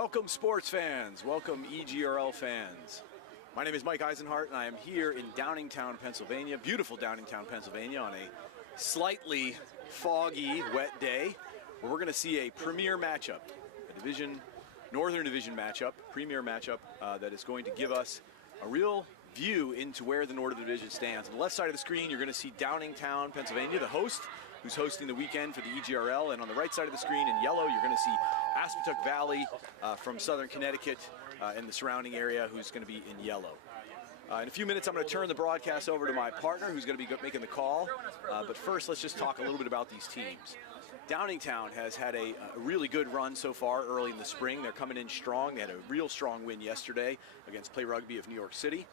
Welcome sports fans, welcome EGRL fans. My name is Mike Eisenhart and I am here in Downingtown, Pennsylvania, beautiful Downingtown, Pennsylvania, on a slightly foggy, wet day where we're going to see a premier matchup, a Northern Division matchup, premier matchup that is going to give us a real view into where the Northern Division stands. On the left side of the screen, you're going to see Downingtown, Pennsylvania, the host, who's hosting the weekend for the EGRL. And on the right side of the screen in yellow, you're going to see Aspetuck Valley from southern Connecticut and the surrounding area, who's going to be in yellow. In a few minutes, I'm going to turn the broadcast over to my partner, who's going to be making the call. But first, let's just talk a little bit about these teams. Downingtown has had a really good run so far early in the spring. They're coming in strong. They had a real strong win yesterday against Play Rugby of New York City.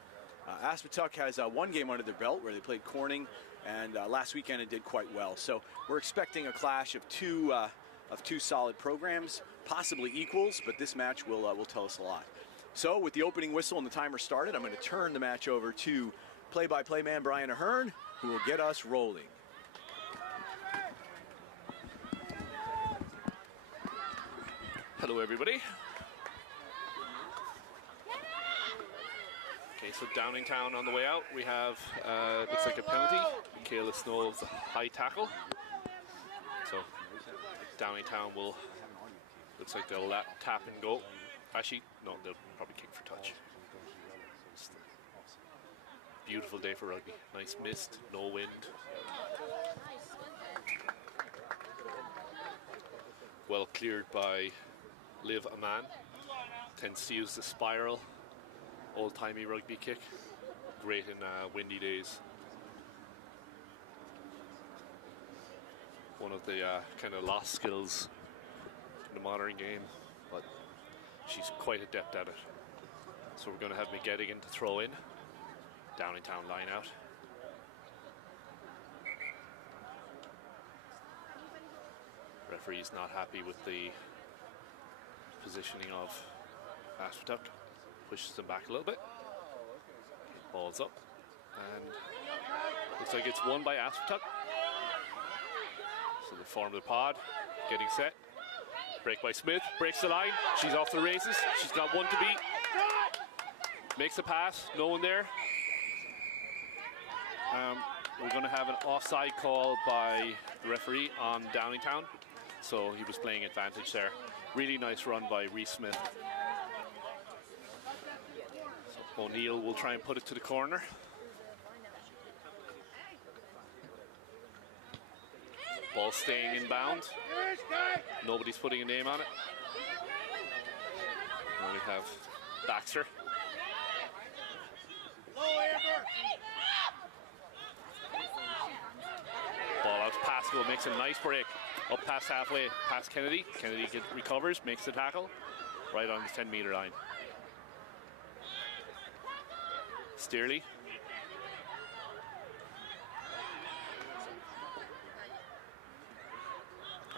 Aspetuck has one game under their belt where they played Corning, and last weekend it did quite well. So we're expecting a clash of two solid programs, possibly equals, but this match will tell us a lot. So with the opening whistle and the timer started, I'm going to turn the match over to play-by-play man Brian Ahern, who will get us rolling. Hello, everybody. Okay, so Downingtown on the way out. We have, looks like a penalty. Michaela Snow's a high tackle. So Downingtown will, looks like they'll tap and go. Actually, no, they'll probably kick for touch. Beautiful day for rugby. Nice mist, no wind. Well cleared by Liv Aman. Tends to use the spiral, old-timey rugby kick. Great in windy days. One of the kind of lost skills in the modern game, but she's quite adept at it. So we're going to have McGettigan to throw in. Downingtown line out. Referee's not happy with the positioning of Aspetuck. Pushes them back a little bit. Ball's up. And looks like it's won by Aspetuck. So they form the pod. Getting set. Break by Smith. Breaks the line. She's off the races. She's got one to beat. Makes the pass. No one there. We're going to have an offside call by the referee on Downingtown. So he was playing advantage there. Really nice run by Reese Smith. So O'Neill will try and put it to the corner. Ball staying inbound. Nobody's putting a name on it. And we have Baxter. Ball out to Pascal, makes a nice break. Up past halfway, past Kennedy. Kennedy recovers, makes the tackle. Right on the 10-meter line. Steerley.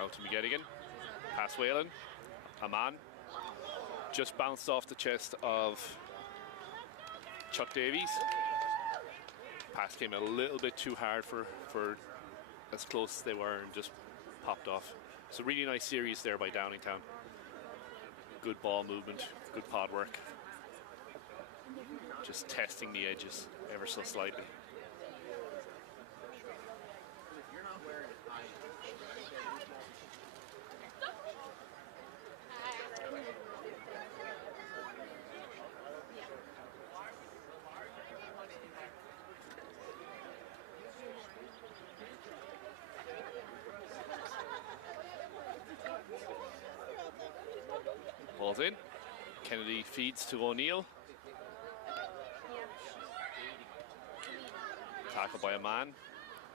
Out to McGettigan. Pass Whalen. Aman. Just bounced off the chest of Chuck Davies. Pass came a little bit too hard for as close as they were and just popped off. So really nice series there by Downingtown. Good ball movement, good pod work. Just testing the edges ever so slightly. Ball's in. Kennedy feeds to O'Neill. Tackled by a man.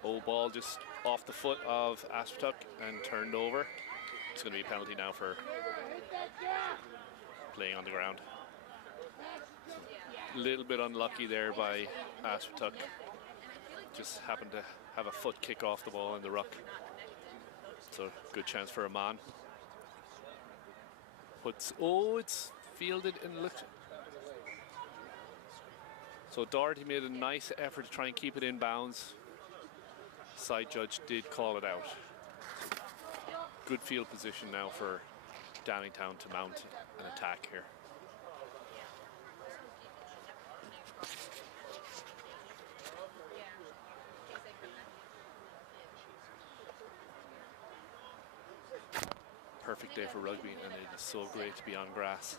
Old ball just off the foot of Aspetuck and turned over. It's going to be a penalty now for playing on the ground. A little bit unlucky there by Aspetuck. Just happened to have a foot kick off the ball in the ruck. So good chance for a man. But it's fielded and looked. So Doherty made a nice effort to try and keep it in bounds. Side judge did call it out. Good field position now for Downingtown to mount an attack here. Perfect day for rugby, and it is so great to be on grass.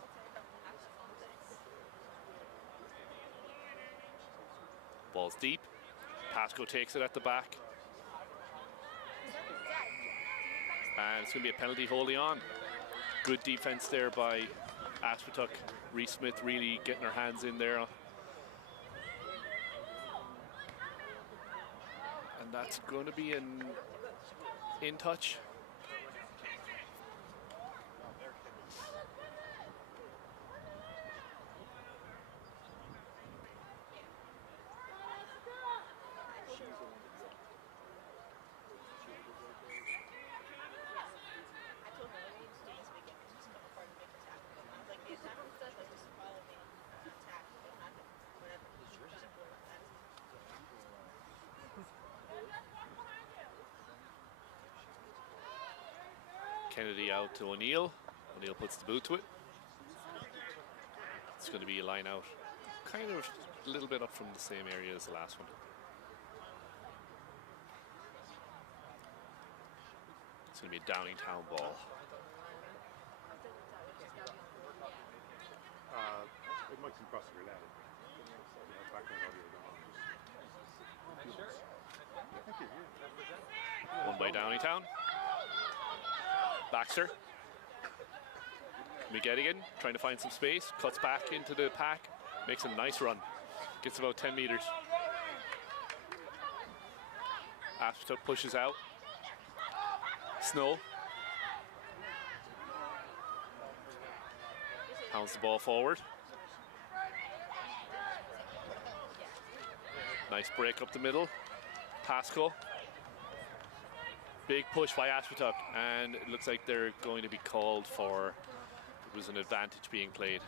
Ball's deep. Pasco takes it at the back. And it's going to be a penalty holding on. Good defense there by Aspetuck. Reese Smith really getting her hands in there. And that's going to be in touch. Kennedy out to O'Neill. O'Neill puts the boot to it. It's going to be a line out, kind of a little bit up from the same area as the last one. It's going to be a Downingtown ball. It might come across your leg. One by Downingtown. Baxter. McGettigan trying to find some space. Cuts back into the pack. Makes a nice run. Gets about 10 meters. Aspetuck pushes out. Snow. Pounds the ball forward. Nice break up the middle. Pasco. Big push by Aspetuck, and it looks like they're going to be called for. It was an advantage being played.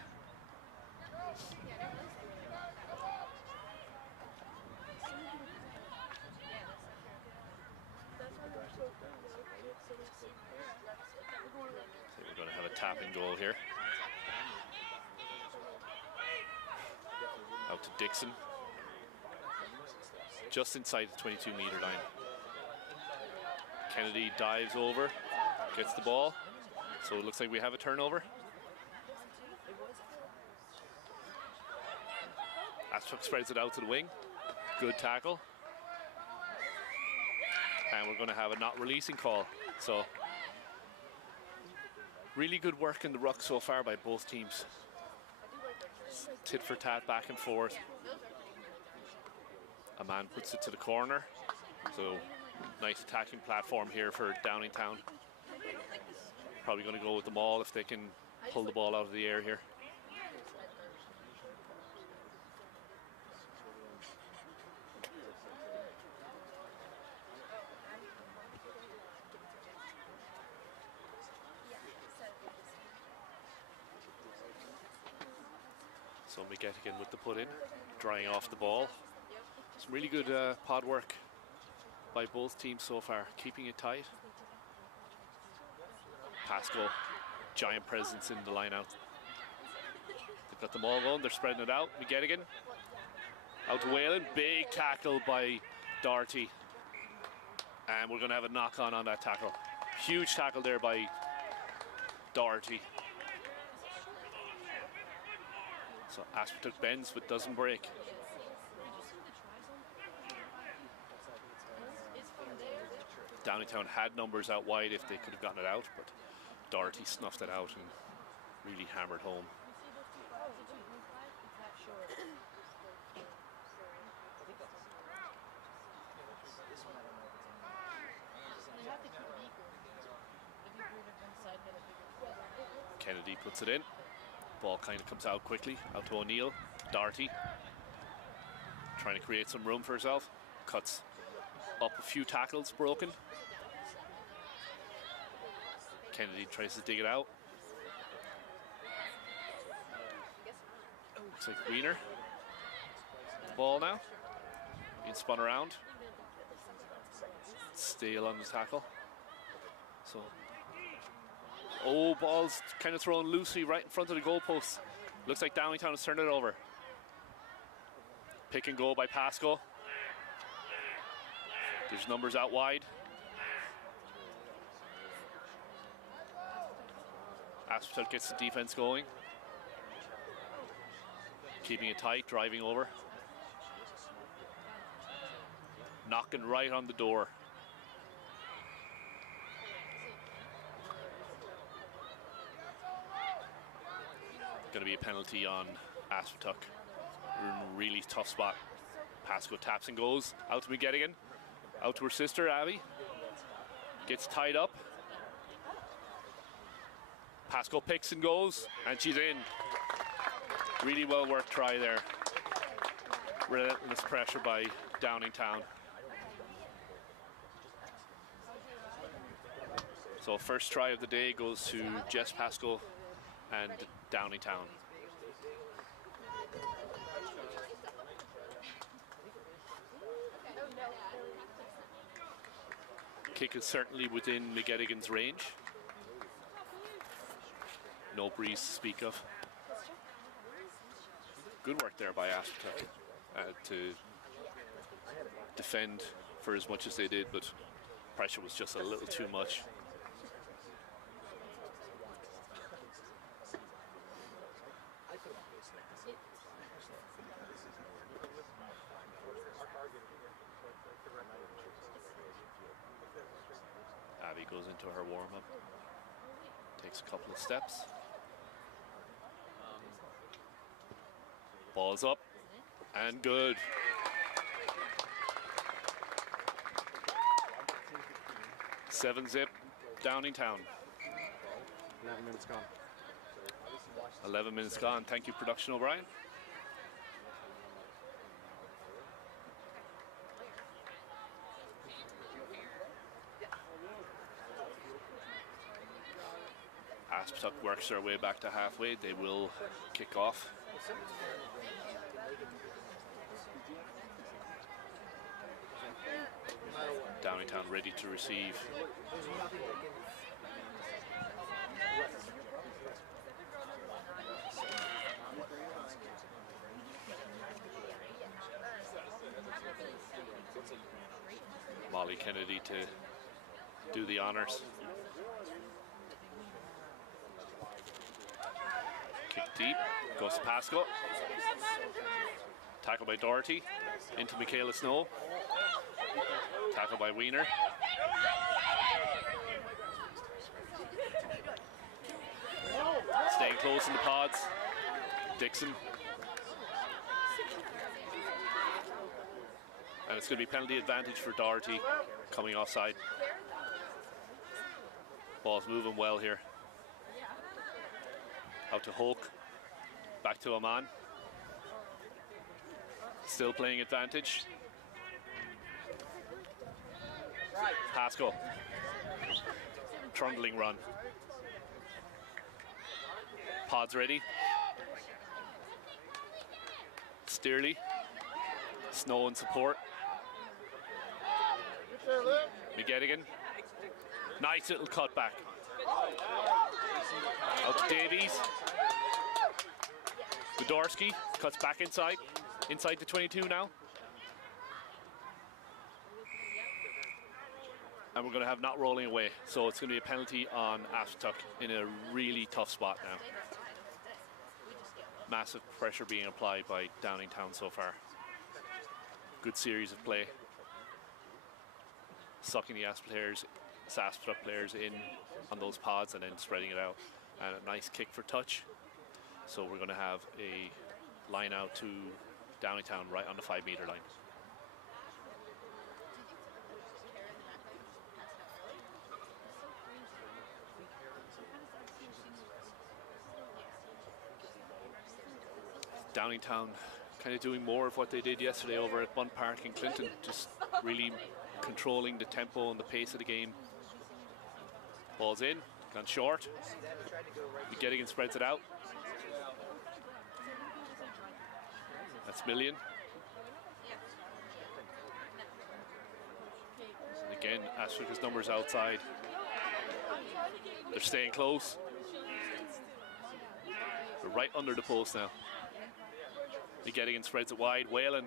So we're going to have a tap and goal here. Out to Dixon. Just inside the 22-meter line. Kennedy dives over, gets the ball. So it looks like we have a turnover. Aspetuck spreads it out to the wing. Good tackle. And we're going to have a not releasing call. So really good work in the ruck so far by both teams. Tit for tat, back and forth. A man puts it to the corner. So nice attacking platform here for Downingtown. Probably going to go with the maul if they can pull the ball out of the air here. So McGettigan with the put in, drying off the ball. Some really good pod work by both teams so far, keeping it tight. Pasco, giant presence in the line out. They've got the ball going, they're spreading it out. McGettigan out to Whalen, big tackle by Doherty. And we're going to have a knock on that tackle. Huge tackle there by Doherty. So Aspetuck bends but doesn't break. Downingtown had numbers out wide if they could have gotten it out, but Doherty snuffed it out and really hammered home. Kennedy puts it in. Ball kind of comes out quickly, out to O'Neill. Doherty trying to create some room for herself. Cuts up a few tackles, broken. Kennedy tries to dig it out. Looks like Wiener. The ball now. Being spun around. Steele on the tackle. So Oh, ball's kind of thrown loosely right in front of the goalpost. Looks like Downingtown has turned it over. Pick and go by Pasco. There's numbers out wide. Aspetuck gets the defense going. Keeping it tight, driving over. Knocking right on the door. Going to be a penalty on Aspetuck. We're in a really tough spot. Pasco taps and goes. Out to McGettigan. Out to her sister, Abby. Gets tied up. Pasco picks and goes, and she's in. Really well worked try there. Relentless pressure by Downingtown. So first try of the day goes to Jess Pasco and Downingtown. Kick is certainly within McGettigan's range. No breeze to speak of. Good work there by Aspetuck to defend for as much as they did, but pressure was just a little too much. Abby goes into her warm-up, takes a couple of steps. Ball's up and good. Seven zip, Downingtown. 11 minutes gone. 11 minutes gone. Thank you, Production O'Brien. Aspetuck works their way back to halfway. They will kick off. Downingtown ready to receive. Molly Kennedy to do the honors. Kick deep, goes to Pasco. Tackle by Doherty, into Michaela Snow. Tackle by Wiener. Staying close in the pods, Dixon. And it's going to be penalty advantage for Doherty coming offside. Ball's moving well here. Out to Hoke, back to Oman. Still playing advantage. Pasco, trundling run. Pods ready. Steerley, Snow in support. McGettigan, nice little cut back. Out to Davies. Godorsky cuts back inside the 22 now. And we're going to have not rolling away. So it's going to be a penalty on Aspetuck in a really tough spot now. Massive pressure being applied by Downingtown so far. Good series of play. Sucking the Aspetuck players in on those pods and then spreading it out. And a nice kick for touch. So we're going to have a line out to Downingtown right on the 5 meter line. Downingtown kind of doing more of what they did yesterday over at Bun Park in Clinton, just really controlling the tempo and the pace of the game. Ball's in, gone short. McGettigan spreads it out. That's Million. And again, Aspetuck's numbers outside. They're staying close. They're right under the post now. Getting spreads it wide. Whalen.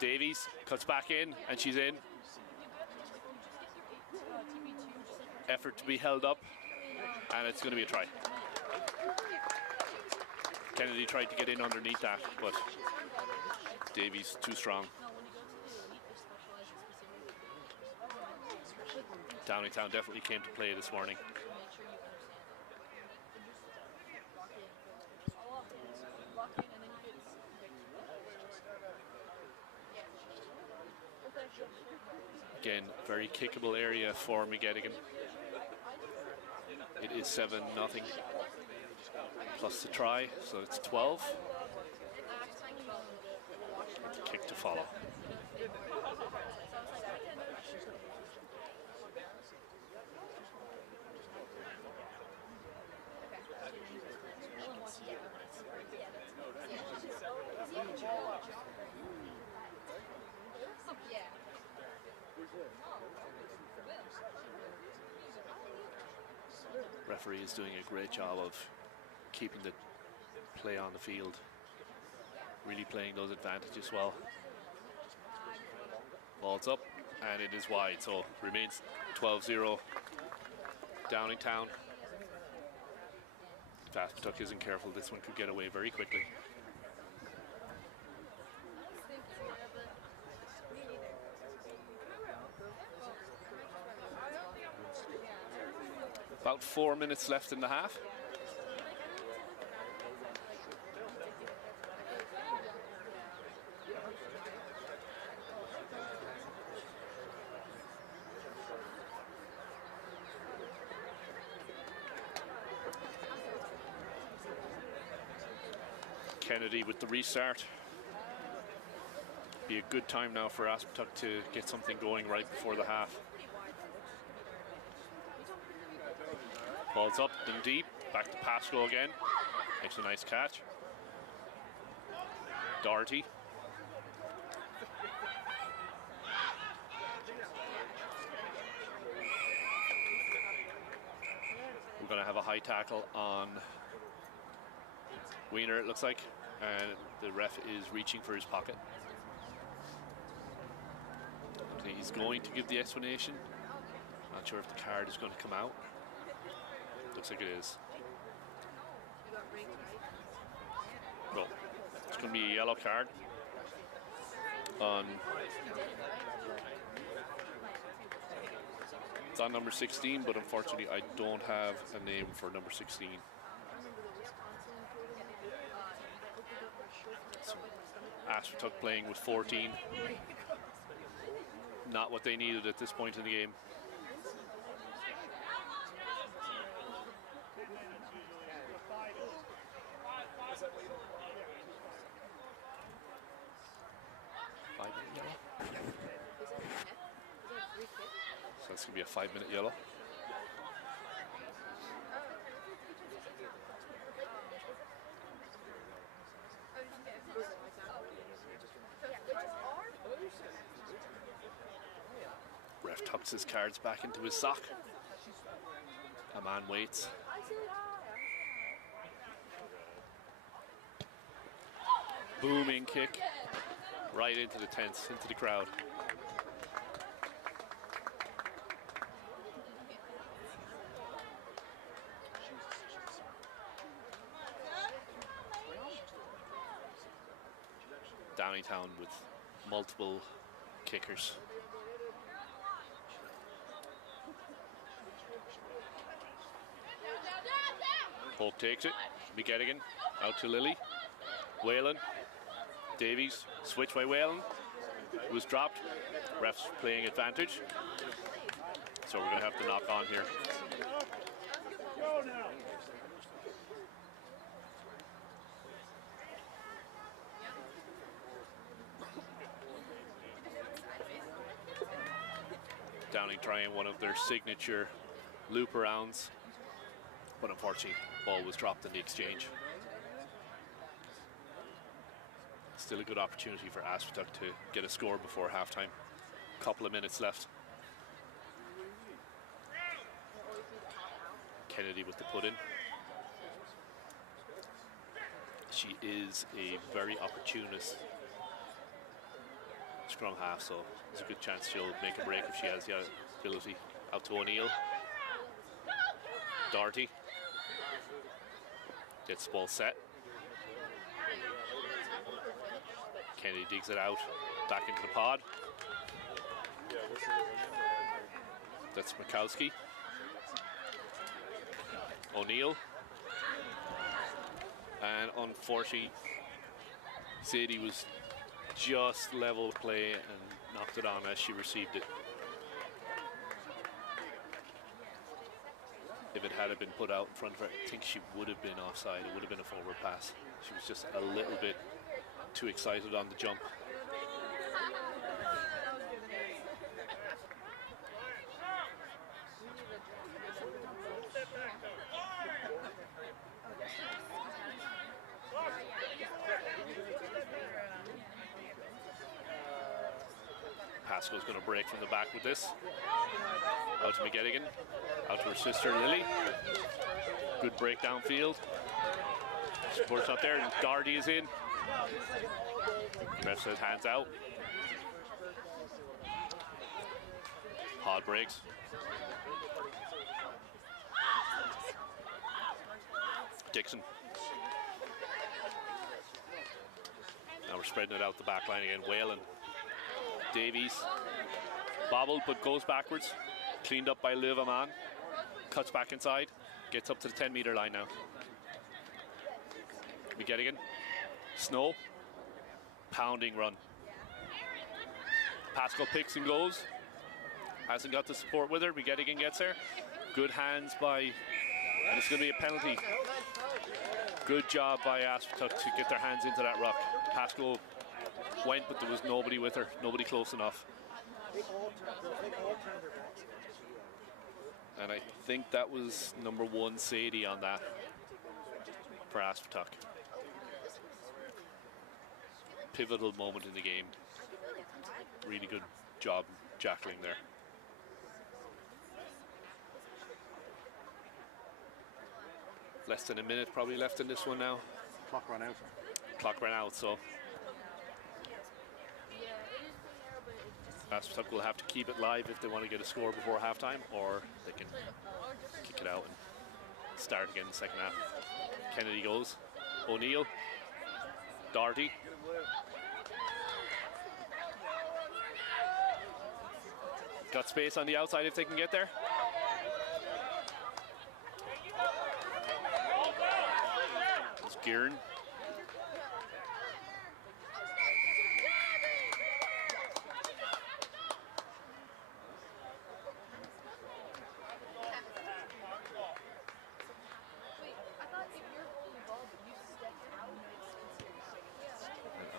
Davies cuts back in, and she's in. Effort to be held up, and it's going to be a try. Kennedy tried to get in underneath that, but Davies too strong. Downingtown definitely came to play this morning. Again, very kickable area for McGettigan. It is 7-0 plus the try, so it's 12. Kick to follow. Referee is doing a great job of keeping the play on the field, really playing those advantages well. Ball's up, and it is wide, so remains 12-0 Downingtown. If Aspetuck isn't careful, this one could get away very quickly. About 4 minutes left in the half. Kennedy with the restart. Be a good time now for Aspetuck to get something going right before the half. Ball's up and deep, back to Pasco again. Makes a nice catch. Doherty. We're going to have a high tackle on Wiener, it looks like, and the ref is reaching for his pocket. He's going to give the explanation. Not sure if the card is going to come out. Looks like it is. No, it's going to be a yellow card on. It's on number 16, but unfortunately I don't have a name for number 16. So Aspetuck playing with 14. Not what they needed at this point in the game. So that's going to be a 5-minute yellow. Ref tucks his cards back into his sock. A man waits. Booming kick right into the tents, into the crowd. Downingtown with multiple kickers. Hope takes it. McGettigan out to Lilly. Whalen. Davies. Switch by Whalen. It was dropped. Refs playing advantage. So we're going to have to knock on here. Downing trying one of their signature loop arounds, but unfortunately, ball was dropped in the exchange. Still a good opportunity for Aspetuck to get a score before halftime. Couple of minutes left. Kennedy with the put-in. She is a very opportunist scrum half, so there's a good chance she'll make a break if she has the ability. Out to O'Neill. Doherty gets the ball set. Kennedy digs it out, back into the pod. That's Mikowski. O'Neill. And unfortunately, Sadie was just level play and knocked it on as she received it. If it had been put out in front of her, I think she would have been offside. It would have been a forward pass. She was just a little bit too excited on the jump. Pasco's going to break from the back with this. Out to McGettigan. Out to her sister Lily. Good break downfield. Support's not there, and Doherty is in. Ref says hands out. Pod breaks. Dixon. Now we're spreading it out the back line again. Whalen. Davies. Bobbled but goes backwards. Cleaned up by Liv Aman. Cuts back inside. Gets up to the 10-meter line now. McGettigan. Snow. Pounding run. Pascal picks and goes. Hasn't got the support with her. McGettigan gets there. Good hands by, and it's going to be a penalty. Good job by Aspetuck to get their hands into that rock. Pascal went, but there was nobody with her. Nobody close enough. And I think that was number 1 Sadie on that for Aspetuck. Pivotal moment in the game. Really good job jackling there. Less than a minute probably left in this one now. Clock ran out. Clock ran out, so Aspetuck will have to keep it live if they want to get a score before halftime, or they can kick it out and start again in the second half. Kennedy goes. O'Neill. Doherty. Got space on the outside if they can get there. It's Gearin.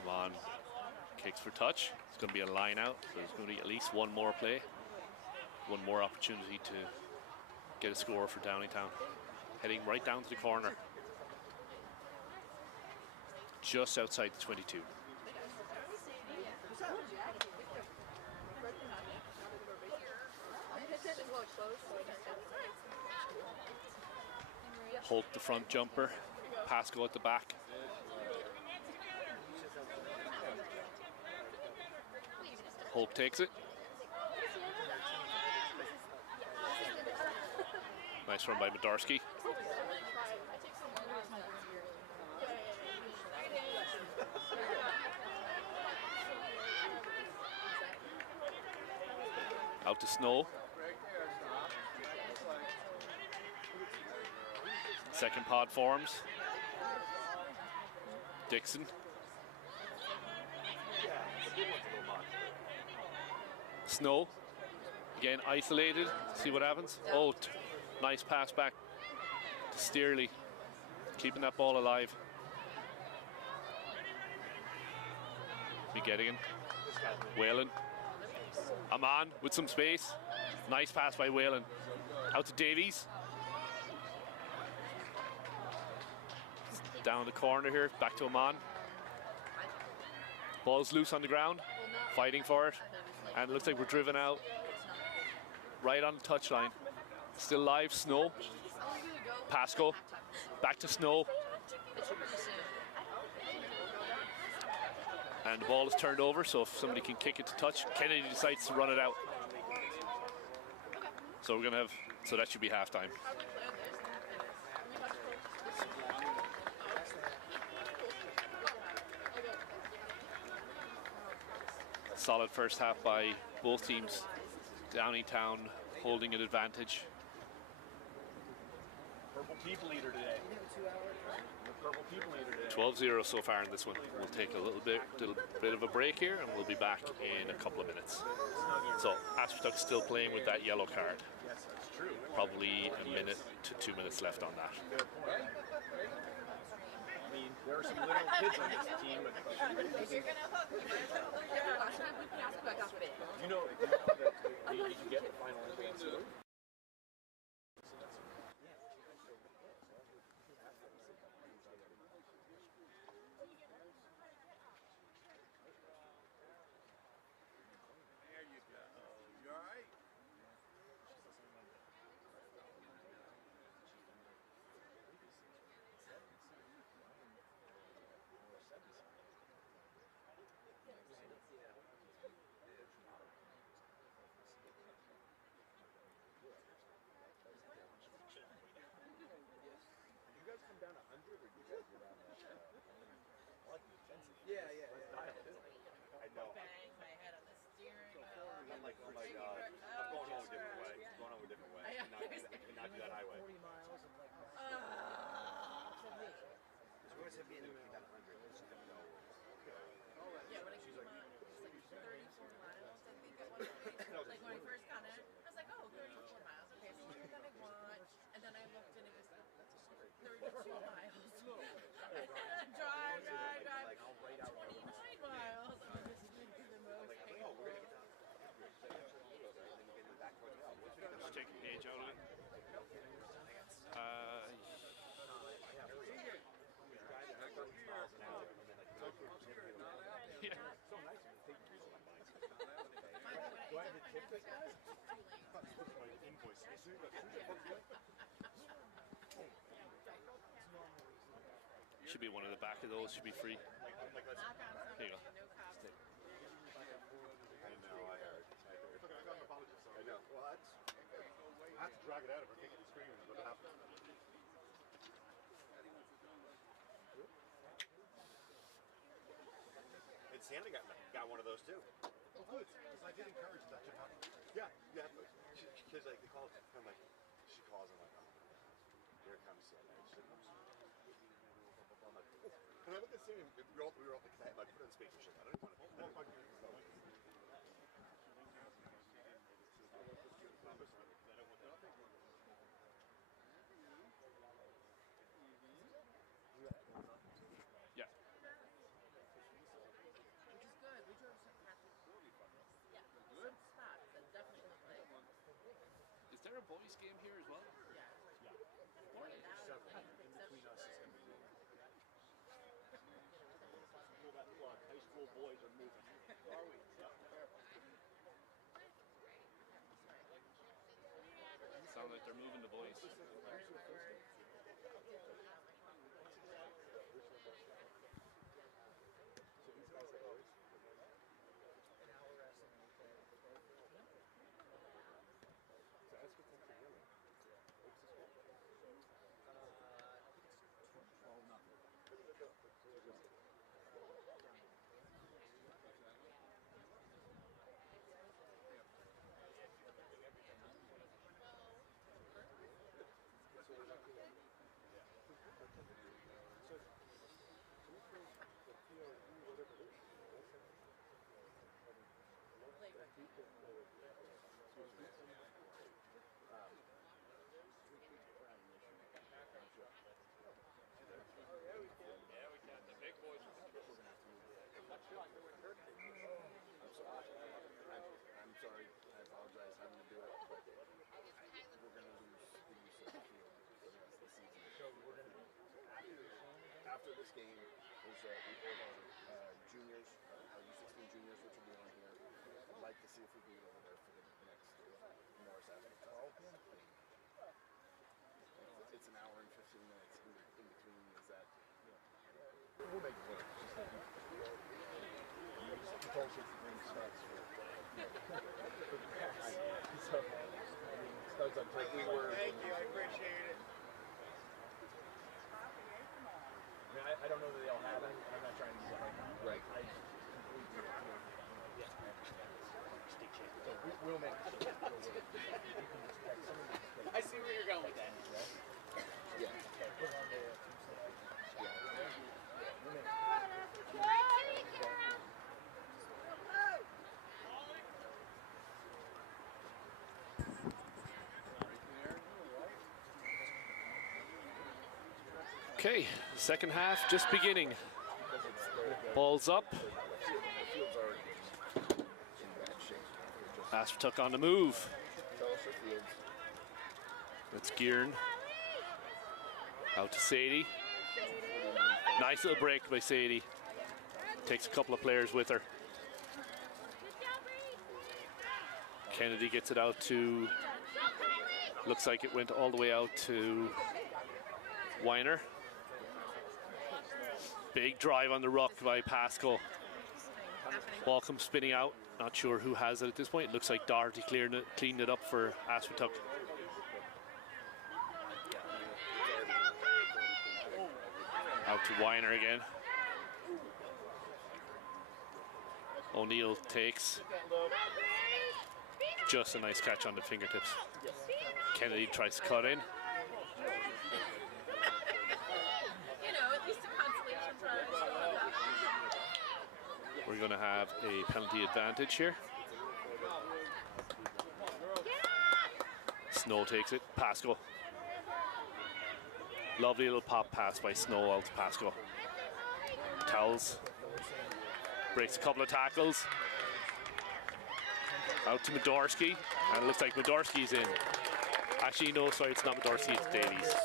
Aman kicks for touch. It's going to be a line out, so there's going to be at least one more play. One more opportunity to get a score for Downingtown. Heading right down to the corner. Just outside the 22. Holt the front jumper. Pasco at the back. Holt takes it. Nice run by Medarski. Out to Snow. Second pod forms. Dixon. Snow. Again isolated. See what happens. Oh, nice pass back to Steerley. Keeping that ball alive. McGettigan. Whalen. Aman with some space. Nice pass by Whalen. Out to Davies. Down the corner here. Back to Aman. Ball's loose on the ground. Fighting for it. And it looks like we're driven out. Right on the touchline. Still live, Snow. Pasco, back to Snow. And the ball is turned over, so if somebody can kick it to touch, Kennedy decides to run it out. So we're going to have, so that should be halftime. Solid first half by both teams. Downingtown holding an advantage. Purple people eater today. Purple people eater today. 12-0 so far in this one. We'll take a little bit of a break here, and we'll be back in a couple of minutes. So Aspetuck still playing with that yellow card. Yes, that's true. Probably a minute to 2 minutes left on that. Good point. I mean, there are some little kids on this team, but you know that you can get the final advance. Just take a page out of it. Yeah. Should be one of the back of those, should be free. Here you go. I know. Well, I have to drag it out if I think it's screaming, but it happens. And Santa got one of those too. Oh, good. Because I did encourage that to happen. Yeah, yeah. Because like they call it, I'm like, she calls and like, oh, here comes Santa. I'm like, oh. And I looked at Santa. We were all like, put on speaker shit. I don't even want to. Yeah. Which is good. We drove some some spots that definitely look like. Is there a boys' game here as well? Yeah. Between us is going to be that plug. High school boys are moving. Are we? Sound like they're moving the boys. I'm sorry. I apologize having to do it, but we're going to lose the use of the field for the rest of the season. So we're going to after this game is we hold our juniors, our U16 juniors, which will be on here. I'd like to see if we can get over there for the next Morris Aspetuck. It's an hour and We'll make it work. He told us to bring studs for so, I mean, studs on top. We were. Thank you, I appreciate it. I mean, I don't know that they all have it. I'm not trying to use it right now. Right. I completely so we'll make it. You can just text somebody. I see where you're going with that. Yeah. Put on the Okay, second half just beginning. Ball's up. Aspetuck on the move. That's Gearin. Out to Sadie. Nice little break by Sadie. Takes a couple of players with her. Kennedy gets it out to, looks like it went all the way out to Weiner. Big drive on the ruck by Pascal. Ball comes spinning out. Not sure who has it at this point. Looks like Doherty cleaned it up for Aspetuck. Out to Weiner again. O'Neill takes. Just a nice catch on the fingertips. Kennedy tries to cut in. We're going to have a penalty advantage here. Snow takes it. Pascal. Lovely little pop pass by Snow out to Pascal. Towels. Breaks a couple of tackles. Out to Medorsky. And it looks like Medorsky's in. Actually, no, sorry, it's not Medorsky, it's Davies.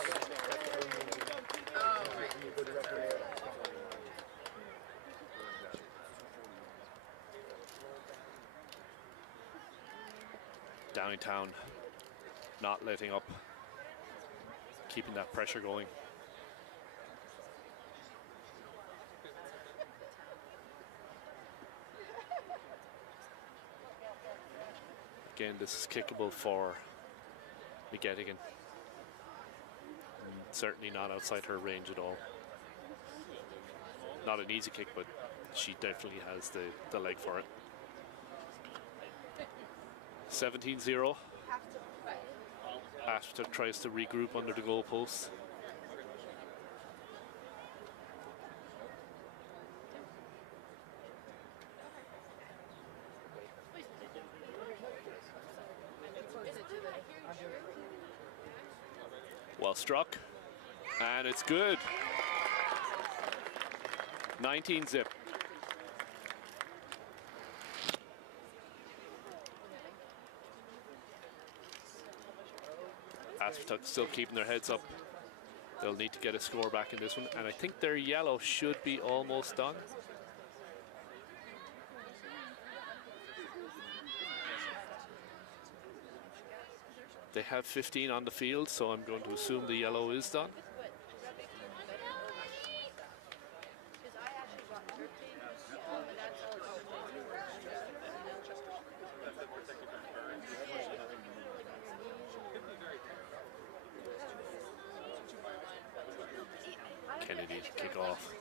Downingtown not letting up, keeping that pressure going. Again, this is kickable for McGettigan. Certainly not outside her range at all. Not an easy kick, but she definitely has the leg for it. 17-0. Aspetuck tries to regroup under the goalpost. Well struck, and it's good. 19-zip. Aspetuck still keeping their heads up. They'll need to get a score back in this one, and I think their yellow should be almost done. They have 15 on the field, so I'm going to assume the yellow is done. Kennedy to kick off.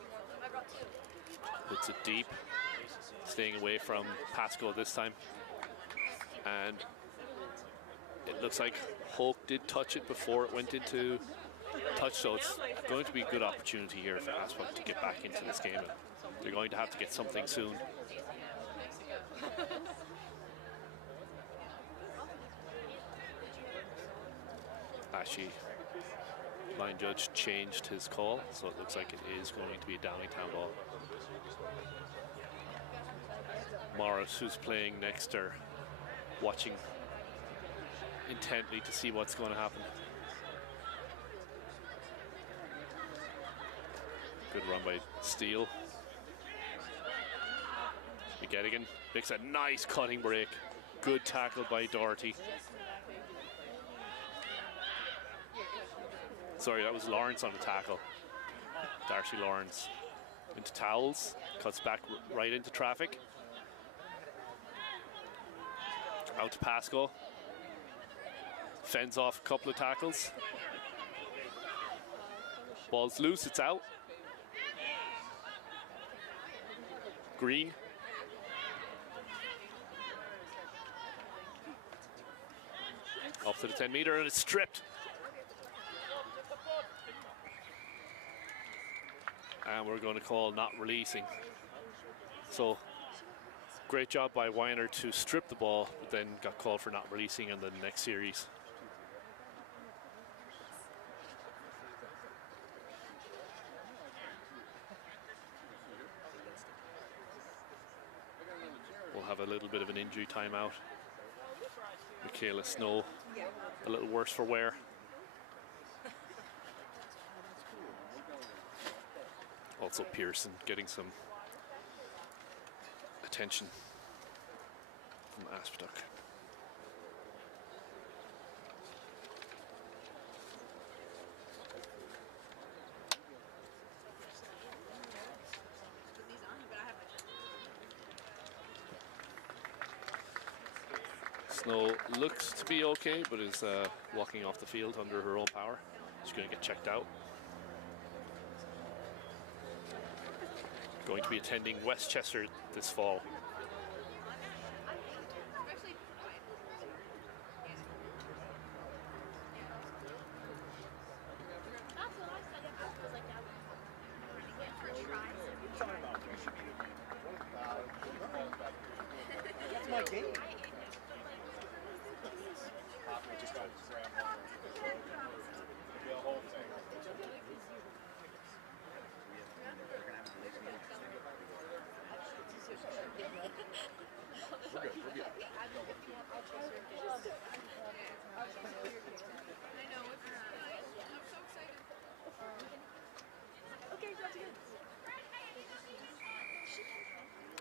Puts it deep, staying away from Pascal this time. And it looks like Hope did touch it before it went into touch, so it's going to be a good opportunity here for Aspetuck to get back into this game. And they're going to have to get something soon. Actually, line judge changed his call, so it looks like it is going to be a Downingtown ball. Morris, who's playing next, are watching intently to see what's going to happen. Good run by Steele. McGettigan makes a nice cutting break. Good tackle by Doherty. Sorry, that was Lawrence on the tackle. Darcy Lawrence. into towels, cuts back right into traffic. Out to Pascal. Fends off a couple of tackles. Ball's loose, it's out. Green. Up to the 10-meter, and it's stripped. And we're going to call not releasing. So, great job by Weiner to strip the ball, but then got called for not releasing in the next series. We'll have a little bit of an injury timeout. Michaela Snow, a little worse for wear. Also Pearson getting some attention from Aspetuck. Snow looks to be okay, but is walking off the field under her own power. She's going to get checked out. Going to be attending Westchester this fall.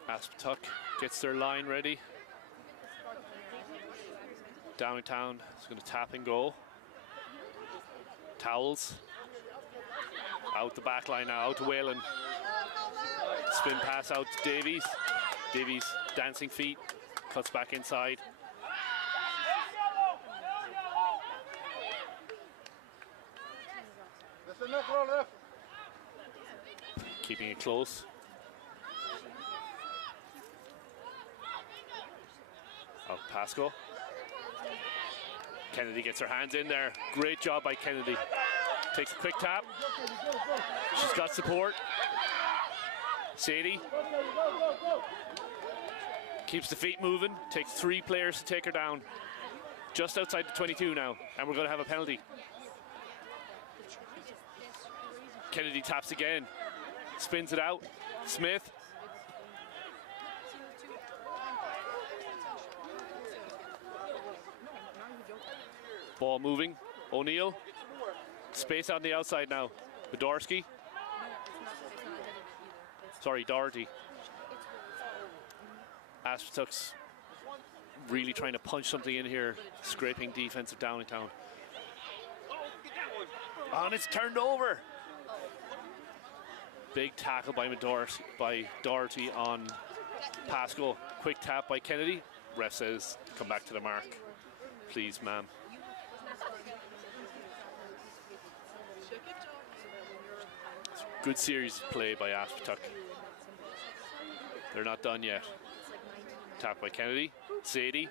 Aspetuck gets their line ready. Downingtown is going to tap and go. Towels. Out the back line now, out to Whalen. Spin pass out to Davies. Davies dancing feet, cuts back inside. Keeping it close. Out Pascal. Kennedy gets her hands in there. Great job by Kennedy. Takes a quick tap. She's got support. Sadie keeps the feet moving. Takes 3 players to take her down. Just outside the 22 now, and we're going to have a penalty. Kennedy taps again. Spins it out. Smith. Ball moving. O'Neill. Space on the outside now. Bedorski. Sorry, Doherty. Aspetuck's really trying to punch something in here. Scraping defense of Downingtown. And it's turned over. Big tackle by Doherty on Pascal. Quick tap by Kennedy. Ref says, come back to the mark. Please, ma'am. Good series of play by Aspetuck. They're not done yet. Tap by Kennedy. Sadie.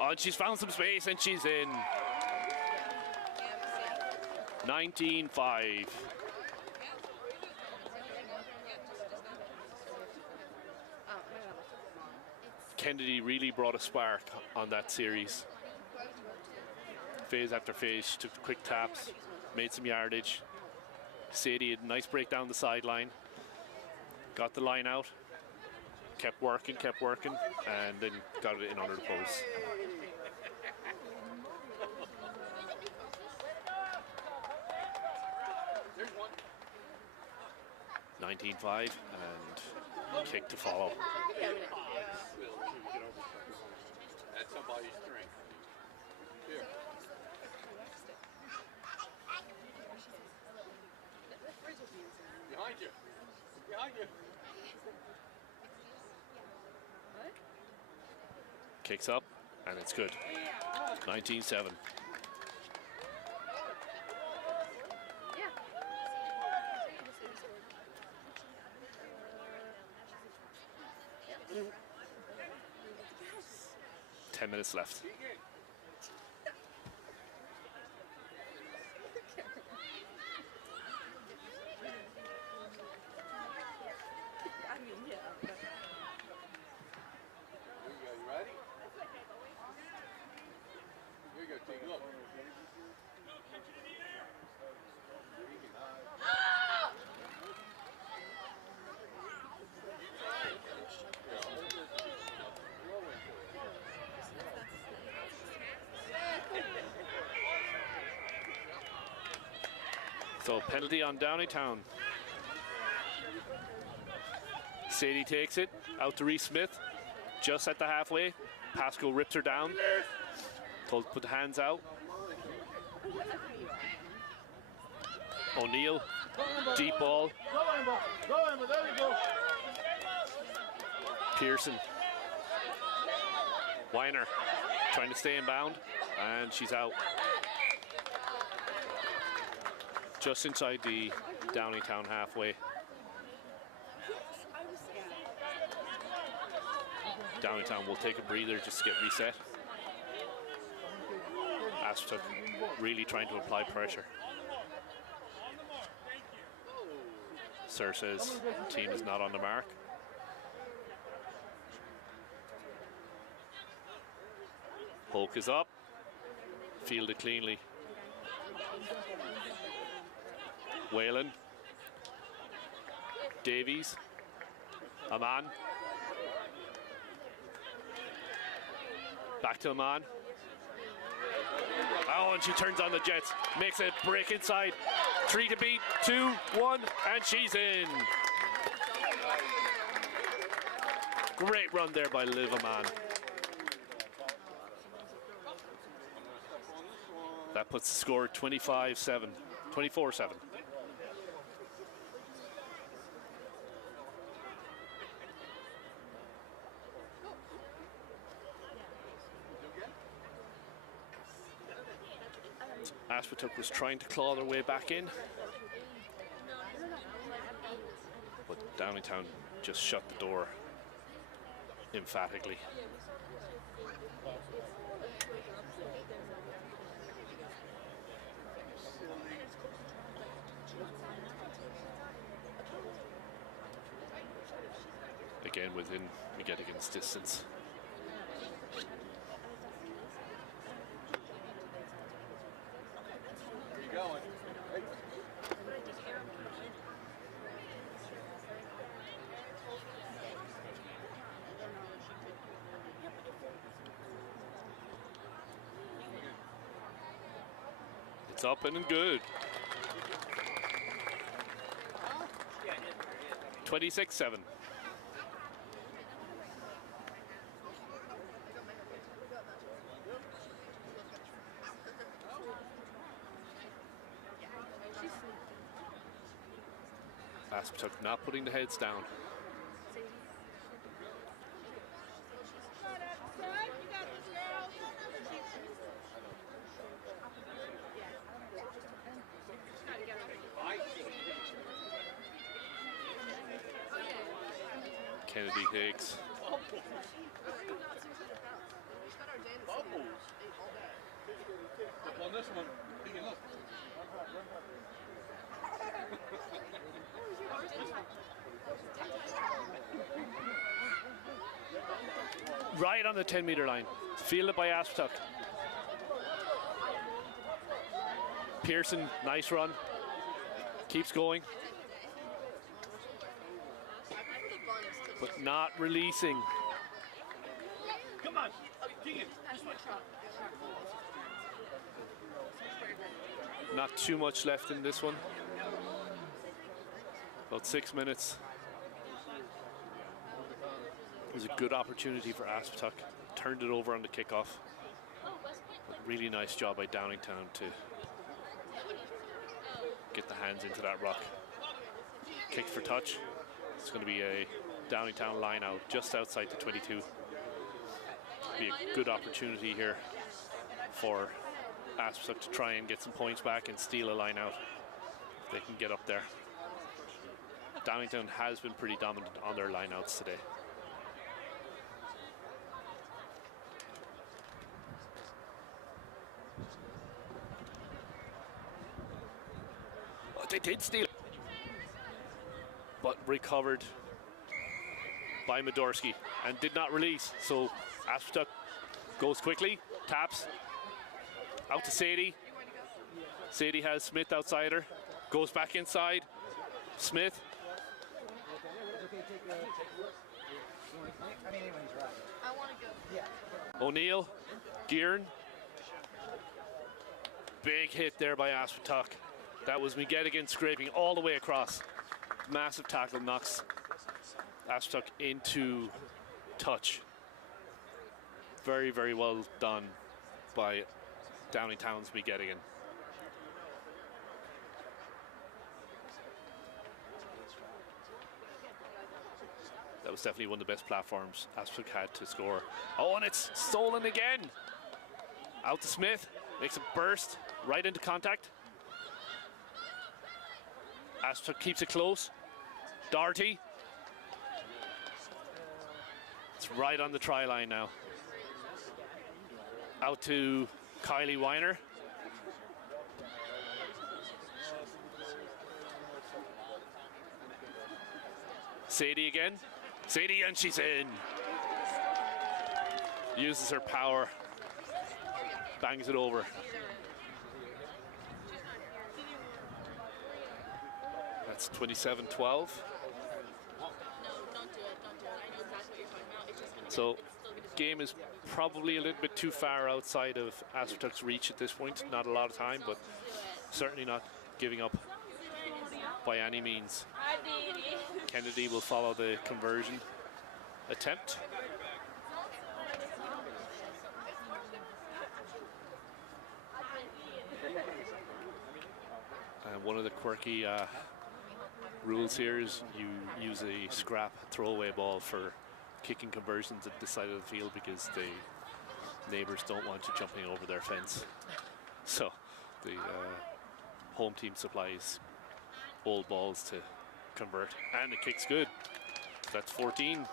Oh, and she's found some space and she's in. 19-5. Kennedy really brought a spark on that series. Phase after phase, she took quick taps, made some yardage. Sadie had a nice break down the sideline. Got the line out. Kept working, and then got it in under the post. There's 19-5, and kick to follow. That's somebody's strength. Here. Behind you. Kicks up, and it's good. 19-7. Yeah. 10 minutes left. I mean, yeah. But Here you go. You ready? Here you go, Tegan. Look. So penalty on Downingtown. Sadie takes it out to Reese Smith, just at the halfway. Pasco rips her down. Told to put the hands out. O'Neill, deep ball. Pearson. Weiner trying to stay in bound, and she's out. Just inside the Downingtown halfway. Downingtown will take a breather just to get reset. Aspetuck really trying to apply pressure. Sir says team is not on the mark. Poke is up. Fielded cleanly. Whalen. Davies. Aman. Back to Aman. Oh, and she turns on the Jets. Makes a break inside. 3 to beat. 2, 1, and she's in. Great run there by Liv Aman. That puts the score 25-7. 24-7. Aspetuck was trying to claw their way back in, but Downingtown just shut the door emphatically. Again within McGettigan's distance. Going. Hey. It's up and good. 26-7. Aspetuck not putting the heads down. Kennedy Higgs. Up on this one. Tegan, look. Right on the 10-meter line. Fielded by Aspetuck. Pearson, nice run. Keeps going. But not releasing. Come on. Tegan. Not too much left in this one. About 6 minutes. It was a good opportunity for Aspetuck. Turned it over on the kickoff. But really nice job by Downingtown to get the hands into that rock. Kicked for touch. It's going to be a Downingtown line out just outside the 22. Be a good opportunity here for Aspetuck to try and get some points back and steal a line out if they can get up there. Downingtown has been pretty dominant on their line outs today. They did steal, but recovered by Medorsky and did not release. So Aspetuck goes quickly, taps out to Sadie. Sadie has Smith outside her, goes back inside. Smith. O'Neill, Gearin. Big hit there by Aspetuck. That was McGettigan scraping all the way across. Massive tackle, knocks Aspetuck into touch. Very, very well done by Downingtown's McGettigan. That was definitely one of the best platforms Aspetuck had to score. Oh, and it's stolen again. Out to Smith, makes a burst right into contact. Aspetuck keeps it close. Doherty. It's right on the try line now. Out to Kylie Weiner. Sadie again. Sadie, and she's in. Uses her power. Bangs it over. That's 27-12. No, don't do it. Don't do it. I know exactly what you're talking about. It's just gonna So, it's still gonna game is probably a little bit too far outside of Aspetuck's reach at this point. Not a lot of time, but certainly not giving up by any means. Kennedy will follow the conversion attempt. And one of the quirky rules here is you use a scrap throwaway ball for kicking conversions at this side of the field because the neighbors don't want you jumping over their fence. So the home team supplies old balls to convert, and the kick's good. That's 14.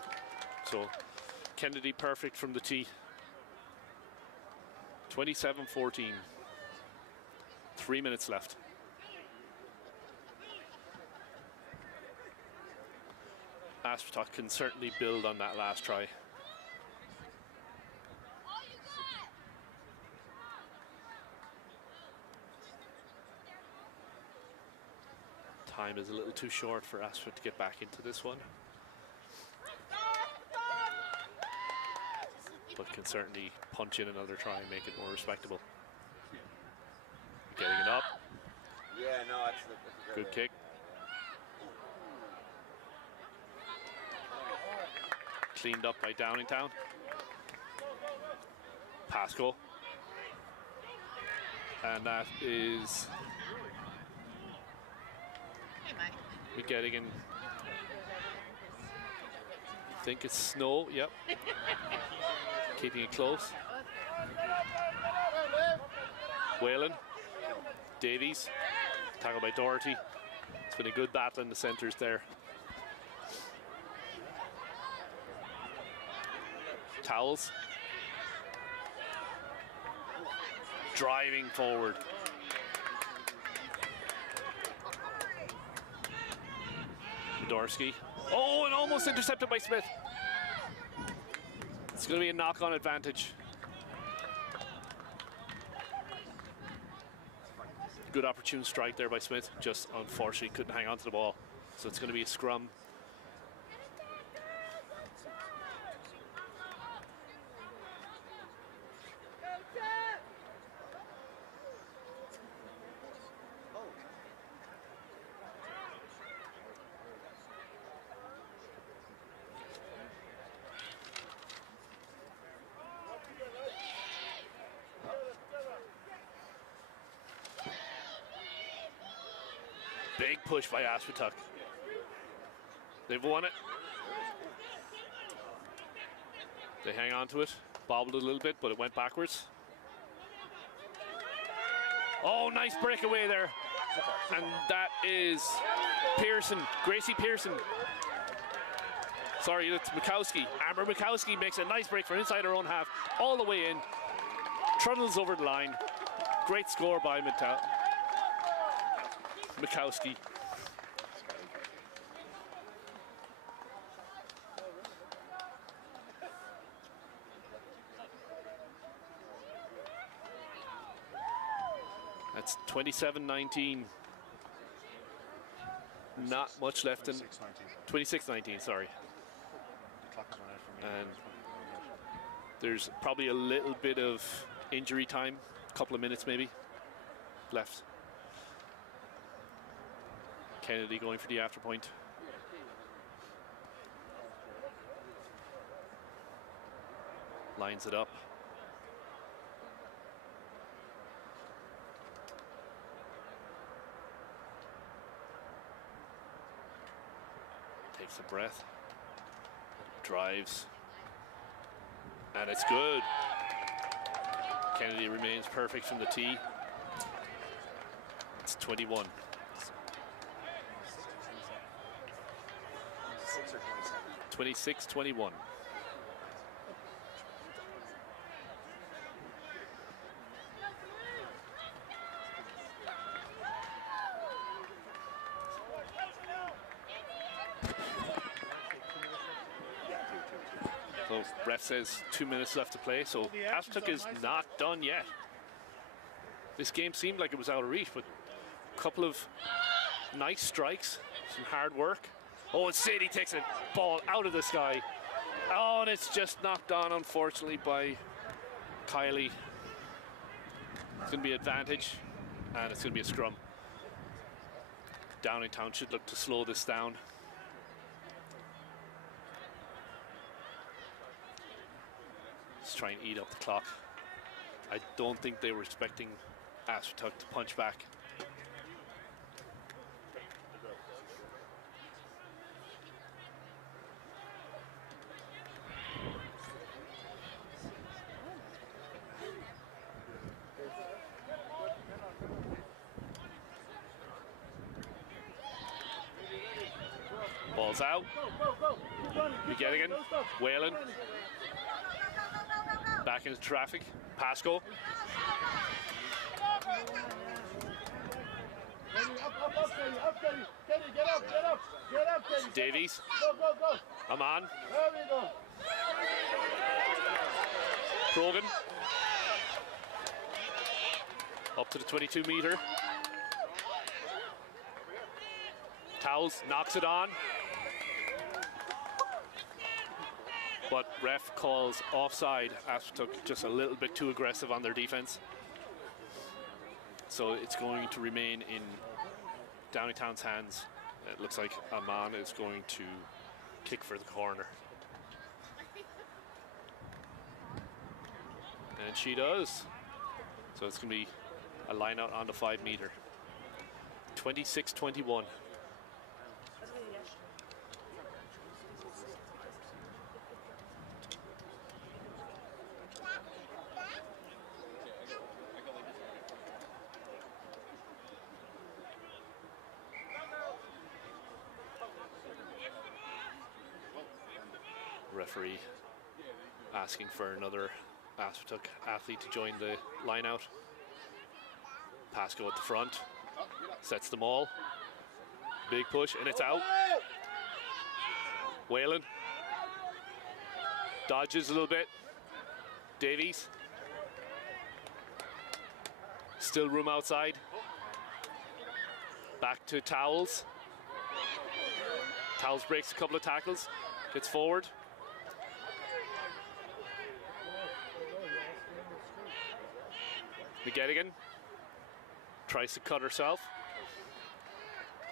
So Kennedy perfect from the tee. 27-14. 3 minutes left. Aspetuck can certainly build on that last try. Time is a little too short for Aspetuck to get back into this one, but can certainly punch in another try and make it more respectable. Getting it up. Yeah, no, that's Good kick. Cleaned up by Downingtown. Pasco. And that is McGettigan. I think it's Snow, yep. Keeping it close. Whalen. Davies. Tackled by Doherty. It's been a good battle in the centres there. Towels. Driving forward. Dorsky. Oh, and almost intercepted by Smith. It's going to be a knock-on advantage. Good opportune strike there by Smith. Just unfortunately couldn't hang on to the ball. So it's going to be a scrum. Big push by Aspetuck. They've won it. They hang on to it. Bobbled a little bit, but it went backwards. Oh, nice breakaway there. And that is Pearson, Gracie Pearson. Sorry, it's Mikowski. Amber Mikowski makes a nice break from inside her own half, all the way in. Trundles over the line. Great score by Mikowski. That's 27-19. Not much left in 26-19, sorry. And there's probably a little bit of injury time, a couple of minutes maybe left. Kennedy going for the after point. Lines it up. Takes a breath. Drives. And it's good. Kennedy remains perfect from the tee. It's 21. 26-21. So ref says 2 minutes left to play, so Aspetuck is not done yet. This game seemed like it was out of reach, but a couple of nice strikes, some hard work. Oh, and Sadie takes a ball out of the sky. Oh, and it's just knocked on, unfortunately, by Kylie. It's going to be advantage, and it's going to be a scrum. Downingtown should look to slow this down. Let's try and eat up the clock. I don't think they were expecting Aspetuck to punch back. Ball's out. McGettigan, Whalen. Back into traffic. Pasco. Davies. Aman. Krogan. Up to the 22-meter. Towles knocks it on. But ref calls offside. Aspetuck just a little bit too aggressive on their defense. So it's going to remain in Downingtown's hands. It looks like Aman is going to kick for the corner. And she does. So it's going to be a line out on the 5-meter. 26-21. Referee asking for another Aspetuck athlete to join the line out. Pasco at the front, sets them all. Big push, and it's out. Whalen dodges a little bit. Davies. Still room outside. Back to Towles. Towles breaks a couple of tackles, gets forward. McGettigan tries to cut herself,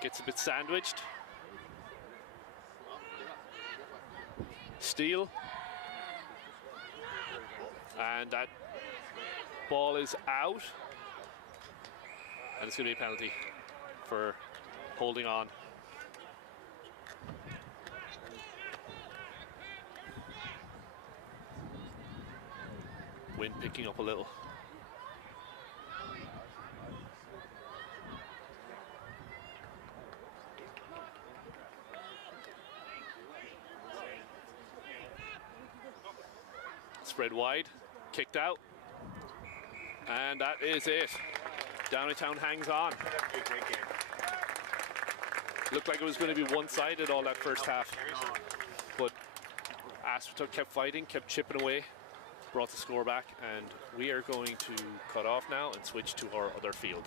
gets a bit sandwiched. Steal, and that ball is out, and it's going to be a penalty for holding on. Wind picking up a little. Spread wide, kicked out, and that is it. Downingtown hangs on. Looked like it was going to be one-sided all that first half, but Aspetuck kept fighting, kept chipping away, brought the score back, and we are going to cut off now and switch to our other field.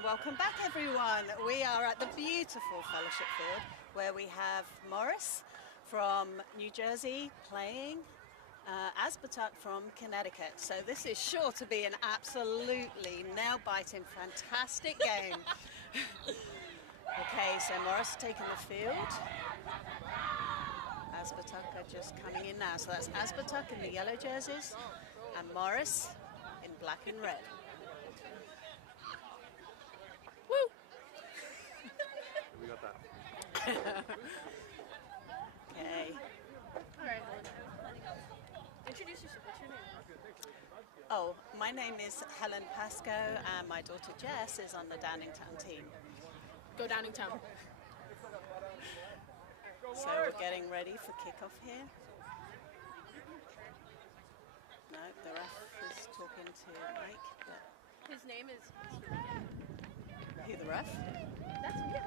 And welcome back, everyone. We are at the beautiful Fellowship Field where we have Morris from New Jersey playing Aspetuck from Connecticut. So this is sure to be an absolutely nail-biting, fantastic game. Okay, so Morris taking the field. Aspetuck are just coming in now. So that's Aspetuck in the yellow jerseys and Morris in black and red. Woo! We got that. Okay. All right, introduce yourself. What's your name? Oh, my name is Helen Pascoe and my daughter Jess is on the Downingtown team. Go Downingtown. So we're getting ready for kickoff here. No, the ref is talking to Mike. But His name is. who, the ref? That's me.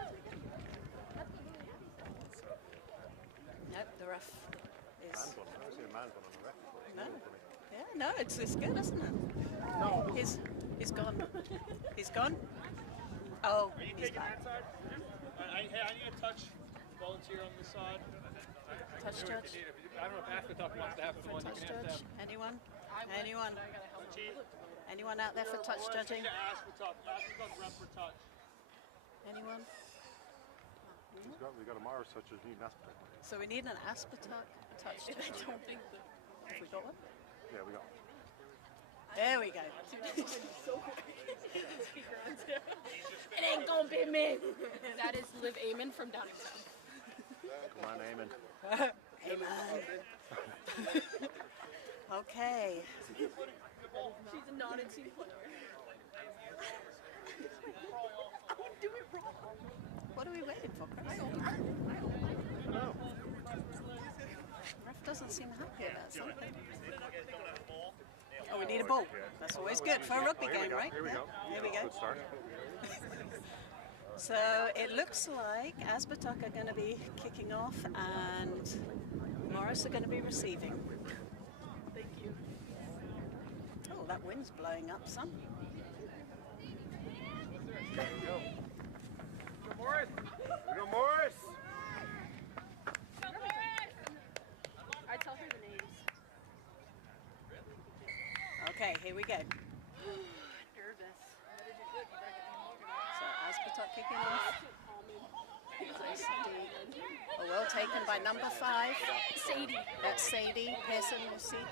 Nope, the ref is. I've never seen a man put on the ref before. No. Yeah, no, it's good, isn't it? No. He's gone. He's gone? Oh, Are you he's taking back. that side? Hey, I need a touch volunteer on this side. Touch judge? I don't know if Aspetuck wants to have For one. touch judge? Anyone? I Anyone? Chief, Anyone out there for touch judging? Aspetuck rep for touch. Anyone? We got a Mars such as need an Aspetuck. So we need an Aspetuck touch I judge. don't think the Have we got one? Yeah, we got. There we go. It ain't gonna be me. That is Liv Amon from Downingtown. Come on, Eamon. Amen. Okay. She's a non-team player. I'm doing wrong. What are we waiting for, Chris? No. Ref doesn't seem happy about something. Oh, we need a ball. That's always good for a rugby game, right? Here we go. Here we go. Good start. So it looks like Aspetuck are going to be kicking off and Morris are going to be receiving. Thank you. Oh, that wind's blowing up some. There we go. Morris. We go, Morris. I tell her the names. Okay, here we go. Nervous. So Aspetuck kicking off. Oh, well taken by number 5. Sadie. That's Sadie Pearson, we'll see.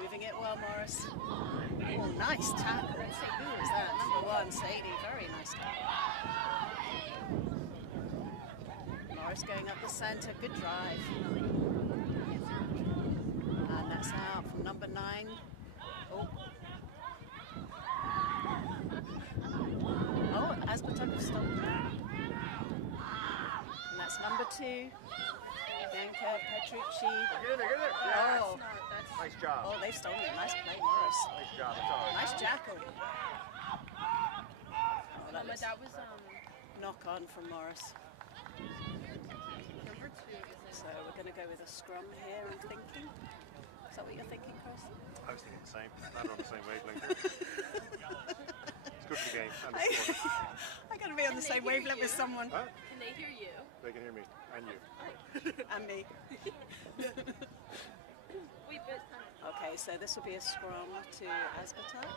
Moving it well, Morris. Oh, nice tackle. Who is that? Number 1, Sadie. Very nice tackle. Morris going up the centre. Good drive. And that's out from number 9. Oh. Oh, Aspetuck have stopped. And that's number 2. Bianca Petrucci. Get in there, get in there. Oh. Nice job. Oh, they've stolen it. Nice play, Morris. Nice job. That's all right. Nice jackal. Oh, that But looks that was knock on from Morris. number 2. So we're going to go with a scrum here, I'm thinking. Is that what you're thinking, Chris? I was thinking the same. Not on the same wavelength. It's good for the game. And it's fun. I got to be on the same wavelength with someone. Huh? Can they hear you? They can hear me. And you. And me. Wait, but Okay, so this will be a scrum to Aspetuck.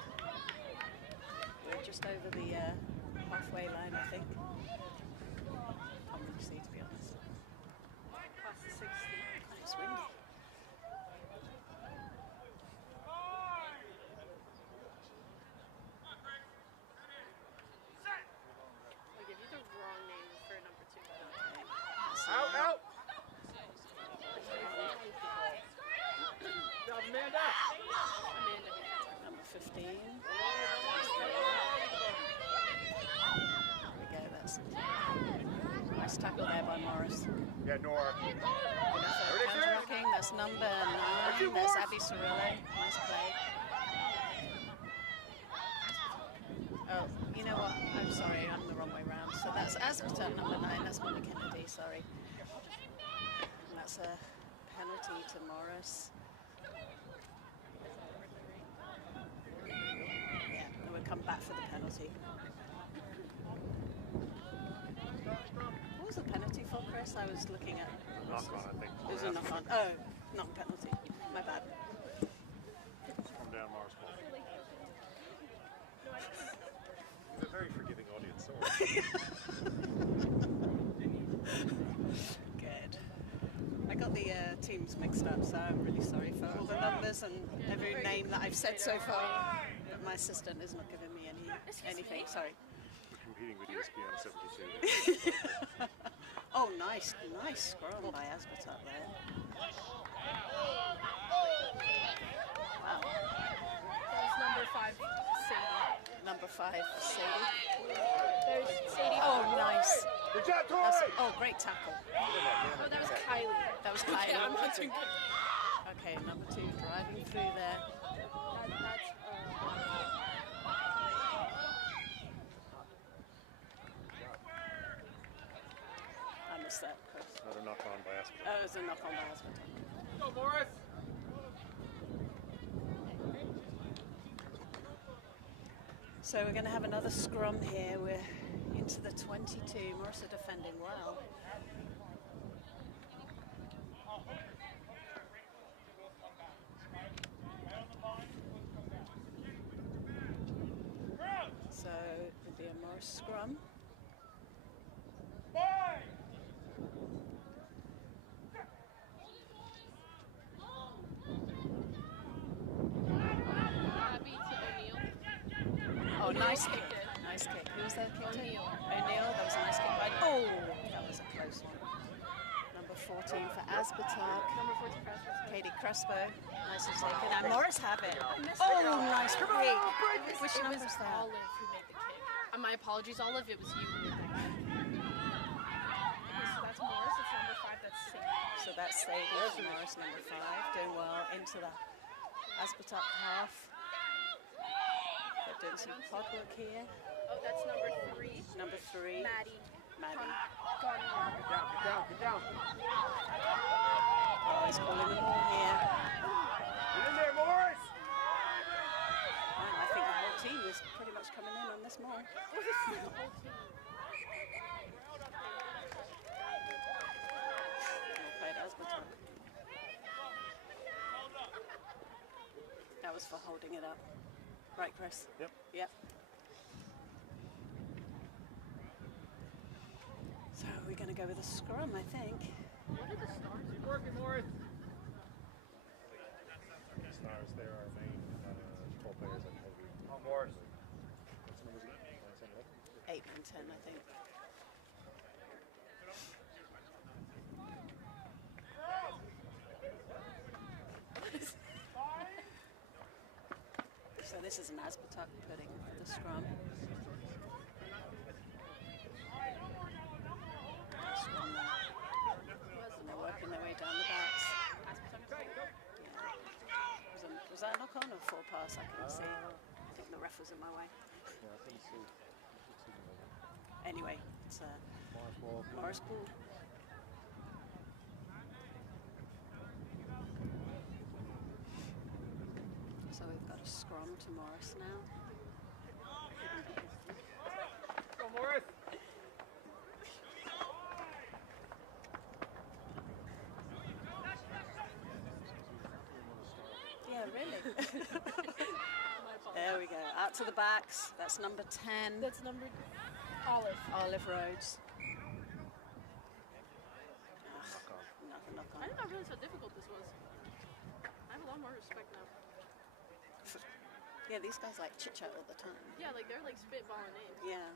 We're just over the halfway line, I think. Can't really see, to be honest. past the 60. God, it's windy. I give you the wrong name for number 2. Out, out. Amanda. Amanda. Number 15. There we go, that's nice tackle there by Morris. Yeah, Nora. Counter-rocking, that's number 9, that's Abby Cirillo. Nice play. Oh, you know what? I'm sorry, I'm the wrong way round. So that's Aspetuck, number 9, that's Mona Kennedy, sorry. And that's a penalty to Morris. come back for the penalty. What was the penalty for, Chris? I was looking at. Knock on, I think. It was a knock on. Oh, not penalty. My bad. From down Mars Ball. It's a very forgiving audience, so Good. I got the teams mixed up, so I'm really sorry for all the numbers and every name that I've said so far. But my assistant is not giving me anything. Sorry. we're competing with ESPN 72. Oh, nice scrum by Aspetuck there. Wow. That was number 5, Sadie. Number 5, Sadie. There's Sadie. Oh, nice. Good job, Oh, great tackle. Oh, that was Kylie. That was Kylie. Yeah, I'm not too good. Okay, number 2 driving through there. I missed that, Chris. Another knock on by Aspetuck. Oh, it was a knock on by Aspetuck. Go, Morris. So we're going to have another scrum here. We're into the 22. Morris are defending well. So it'll be a Morris scrum. Abby to O'Neill. Oh, nice kick. Nice kick. Who was that kick to? O'Neill. O'Neill. That was a nice kick by. Oh, that was a close one. Number 14 for Aspetuck. Number 14 Preston. Katie Crespo. Nicely taken. And Morris have it. missed Oh, it. nice break. Which It number was is that? Olive who made the kick. My apologies, Olive. It was you who made the kick. Okay, so that's Morris. It's number 5. That's Sadie. So that's Sadie for Morris, number 5. Doing well into the Aspetuck half. They're doing some pod work here. Oh, that's number 3. Number 3, Maddie. Maddie. Gone. Get down. Oh, he's calling them all here. Get in there, Morris. Right, I think the whole team is pretty much coming in on this more. Well played, Aspetuck. That was for holding it up. Right, Chris? Yep. Yep. So we're going to go with a scrum, I think. Keep working, Morris. Stars, there are main 12 players at Kobe. On Morris. What's the numbers again? 9, 10, 11? 8 and 10, I think. So this is an Aspetuck pudding for the scrum. Scrum there. And they're working their way down the backs. Was that a knock on or a full pass? I couldn't see. I think the ref was in my way. Yeah, I think so. Anyway, it's Mars Ball. Morris ball. So we've got a scrum to Morris now. Go, Morris. Yeah, really. There we go. Out to the backs. That's number 10. That's number Olive. Olive Rhodes. Another knock I on. did not realize how difficult this was. I have a lot more respect now. Yeah, these guys like chit chat all the time. Yeah, like they're like spitballing names. Yeah.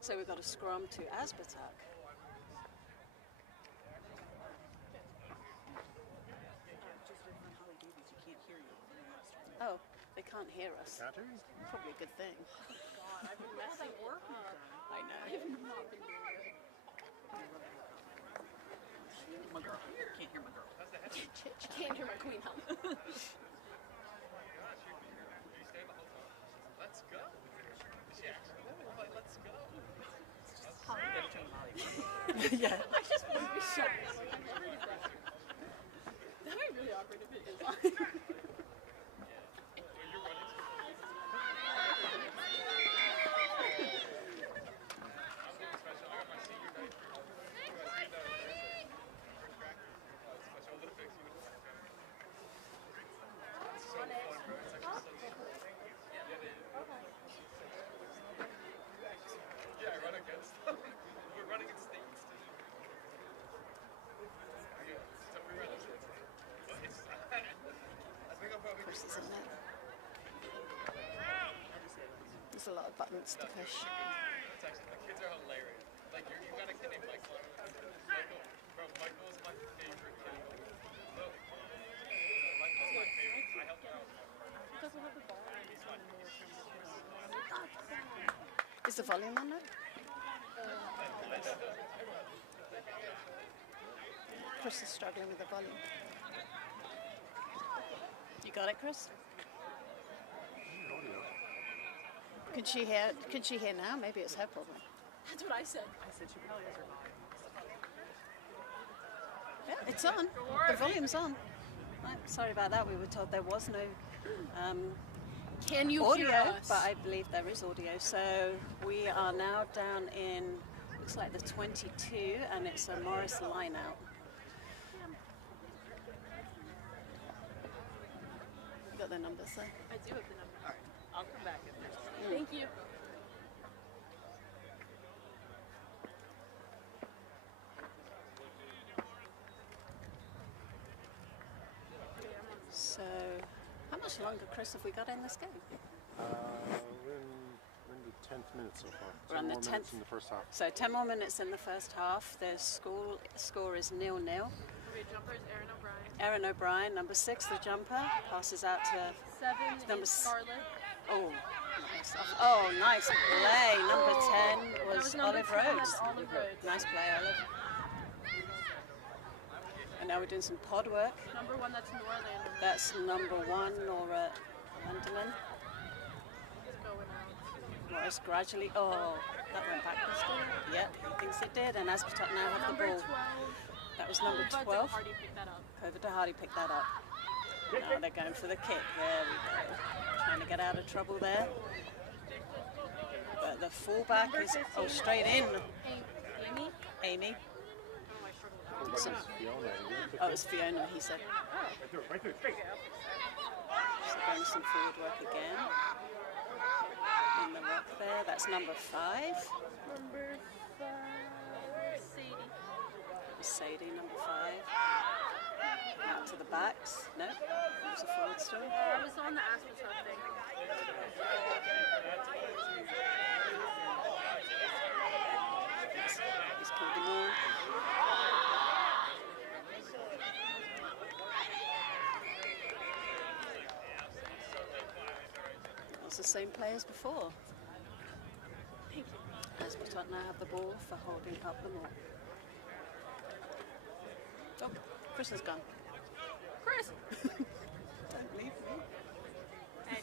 So we've got a scrum to Aspetuck. Oh, they can't hear us. Can't you? Probably a good thing. God, I've been messing work. I know. My girl. Can't hear my girl. I can't hear my queen hum. Let's go. Let's go. Yeah. I just want to be shut. That'd be really awkward if it is. lot of buttons to push. The kids are hilarious. Like, you got a kid named Michael. Michael is my favorite kid. Look. Michael's my favorite. I helped him out. He doesn't have the ball. Is the volume on that? Chris is struggling with the volume. You got it, Chris? Can she hear? Can she hear now? Maybe it's her problem. That's what I said. Yeah, it's on. The volume's on. Right, sorry about that. We were told there was no Can you audio, hear us? but I believe there is audio. So we are now down in, looks like the 22, and it's a Morris line out. You got the numbers there? I do have the number. All right, I'll come back if there's Thank you. So, how much longer, Chris, have we got in this game? We're in the 10th minute so far. We're on the 10 more 10th. minutes in the first half. So 10 more minutes in the first half. The score is 0-0. Okay, jumper is Aaron O'Brien. Aaron O'Brien, number 6, the jumper, passes out to 7 Number is s- Scarlett. oh, nice. Oh, nice play. Number 10 That was number Olive 10, Rhodes. that's Olive Rhodes. Nice play, Olive. And now we're doing some pod work. Number 1, that's Nora Lander. That's number 1, Nora Landerman. He's going out. Morris gradually. Oh, that went backwards. Yep, he thinks it did. And Aspetuck now have the Number ball. 12. That was number But 12. Hardy picked that up. Over to Hardy, pick that up. Now they're going for the kick. There we go. Trying to get out of trouble there. But the fullback is straight in. Amy? Amy. Oh, I struggled with that. What about Miss Fiona? Oh, it's Fiona, he said. Right there, straight. So going some forward work again. In the rock there. That's number 5. Number 5, Sadie. Sadie, number 5. Out to the backs. No, it was a forward still. I was on the Aspetuck thing. He's pulled them all. It's the same players before. Thank you. Aspetuck now have the ball for holding up the ball. Oh, Chris is gone. Chris! Don't leave me. Hey.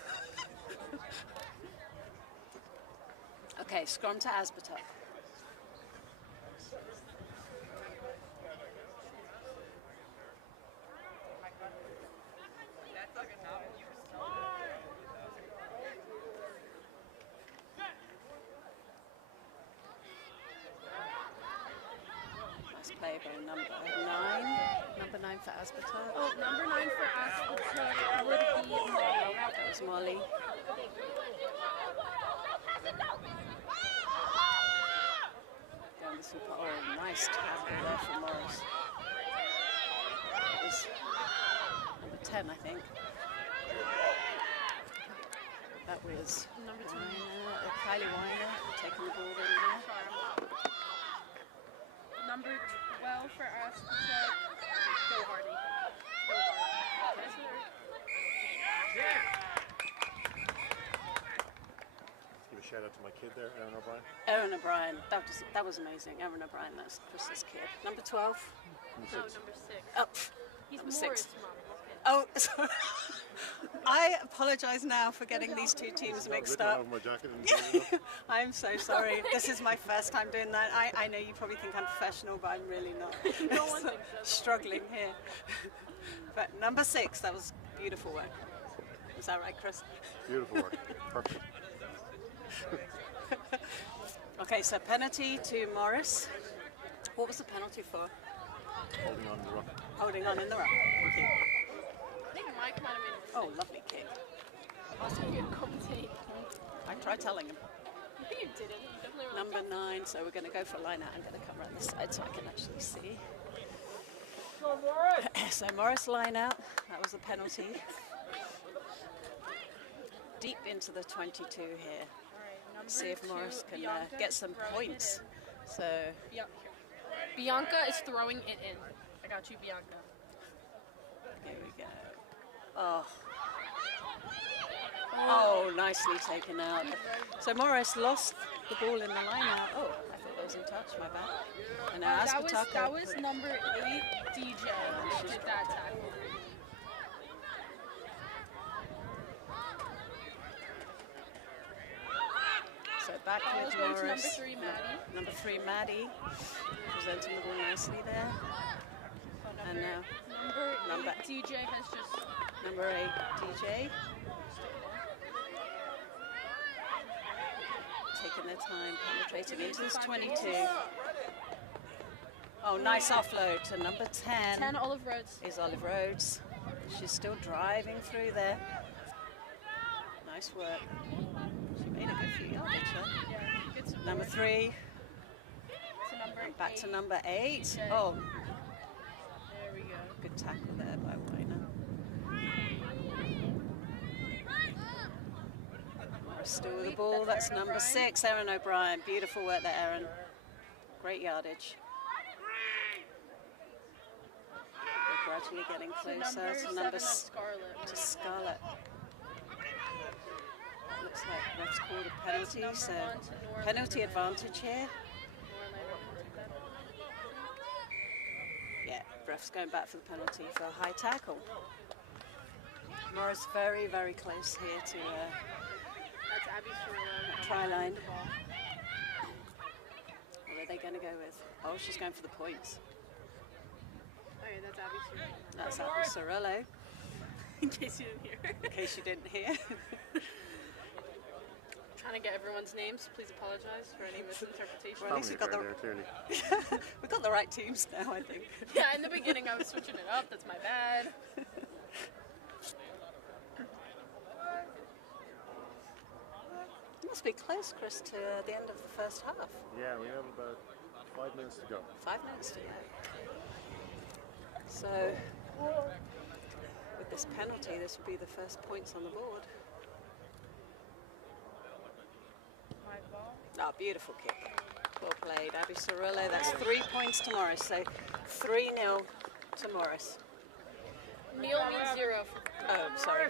Okay, scrum to Aspetuck. Nice play by number 9. Number 9 for Aspetuck. Oh, number 9 for Aspetuck would be Molly. That was Molly. Going with some, oh, nice tackle there from Morris. That was number 10, I think. That was Number 2. Kylie Weiner taking the ball in there. Number 12 for Aspetuck. Go Hardy. Go Hardy. That's her. Give a shout out to my kid there, Aaron O'Brien. Aaron O'Brien, that was amazing. Aaron O'Brien, that's Chris's kid. Number 12. No, number 6. Oh, He's number Morris' 6. mom. Oh, sorry. I apologise now for getting these two teams mixed Written all up. over my jacket and I'm so sorry. This is my first time doing that. I know you probably think I'm professional, but I'm really not. No one So, thinks so. struggling here. But number 6, that was beautiful work. Is that right, Chris? beautiful work. Perfect. Okay, so penalty to Morris. What was the penalty for? Holding on in the rock. Holding on in the rock. Thank you. I think Mike might have made a mistake. Oh, lovely kick. Also, you commentate. I tried telling him. You didn't. You definitely were Number 9, so we're going to go for a line out. I'm going to come around this side so I can actually see. So Morris line out. That was a penalty. Deep into the 22 here. see if Morris can get some points. So Bianca is throwing it in. I got you, Bianca. here we go. Oh, nicely taken out. So Morris lost the ball in the line out. Oh, I thought that was in touch, my bad. And now Aspetuck. That was number 8, DJ, who did that tackle. So back with Going to number Morris. 3, Maddie. Number 3, Maddie, presenting the ball nicely there. And now Number 8, DJ has just... number 8, DJ. Taking their time, penetrating into this 22. Oh, nice offload to number 10. 10 Olive Rhodes. Is Olive Rhodes. She's still driving through there. Nice work. She made a good few yardage there. Yeah, good support. Number 3. To number And back 8. to number 8. DJ. Oh, There we go. good tackle there by Weiner. Still with the ball, that's number 6, Erin O'Brien. Beautiful work there, Erin. Great yardage. We're gradually getting closer to number 7 Scarlett. to Scarlett. Looks like ref's called a penalty, Number so 1 to Norland. penalty advantage here. Yeah, ref's going back for the penalty for a high tackle. Morris very, very close here to That's Abby Cirillo. try line. What are they going to go with? Oh, she's going for the points. Oh yeah, that's Abby Cirillo. That's Abby Cirillo, In case you didn't hear. in case you didn't hear. Trying to get everyone's names. Please apologize for any misinterpretation. Well, at least Family we got affair the there, clearly. we've got the right teams now, I think. Yeah, in the beginning I was switching it up. That's my bad. It must be close, Chris, to the end of the first half. Yeah, we have about 5 minutes to go. 5 minutes to go. So, with this penalty, this would be the first points on the board. My ball. Oh, beautiful kick. Well played, Abby Cirillo. That's 3 points to Morris, so 3-0 to Morris. Meal means 0 for Oh, sorry.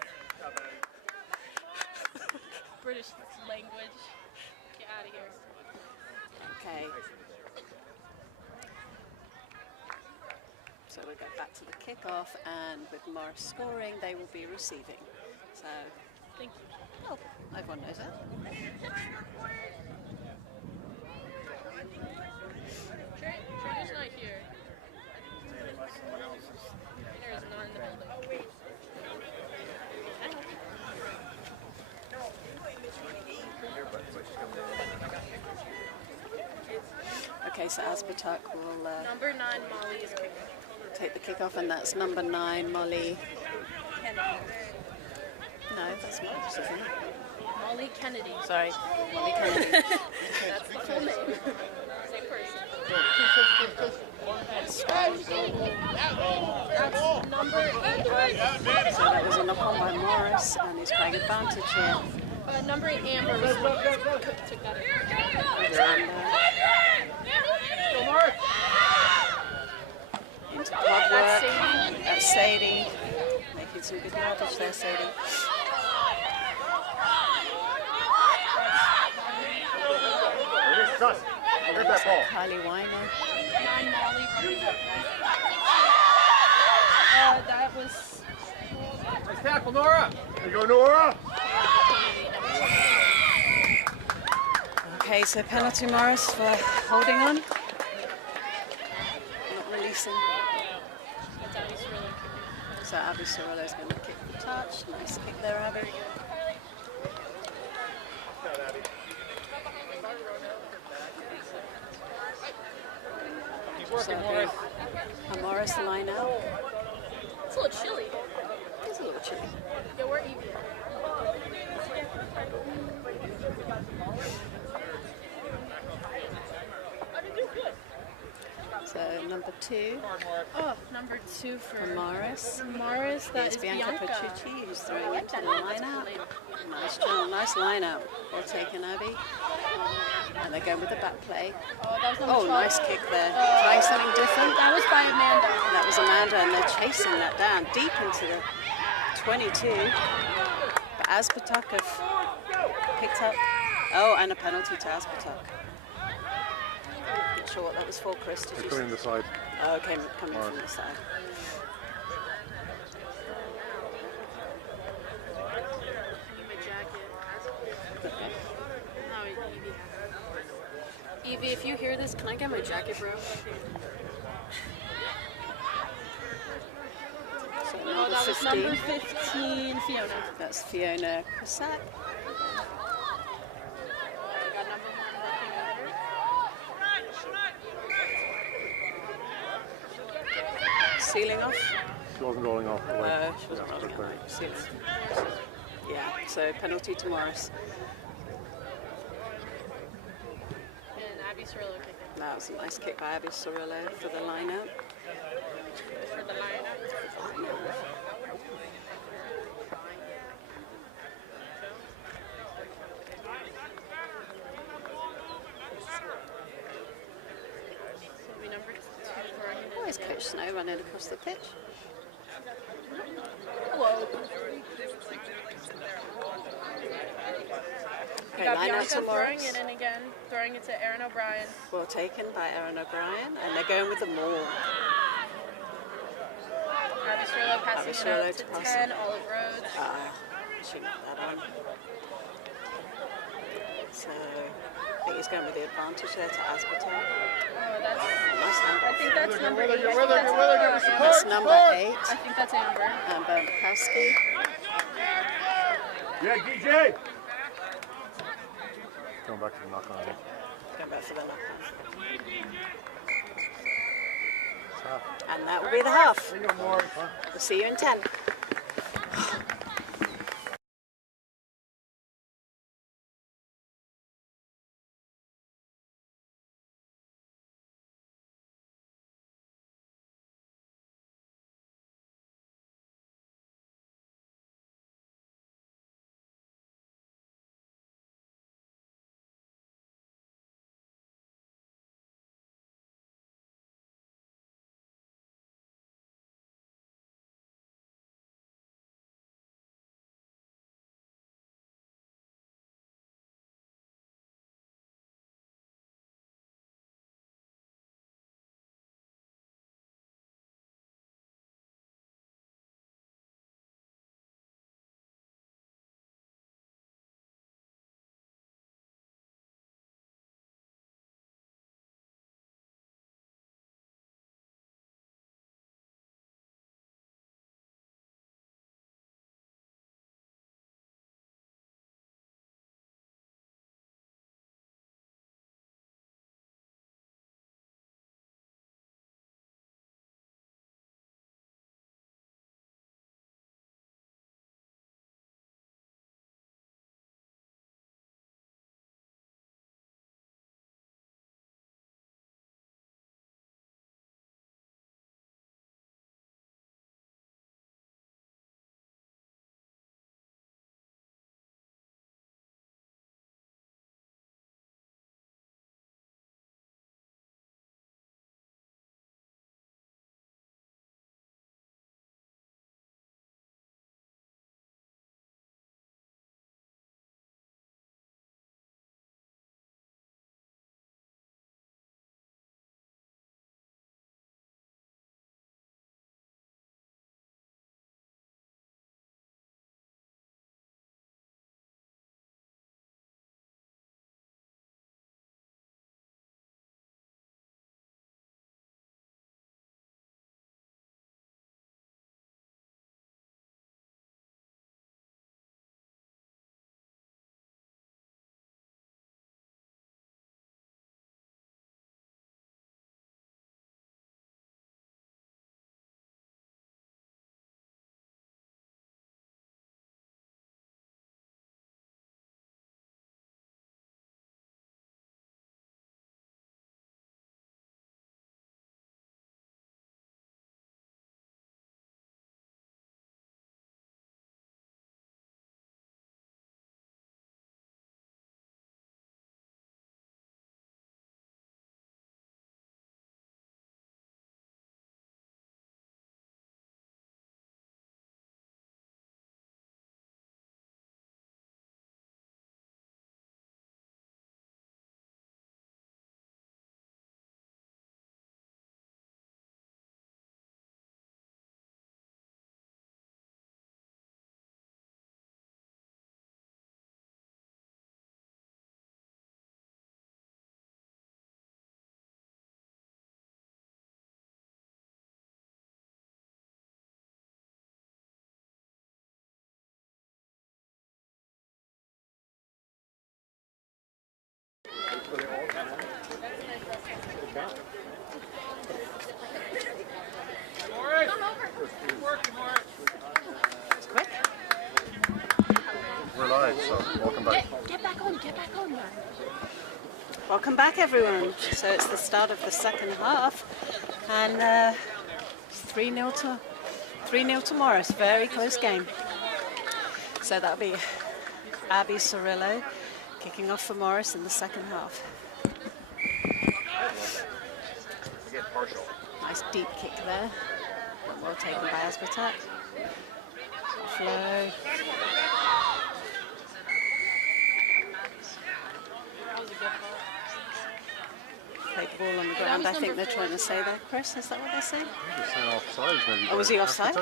British language. Get out of here. Okay. So we'll go back to the kickoff, and with Morris scoring, they will be receiving. So, Thank you. oh, everyone knows that. Trainer's not here. Trainer is not in the building. Okay, so Aspetuck will Number 9, Molly is kicking. take the kickoff, and that's number 9, Molly. No, that's not, isn't it? Molly Kennedy. Sorry, Molly Kennedy. That's the full name. Same person. That's number 8. So that was a knock on by Morris, and he's playing advantage here. Number 8, Amber was took that in. Into quad work. That's Sadie. Making some good yardage there, Sadie. Gus, get that ball. Kylie Weiner. 9, Molly. That was... Nice tackle, Nora. There you go, Nora. Okay, so penalty Morris for holding on. Not releasing. That's Abby Cirillo. So Abby Cirillo's going to kick the touch. Nice kick there, Abby. Keep So working, Morris. a Morris line out. It's a little chilly. It's a little chilly. Yeah, we're even. So number 2 Oh, number 2 for for Morris. Morris. That Here's is Bianca Bianca. Petrucci, who's throwing like into that. the lineup. Nice jump, nice lineup. Well taken, Abby. And they're going with the back play. Oh, that was number Oh, 12. nice kick there. Trying something different. That was by Amanda. That was Amanda, and they're chasing that down deep into the 22. But Aspetuck have picked up. Oh, and a penalty to Aspetuck. Not sure what that was for, Chris. Did They're you coming the side. Oh, okay, coming from the side. I need my jacket. Oh, Evie, if you hear this, can I get my jacket, bro? So Oh, that was number 15, Fiona. That's Fiona Cossack. I got number 1 working over. Sealing off. She wasn't rolling off the way. She wasn't Yeah, rolling just there. out. Sealing. Yeah, so penalty to Morris. And Abby Cirillo kicked it. That was a nice kick by Abby Cirillo for the lineup. For the lineup. So we number 2 for our Oh, is Coach Snow running across the pitch? Whoa. Okay, Got line out Bianca to throwing Morris. it in again, throwing it to Aaron O'Brien. Well taken by Aaron O'Brien, and they're going with the maul. Abby Cirillo passing Abby it Cirillo out to to pass 10, it. Olive Rhodes. She got that on. So I think he's going with the advantage there to Aspetuck. Oh, that's, Nice number. I think that's number 8. That's number 8. I think that's Amber. Amber Bukowski. Yeah, DJ! Going back to the knock on. Going back for the knockout. It's half. And that will be the half. We'll see you in 10. Welcome back. Get back on, man. Welcome back, everyone. So it's the start of the second half, and 3-0 to Morris. Very close game. So that'll be Abby Cirillo kicking off for Morris in the second half. Nice deep kick there. Well taken by Aspetuck. Flow. Played the ball on the ground. I think they're trying to say that, Chris. Is that what they're saying? Offside, maybe. Oh, was he offside?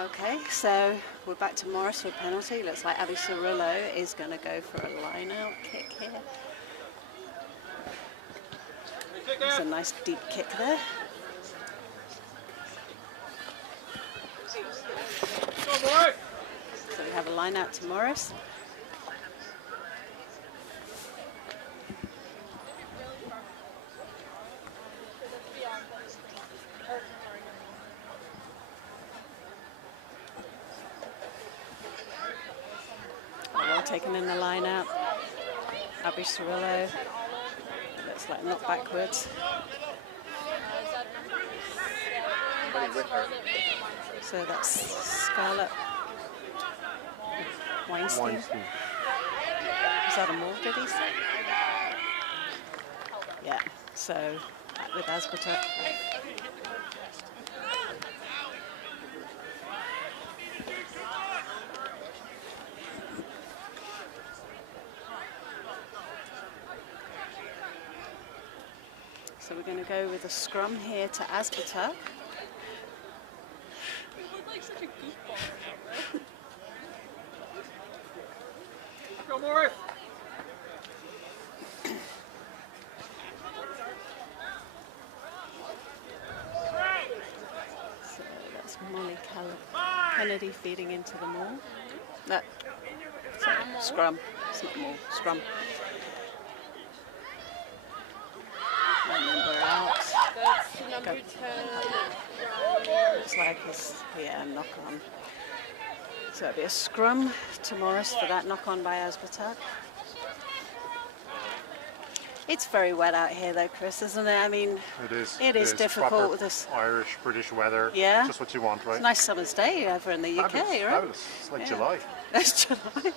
Okay, so we're back to Morris for penalty. Looks like Abby Cirillo is going to go for a line-out kick here. It's a nice deep kick there. So we have a line-out to Morris. Taken in the line out. Abby Cirillo. Looks like knocked backwards. So that's Scarlett Weinstein. Is that a move, did he say? Yeah, so back with Aspetuck. So we're going to go with a scrum here to Aspetuck. You look like such a goofball. Go, Morris! So that's Molly Kennedy feeding into the maul. No, sorry, scrum. It's not maul, scrum. Number out. That's number 10. Looks like it's, yeah, knock on. So it'll be a scrum to Morris for that knock on by Aspetuck. It's very wet out here though, Chris, isn't it? I mean, it is difficult with this Irish, British weather. Yeah. Just what you want, right? It's a nice summer's day over in the UK, Fabulous, right? fabulous. It's like July. It's July.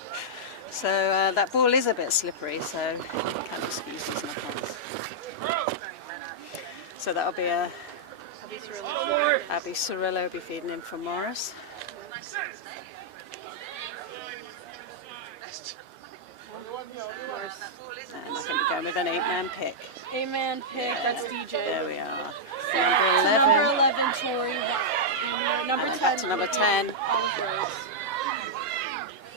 So that ball is a bit slippery, so you can't excuse these knock-ons. So that'll be a Abby Cirillo will be feeding in for Morris. And we're going to go with an 8-man pick. 8-man pick, that's DJ. There we are. Number Number 11. 11, Tori. Number And 10. back to number 10. Olive Rose.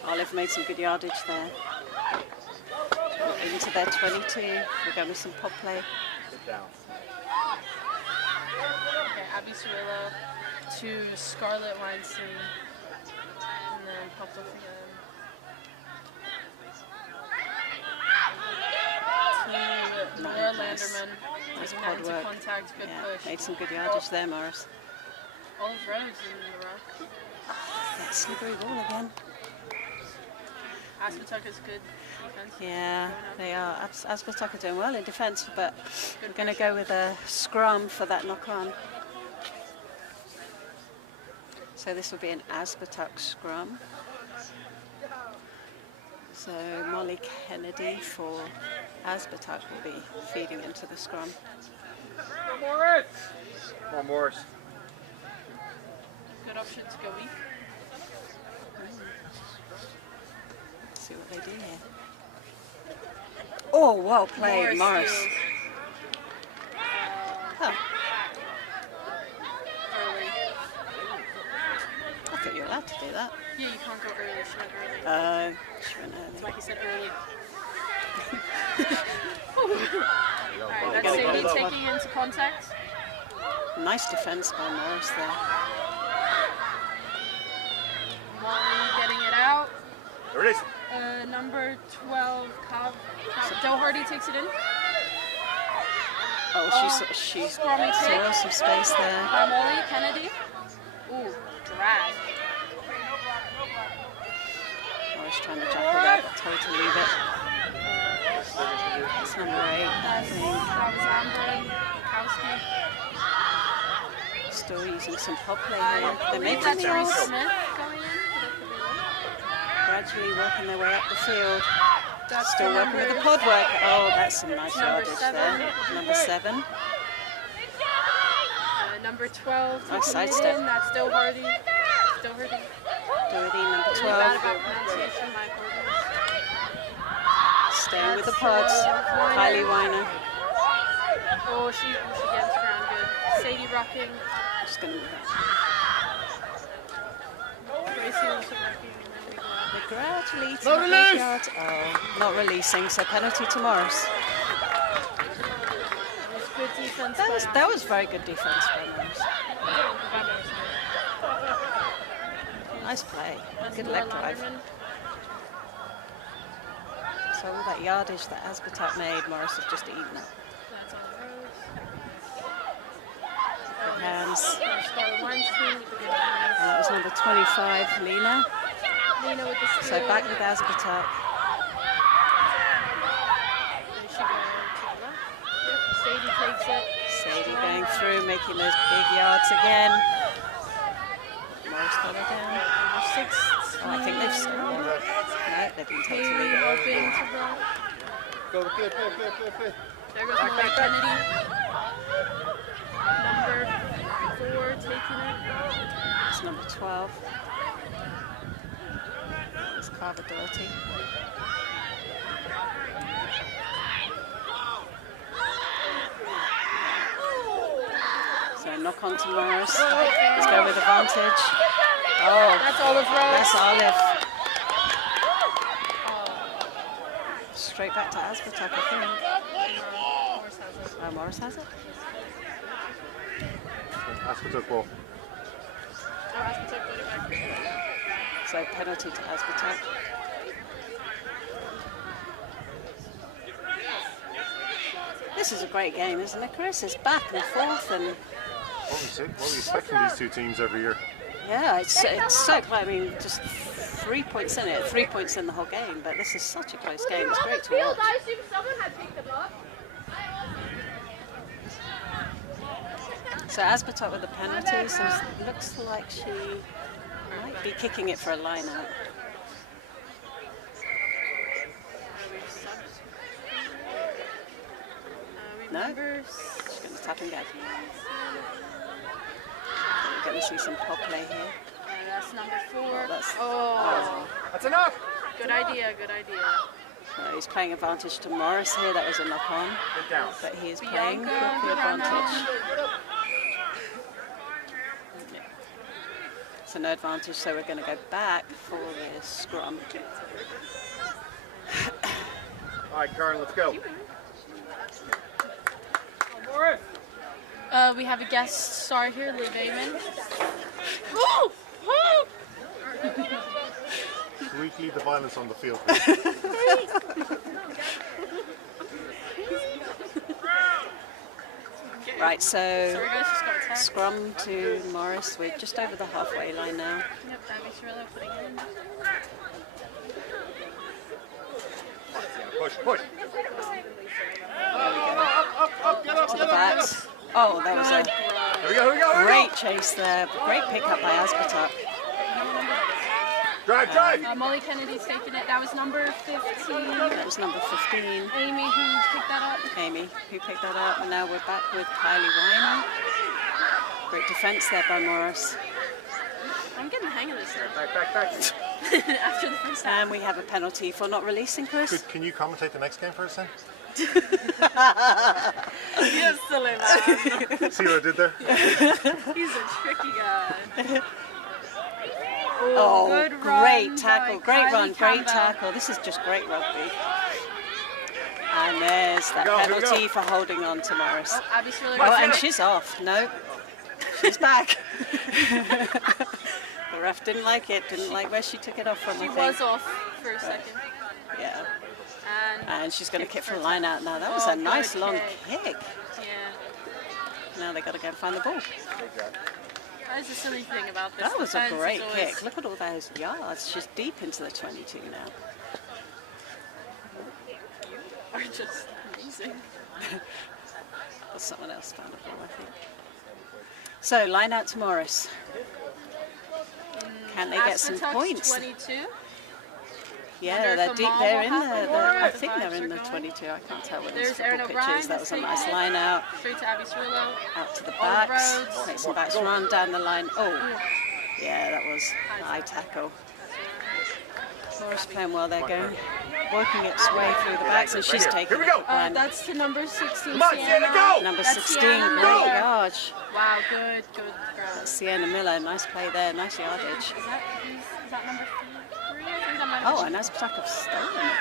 Olive made some good yardage there. Into their 22. We're going with some pop play. Okay, Abby Cirillo to Scarlett Weinstein. And then popped up again. To Nora Nice. Landerman. Nice Taking pod that into work. contact, good Yeah, push. made some good yardage there, Morris. Olive Rose in the rock. That slippery ball again. Aspetuck is good defense. Yeah, they are. Aspetuck are doing well in defence, but we're going to go with a scrum for that knock-on. So this will be an Aspetuck scrum. So Molly Kennedy for Aspetuck will be feeding into the scrum. Go, Morris! Come on, Morris. Good option to go weak. Let's see what they do here. Oh, well played, Morris. steals. Oh, Early. I thought you were allowed to do that. Yeah, you can't go early. She went early. She went early. Like you said, early. We're Alright, gonna that's go Sadie low. taking into contact. Nice defence by Morris there. Molly getting it out. There it is. Number 12, Doherty takes it in. Oh, she Scrummy saw pick. some space there. By Molly Kennedy. Ooh, drag. I was trying to jackal there, but told to leave it. It's number 8, I think. That was Amber. Kowski. Still using some pop play here. They're making That's the Reese odds. Smith going in. But that could be wrong. Gradually working their way up the field. That's Still working with the pod work. Oh, that's some nice Number yardage 7. there. Number 7. Number 12. Nice taking side it step. in. That's still Hardy. Still Hardy. Doherty, number Really 12. bad about pronunciation. My apologies. Staying with the pods. Kylie Weiner. Oh, she gets around good. Sadie rocking. Just going to move that. Gracie also rocking. And then we go out. They're gradually to the big yards. Oh, not releasing, so penalty to Morris. It was good defense. That was very good defense by Morris. Nice play. Good leg drive. So all that yardage that Aspetuck made, Morris has just eaten it. That's on the road. Good hands. Scarlett Weinstein with the good And hands. that was number 25, Lena. Lena with the steal. So back with Aspetuck. There she goes to the left. Yep, Sadie takes it. Sadie going through, making those big yards again. Morris got her down. Number 6. Oh, I think they've scored. No, they've been told to Haley leave. hoping to block. Go, play. There goes Molly Kennedy. Number 4 taking it. It's number 12. It's Carver Doherty. So knock on to Morris. Let's go with advantage. Oh, That's Olive Rose. that's Olive. Straight back to Aspetuck, I think. Morris has it. Oh, Morris has it? Aspetuck ball. Oh, Aspetuck got it back. So penalty to Aspetuck. This is a great game, isn't it, Chris? It's back and forth, and What are we expecting these two teams every year? yeah, it's so close. I mean, just 3 points in it, 3 points in the whole game, but this is such a close game. It's great to watch. I assume someone had picked them up. So Aspetuck with the penalty, so it looks like she might be kicking it for a line out. No? Remember, She's going to tap and go. We're going to see some pop play here. that's number 4. that's- Oh, That's enough. good idea, good idea. So he's playing advantage to Morris here. That was a knock on. Get down. But he is playing Bianca, with the Hannah. advantage. Yeah. So no advantage, so we're going to go back for the scrum. All right, Karen, let's go. We have a guest star here, Liv Amon. Woo! Woo! Week lead the violence on the field. Right, so Sorry guys, just got attacked. scrum to Morris. We're just over the halfway line now. Yep, Abby Cirillo putting it in. Push. To the backs. Oh, that was a Here we go. great chase there. Great pickup by Aspetuck. Drive. Molly Kennedy's taking it. That was number 15. That was number 15. Amy who picked that up. Amy, who picked that up. And now we're back with Kylie Weiner. Great defense there by Morris. I'm getting the hang of this now. Back. After the first half. And we have a penalty for not releasing, Chris. Can you commentate the next game for us then? You're silly man. See what I did there? He's a tricky guy. Oh, good great run tackle, by great Kylie run, great Campbell. tackle. This is just great rugby. And there's that Here we go. penalty for holding on to Morris. Oh, Abby Cirillo. Oh, and she's off. No, she's back. The ref didn't like it, didn't like where she took it off from, She I think. was off for a second. Yeah, And and she's going to kick for a line out now. That was a Oh, nice good long kick. kick. yeah. Now they got to go and find the ball. That is the silly thing about this. That was a defense is great always- kick. Look at all those yards. She's deep into the 22 now. Are just amazing. Or someone else found a ball, I think. So, line out to Morris. Can they get some Aspetuck's points? 22. Yeah, Wonder if they're a deep. mall They're will in happen the. more I if the think they're vibes in are the going. 22. I can't tell with There's these Aaron football O'Brien. pitches. That was a That's nice taken. line out. Straight to Abby Cirillo. Out to the All the backs. roads. Make some backs run down the line. Oh, yeah, that was high tackle. Morris playing well. They're going, working its way through the backs, and she's taking Here we go. it. And That's to number 16. Come on, Sienna, go! number That's 16, Sienna great Miller. yard. Wow, good ground. Sienna Miller, nice play there, nice yardage. Is that number 3? I think that might Oh, be. and Aspetuck have stolen it.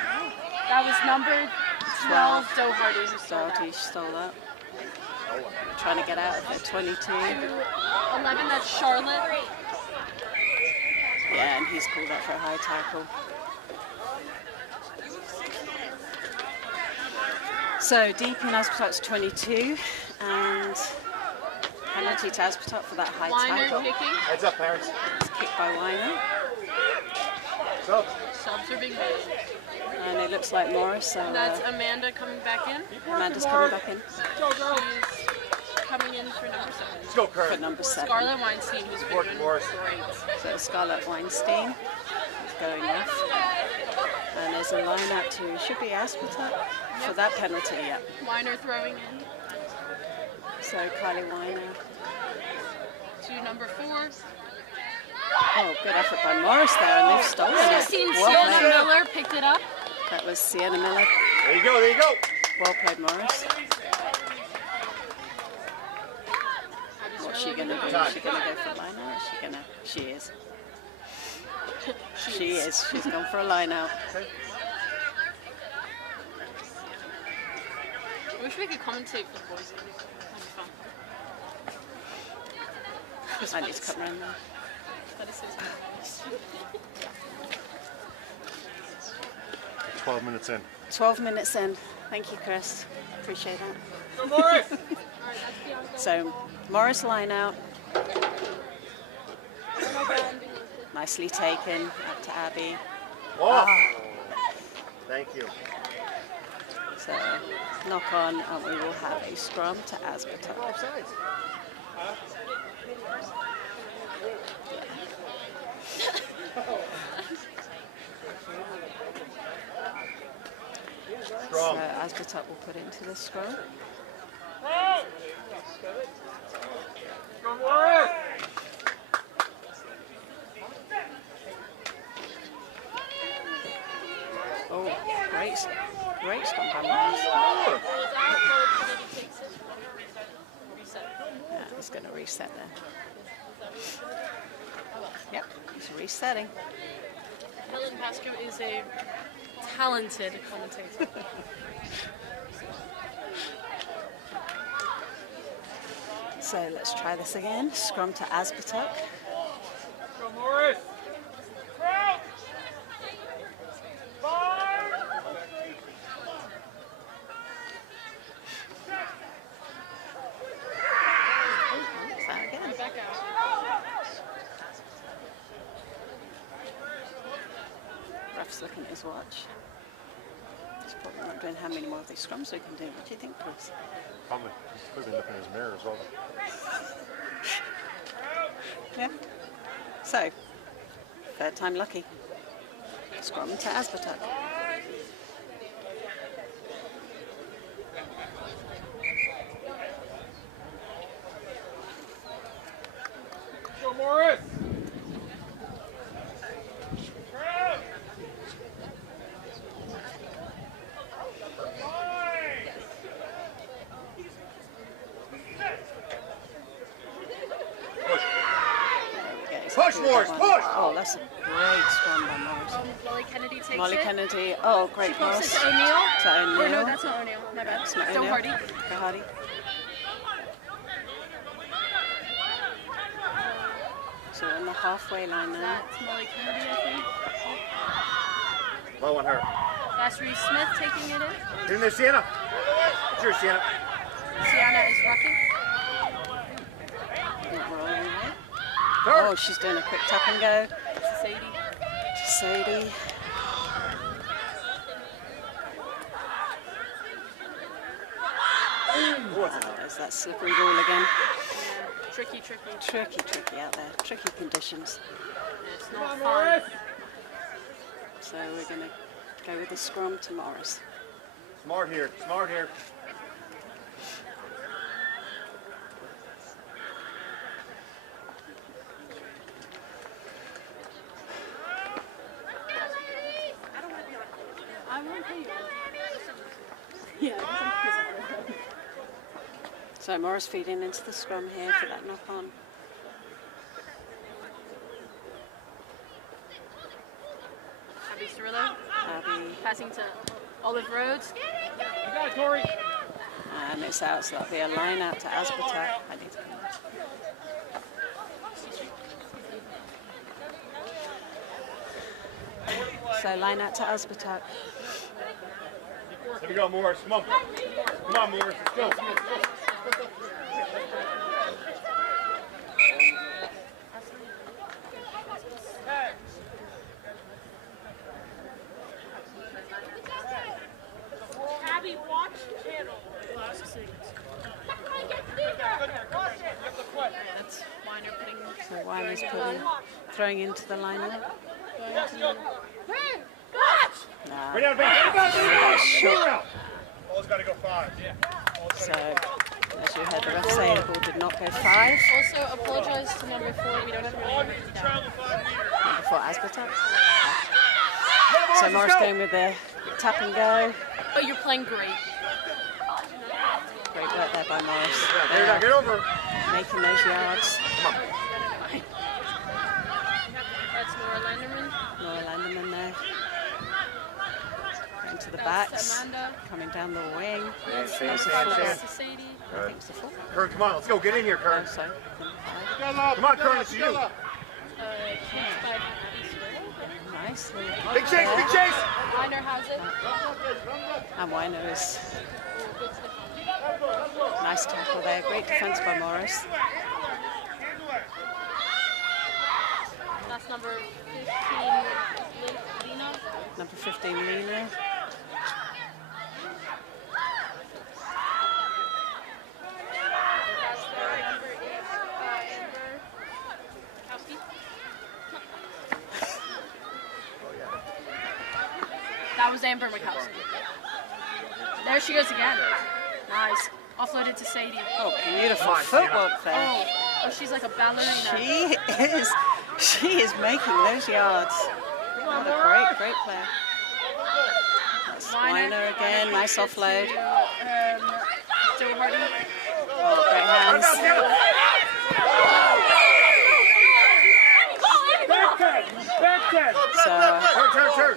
That was number 12, Doherty, who stole that. Doherty stole that. Trying to get out of their 22. 11, that's Charlotte. Yeah, and he's called up for a high tackle. So deep in Aspetuck's 22, and penalty to Aspetuck for that high Weiner tackle. kicking. Heads up, parents. It's kicked by Weiner, Sub. Subs are being made. and it looks like Morris. So That's Amanda coming back in. Amanda's coming back in She's coming in for number 7. Let's go, for Kurt. number 7. Scarlett Weinstein, who's been Work, doing Morris. great. So Scarlett Weinstein is going left. And there's a line out to, should be Aspetuck for that penalty, yeah. Weiner throwing in So Kylie Weiner. to number 4. Oh, good effort by Morris there, and they've stolen it. 16, Well Sienna played. Miller picked it up. That was Sienna Miller. There you go, there you go. Well played, Morris. What's she gonna do? Is she gonna go for a line out? She is. She is. She's gone for a line out. I wish we could commentate for the boys. That'd be fun. I need to come around there. That is so sad. 12 minutes in. 12 minutes in. Thank you, Chris. Appreciate that. Go, Morris. So, Morris line out. Nicely taken. Up to Abby. Oh. Thank you. So, knock on, and we will have a scrum to Aspetuck. Offsides. Strong. So Aspetuck will put into the scrum. Go, Morris. Oh, great scrum by Morris. Yeah, he's going to reset there. Yep, he's resetting. Helen Pascoe is a talented commentator. So let's try this again. Scrum to Aspetuck. Go, Morris. Try again. Back out. Ref's looking at his watch. He's probably not doing how many more of these scrums we can do. What do you think, Chris? Probably. He's probably looking in his mirror as well. Yeah. So, third time lucky. Scrum to Aspetuck. Go, Morris. Push, Morris, push! Oh, that's a great scrum by Morris. Molly Kennedy takes Molly it. Kennedy. Oh, great Pops Morris. it to O'Neill. To Or no, O'Neill. that's not O'Neill. My bad. It's not Joe O'Neill. Hardy. Joe Hardy. So we're on the halfway line now. That's Molly Kennedy, I think. Low on her. That's Reese Smith taking it in. Get in there, Sienna. It's yours, Sienna. Sienna is rocking. Not rolling away. Oh, she's doing a quick tap and go. Sadie. Sadie. Oh, there's that slippery ball again. Tricky. Tricky out there. Tricky conditions. It's not fun. So we're going to go with the scrum to Morris. Smart here. I won't pay you. Yeah. So Morris feeding into the scrum here for that knock on. Abby Cirillo. Abby. Passing to Olive Rhodes. You got it, Tori. And it's out, so that'll be a line out to Aspetuck. So line out to Aspetuck. Here we go, Morris. Come on. Come on, Morris. Let's go. Abby, watch channel. That's Weiner putting. So Weiner's throwing into the lineup. Nah. Right down, back. Ball's got to go 5. So, as you heard the ref say, the ball did not go 5. Also, apologize to number 4. We don't have really Number 4, Aspetuck. So Morris going with the tap and go. But you're playing great. Great work there by Morris. Get over. Making those yards. That's Nora Landerman. Laura Landerman there. Into the backs. That's Amanda. Coming down the wing. That's That's a Sadie. full. That's Sadie. I think it's the full. Kern, come on. Let's go. Get in here, Kern. Oh, sorry. Come on, Kern. It's you. Kids by Abby Cirillo. Nice. Big chase. Big chase. Weiner has it. And Weiner is nice tackle there. Great defense by Morris. That's number 15, Lena. Number 15, Lena. That's their number 8, Amber Kowski. That was Amber Mikowski. There she goes again. Nice. Offloaded to Sadie. Oh, beautiful footwork there. Oh, she's like a ballerina. She is making those yards. What a great player. That's Weiner again, nice offload. Joe Hardy. Oh, great hands. So,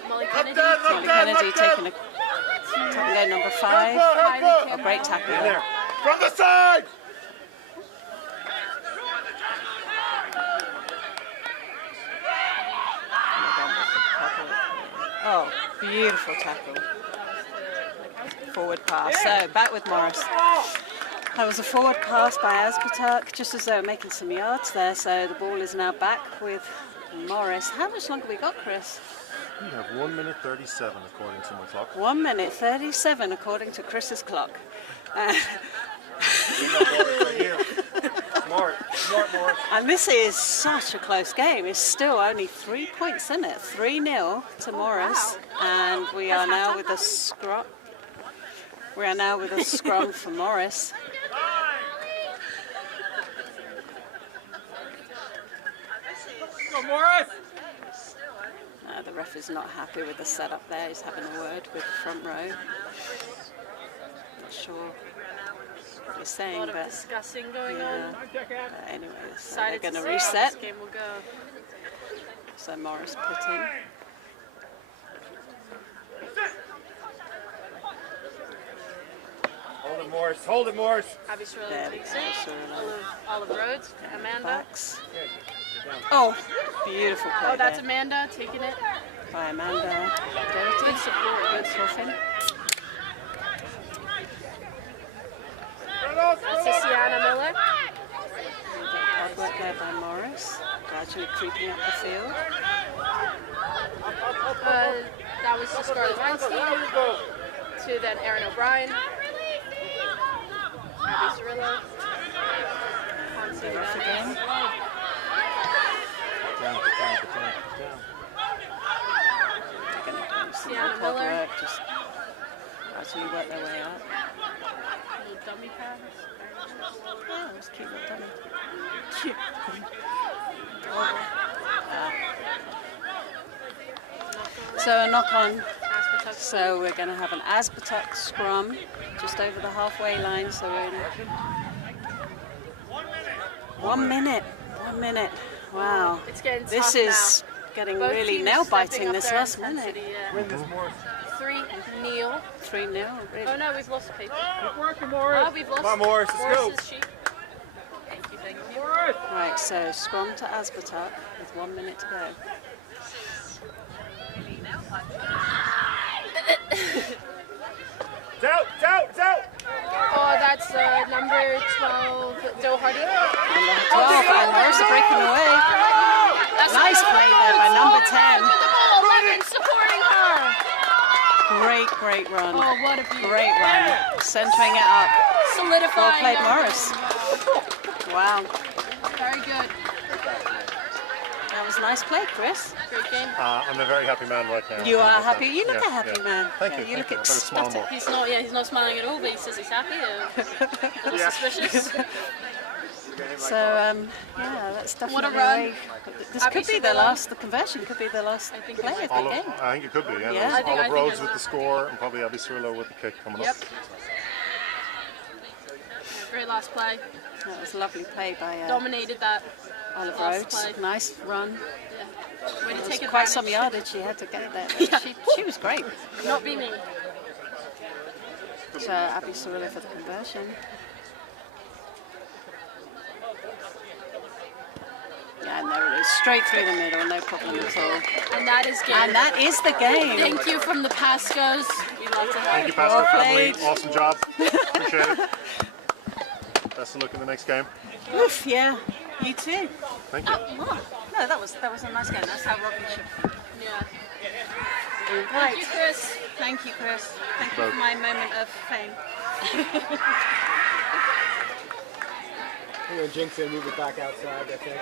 Molly Kennedy. Molly Kennedy taking a top and go number 5. Oh, great tackle there. From the side. Oh, beautiful tackle. Forward pass. So, back with Morris. That was a forward pass by Aspetuck, just as they were making some yards there. So, the ball is now back with Morris. How much longer we got, Chris? We have 1 minute 37 according to my clock. 1 minute 37 according to Chris's clock. Smart, Morris. And this is such a close game. It's still only 3 points in it. 3-0 to Morris. And we are now with a scrum. We are now with a scrum for Morris. Go, Morris. The ref is not happy with the setup there. He's having a word with the front row. Not sure what he's A saying, lot of but discussing going on. anyway, so Decided they're to going to see how reset. this game will go. So Morris put in. Hold it, Morris. Hold it, Morris. Abby Cirillo There we takes go, it. Cirillo. Olive Rhodes to Amanda. Backs. Oh, beautiful play Oh, that's there Amanda taking it. by Amanda. Good support. Good soften. That's to Sienna Miller. work there by Morris, gradually creeping up the field. That was to Scarlett Weinstein, to then Erin O'Brien, Abby Cirillo, The ref again. Sienna Quad Miller, work, just gradually work their way up. little dummy pass. Oh, it was cute little dummy. So a knock on. Aspetuck. So we're going to have an Aspetuck scrum just over the halfway line. So we're in 1 minute. 1 minute. Wow. It's getting This tough is getting Both really teams nail stepping biting up this their last minute. intensity, yeah. Win this more. 3-0. 3-0. Really. Oh no, we've lost the paper. Keep working, Morris. Oh, we've lost. Come on, Morris, let's go. Morris's sheet. Thank you, thank you. Morris. Right, so scrum to Aspetuck with 1 minute to go. It's out, it's out, it's out. Oh, that's number 12, Joe Hardy. Number 12, and Morris are breaking away. Nice play there by number 10. 11 supporting her. Great, great run. Oh, what a beauty. Great run. Centering it up. Well Solidifying. played, that. Morris. Wow. Very good. That was a nice play, Chris. Great game. I'm a very happy man right now. You are Yeah, happy. You look yeah, a happy yeah. man. Thank Yeah, you. you look thank I better smile ecstatic. more. He's not smiling at all, but he says he's happy. A little suspicious. So, yeah, that's definitely What a run. way. This Abby could be the Cirillo. last, the conversion could be the last I think play it of might the be. game. I think it could be. Yeah. Yeah. There's I think Olive Rhodes it's- with the score and probably Abby Cirillo with the kick coming Yep. up. Great last play. That was a lovely play by Dominated that. Olive last Rhodes. play. Nice run. Yeah. Way to It was take quite some advantage. yardage she had to get there. Yeah. She was great. Not be me. So Abby Cirillo for the conversion. Yeah, and there it is. Straight through the middle, no problem at all. And that is game. And that is the game. Thank you from the Pascos. We'd love to have Thank you, you. Pascal Well family. played. Awesome job. Appreciate it. Best of luck in the next game. Oof, yeah. You too. Thank you. Oh, no, that was a nice game. That's how Robin should. Yeah. Right. Thank you, Chris. Thank you, Chris. Thank you Both. for my moment of fame. I'm going to jinx it and move it back outside, I think.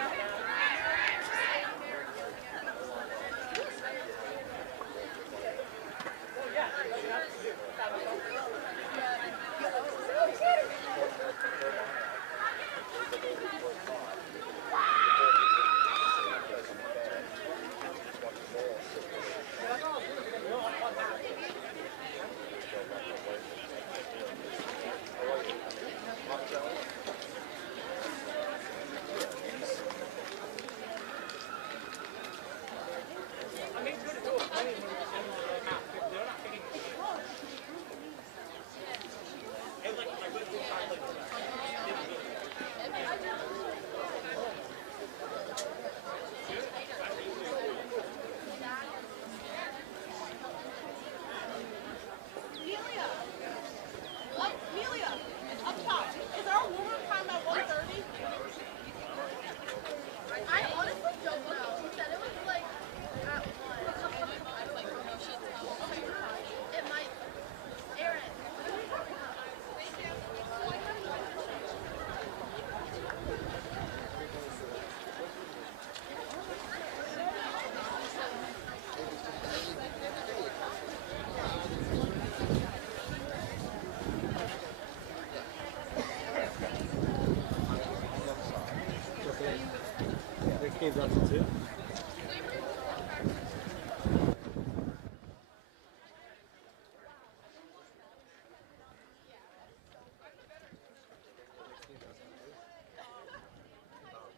Next game's up to 2.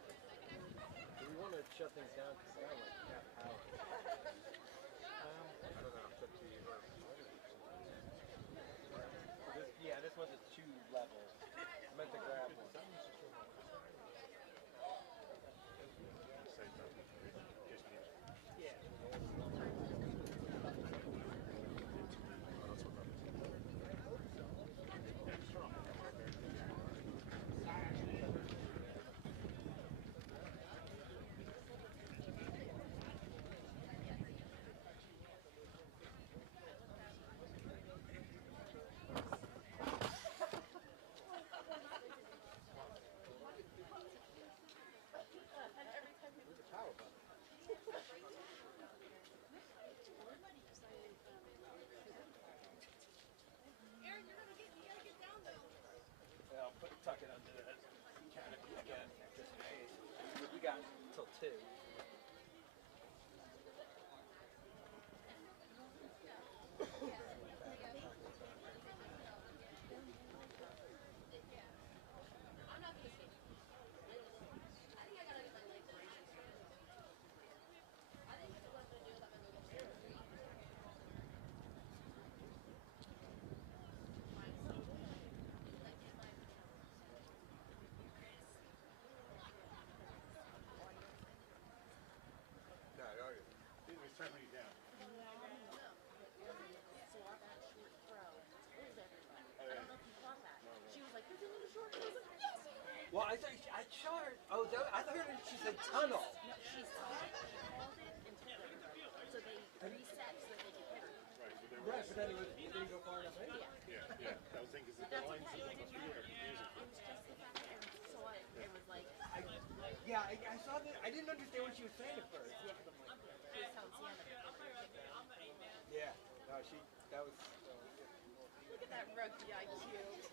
We want to shut things down because they're like half hour. I don't know. It's up to you. Yeah, this one's a 2 level. I meant to grab one. I'll tuck it under that canopy again, just in case. We got till 2. Well, I thought I saw her. Oh, I thought she said tunnel. No, she saw it, she called it, and took it. So they reset so that they could hit her. Right, but then it didn't go far enough. Yeah. Yeah. That was thinking the lines of the field are confusing. It was just the fact that I saw it, it was like, I saw that. I didn't understand what she was saying at first. yeah, she was telling Sienna that they Yeah. No, that was. look at that rugby IQ.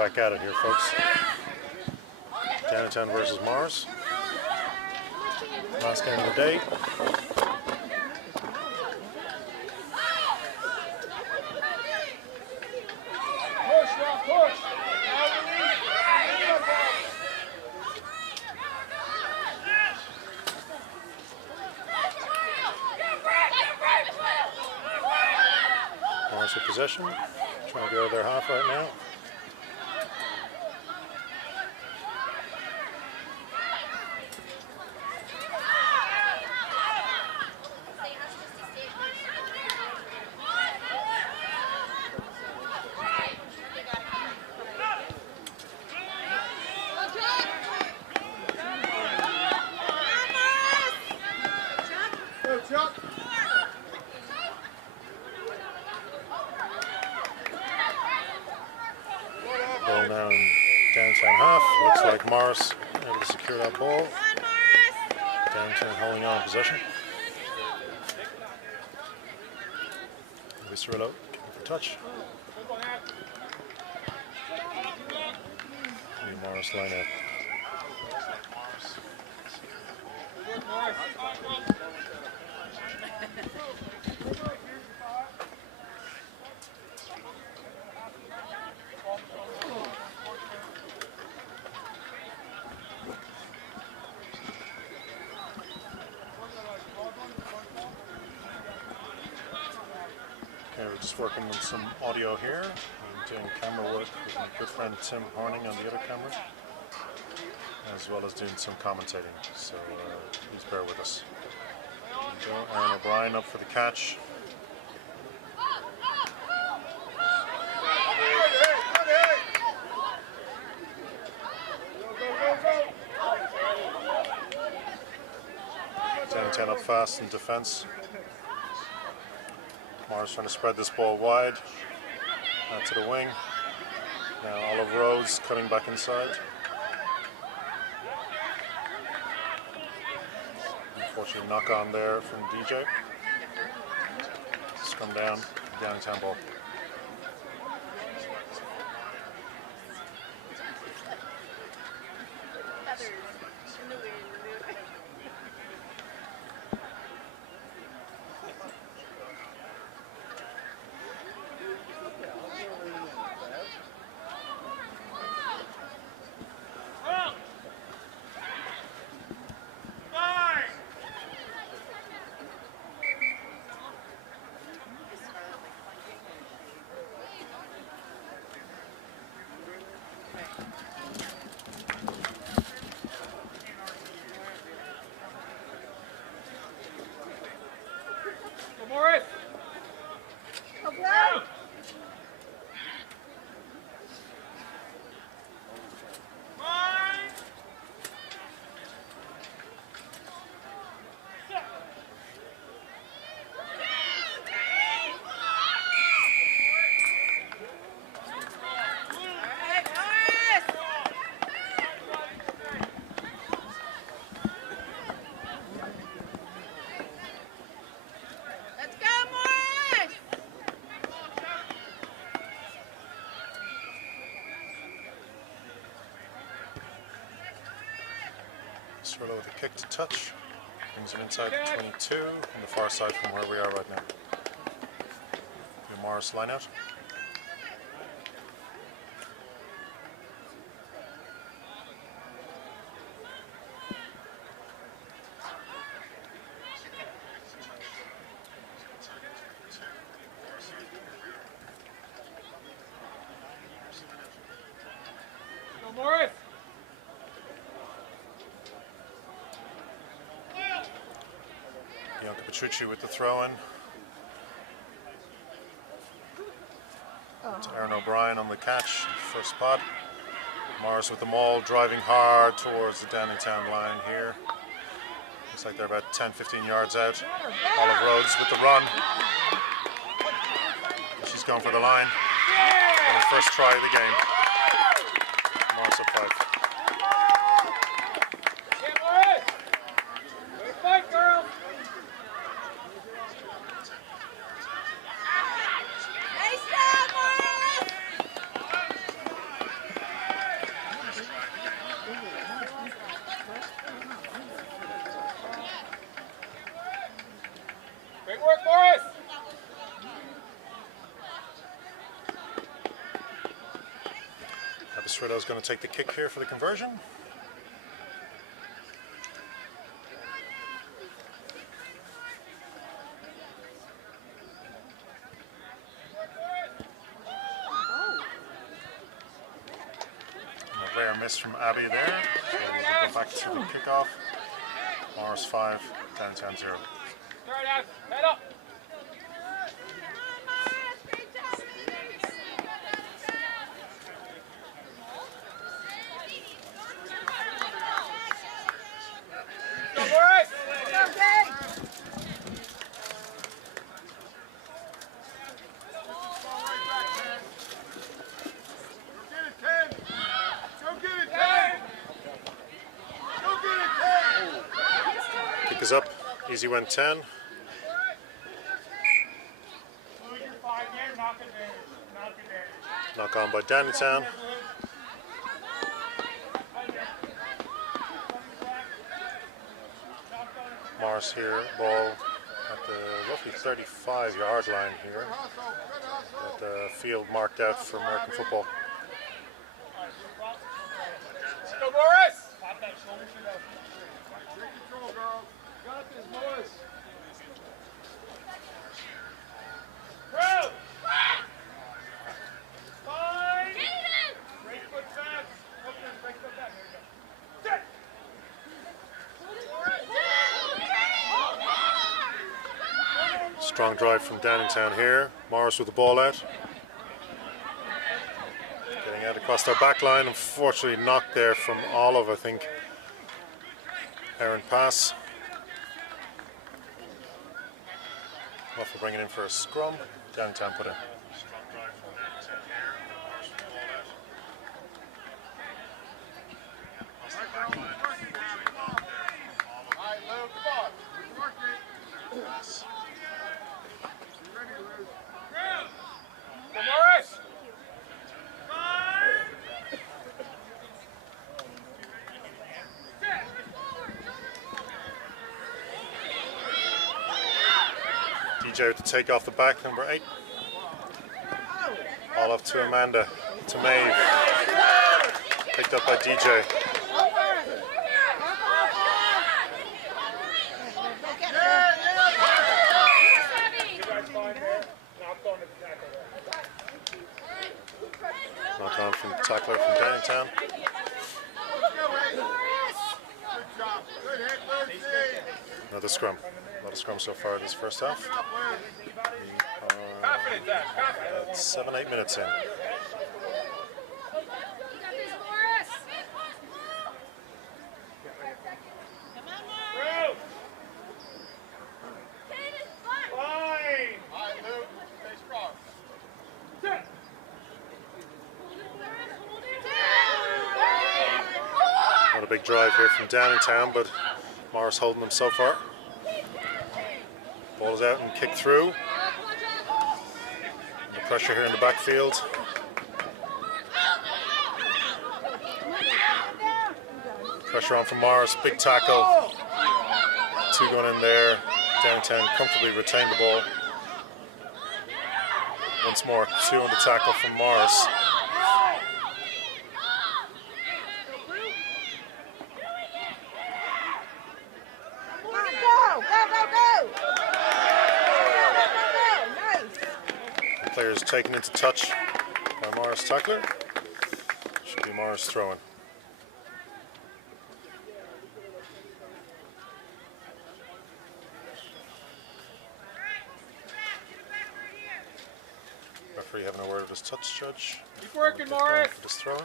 back at it here, folks. Downingtown versus Morris. Last game of the day. Morris with possession. Trying to go to their half right now. Ball now in Downingtown half. Looks like Morris able to secure that ball. Downingtown holding on possession. Viscerillo looking for touch. New Morris line out. Okay, we're just working with some audio here. I'm doing camera work with my good friend Tim Horning on the other camera, as well as doing some commentating, so please bear with us. There we go. Aaron O'Brien up for the catch. Downingtown up fast in defense. Morris trying to spread this ball wide. Out to the wing. Now Olive Rose cutting back inside. Unfortunately, knock on there from DJ. Scrum down, Downingtown ball. Morris! Viscerillo with a kick to touch. Brings him inside the 22 on the far side from where we are right now. New Morris line out. Go Morris! Bianca Petrucci with the throw-in. To Aaron O'Brien on the catch, first spot. Morris with the maul, driving hard towards the Downingtown line here. Looks like they're about 10-15 yards out. Olive Rhodes with the run. She's going for the line. On the first try of the game. Morris up 5. Israel is going to take the kick here for the conversion. A rare miss from Abby there. So we'll go back to the kickoff. Morris 5, Downingtown 0. Head up. Kick is up. Easy win 10. Knock on by Downingtown. Morris here, ball at the roughly 35-yard line here. Got the field marked out for American football. Go, Morris! Take control, girl. Got this, Morris. Bro! Fine! Break foot fast. Okay, break foot back. There you go. Sit! Strong drive from Downingtown here. Morris with the ball out. Getting out across their back line. Unfortunately knocked there from Olive, I think. Errant pass. Ruffle bringing in for a scrum. Downingtown put in. Strong drive from Downingtown here. Morris with the ball out. Across their back line. Unfortunately knocked there from Olive. All right, Lou, come on. Work it. Pass. Go, Morris! DJ to take off the back, number 8. Olive to Amanda, to Maeve. Picked up by DJ. Knock on from tackler from Downingtown. Good job. Good hit, Lucy. Another scrum. A lot of scrum so far this first half. Confident, Zach. Confident. 7-8 minutes in. Bro! Fine! All right, Lou. Stay strong. Sit! Not a big drive here from Downingtown, but Morris holding them so far. Ball is out and kicked through. The pressure here in the backfield. Pressure on from Morris, big tackle. 2 going in there. Downingtown comfortably retained the ball. Once more, 2 on the tackle from Morris. The players taken into touch by Morris tackler. Should be Morris throwing. Referee having a word with his touch judge. Keep working, Get going Morris. for this throw.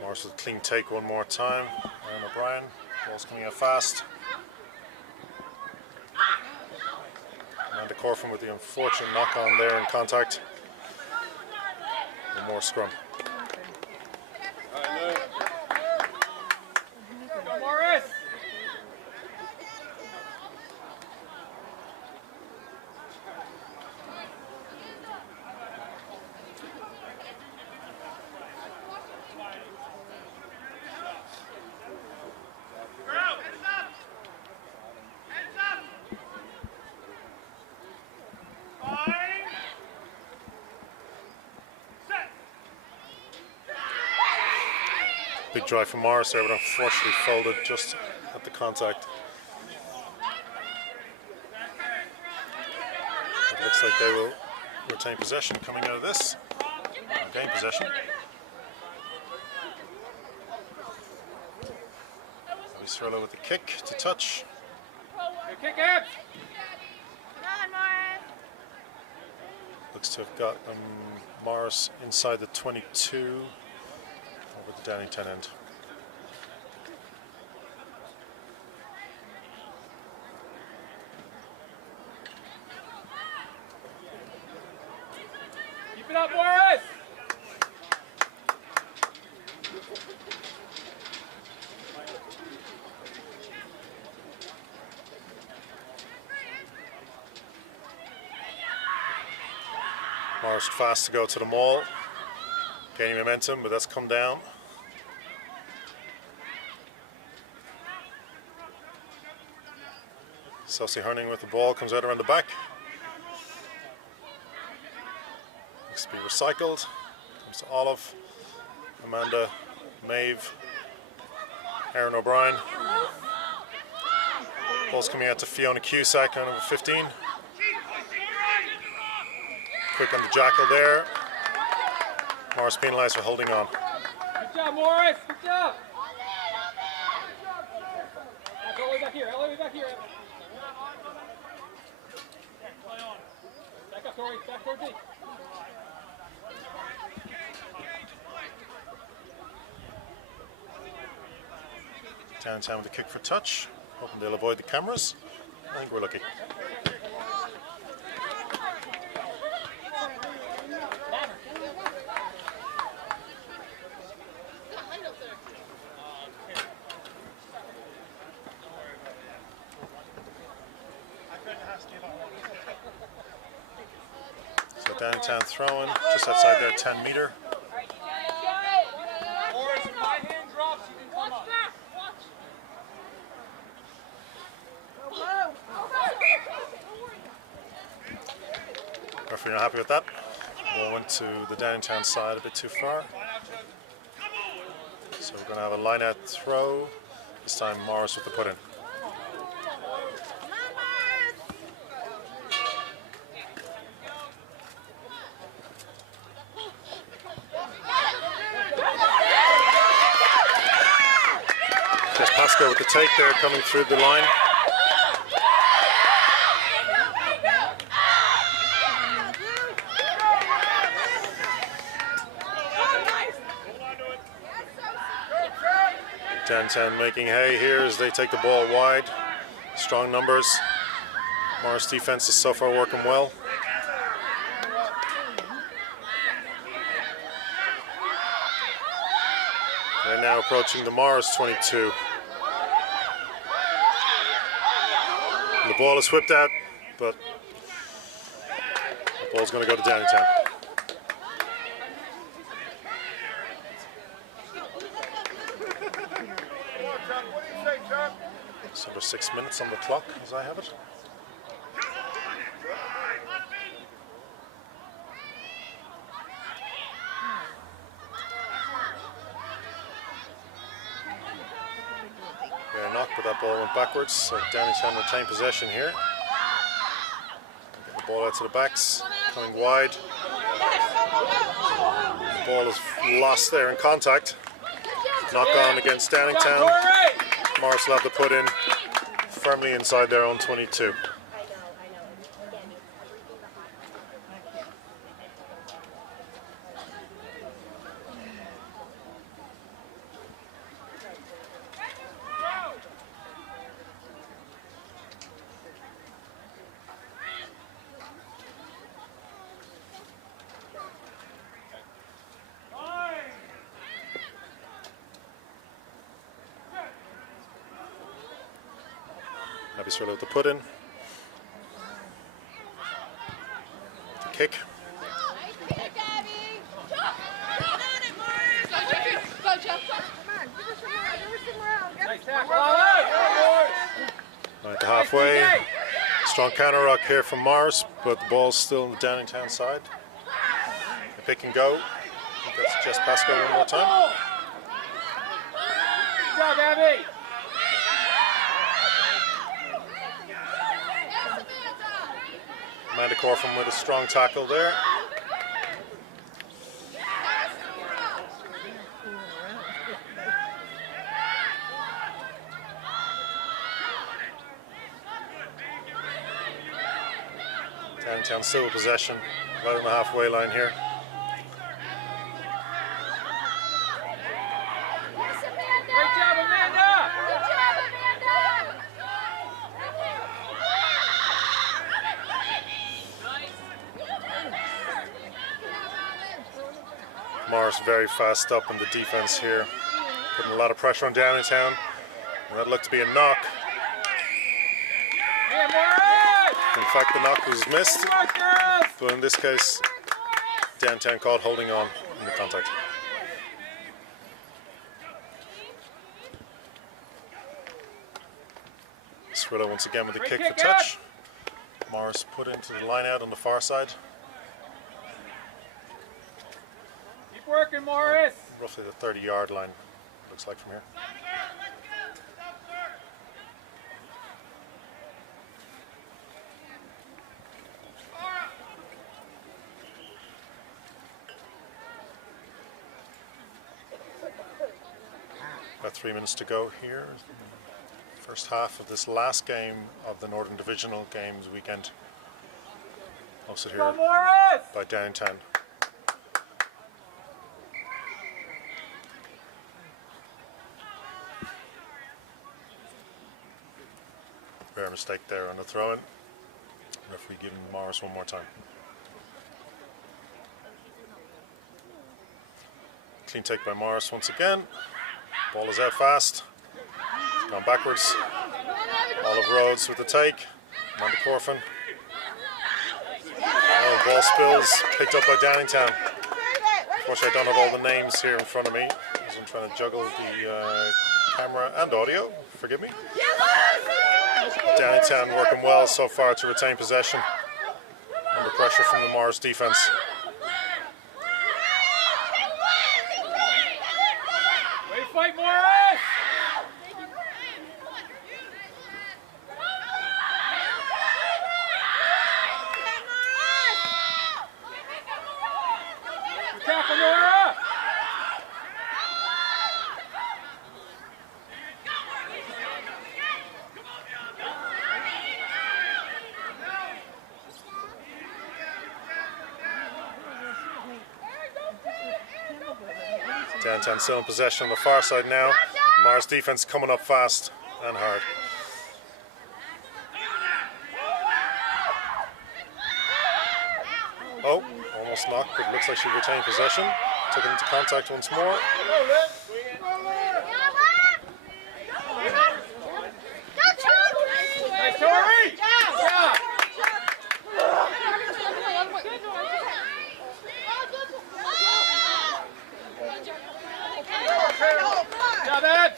Morris with a clean take one more time. Aaron O'Brien. Ball's coming out fast. Amanda Corfin with the unfortunate knock on there in contact. One more scrum. Go, Morris! Big drive from Morris there, but unfortunately folded just at the contact. It looks like they will retain possession coming out of this. Gain possession. Srilla with the kick to touch. Kick it! Looks to have got Morris inside the 22 over the Downingtown end. Keep it up, Morris! Morris fast to go to the maul, gaining momentum, but that's come down. Sosie Herning with the ball, comes out around the back. Needs to be recycled. Comes to Olive, Amanda, Maeve, Aaron O'Brien. Ball's coming out to Fiona Cusack on number 15. Quick on the jackal there. Morris penalised for holding on. Good job, Morris! Good job! All the way back here, all the way back here. Back up, Tori, back toward D. Downtown with a kick for touch. Hoping they'll avoid the cameras. I think we're lucky. So Downingtown throwing just outside their 10-meter. Morris, if my hand drops, you can come up. Referee not happy with that. Ball went to the Downingtown side a bit too far. So we're going to have a line-out throw. This time Morris with the put-in. Just Pasco with the take there coming through the line. Downtown making hay here as they take the ball wide. Strong numbers. Morris defense is so far working well. They're now approaching the Morris 22. And the ball is whipped out, but the ball's going to go to Downingtown. So there's 6 minutes on the clock as I have it. Fair knock, but that ball went backwards. So Downingtown retain possession here. Get the ball out to the backs, coming wide. The ball is lost there in contact. Knock on against Downingtown. Morris will have to put in firmly inside their own 22. Sort of the put in. The kick. Right to halfway. Strong counter rock here from Morris, but the ball's still on the Downingtown side. The pick and go. That's just Pasco one more time. Good job, Abby. Amanda Corfin with a strong tackle there. Downingtown still with possession, right on the halfway line here. Great job, Amanda. Good job, Amanda. Morris very fast up in the defense here, putting a lot of pressure on Downingtown. And that looked to be a knock. Here, Morris. In fact, the knock was missed, Good work, girls. but in this case, Downingtown caught holding on in the contact. Swillow once again with the kick for touch. Morris put into the line out on the far side. Keep working, Morris. Roughly the 30-yard line, looks like from here. About 3 minutes to go here. First half of this last game of the Northern Divisional Games weekend. Hosted here Go, Morris. by Downingtown. Rare mistake there on the throw-in. Referee giving Morris one more time. Clean take by Morris once again. Ball is out fast. It's gone backwards. Olive Rhodes with the take. Amanda Corfin. Oh, ball spills. Picked up by Downingtown. Unfortunately, I don't have all the names here in front of me, as I'm trying to juggle the camera and audio. Forgive me. Downingtown working well so far to retain possession under pressure from the Morris defense. Way to fight, Morris. Good tackle, Nora. Downingtown still in possession on the far side now. Morris defense coming up fast and hard. Oh, almost knocked, but it looks like she retained possession. Took it into contact once more. Nice, Tori. Good job. Good job, Ed.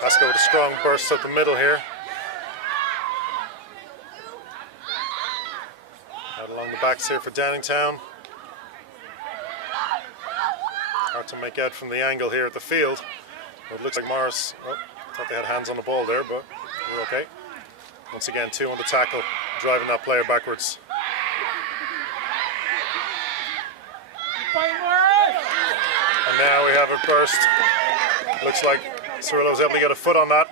Pasco with a strong burst up the middle here. Out along the backs here for Downingtown. Hard to make out from the angle here at the field. But it looks like Morris, thought they had hands on the ball there, but we're okay. Once again, 2 on the tackle, driving that player backwards. Fight, Morris. And now we have a burst. Looks like Cirillo's able to get a foot on that.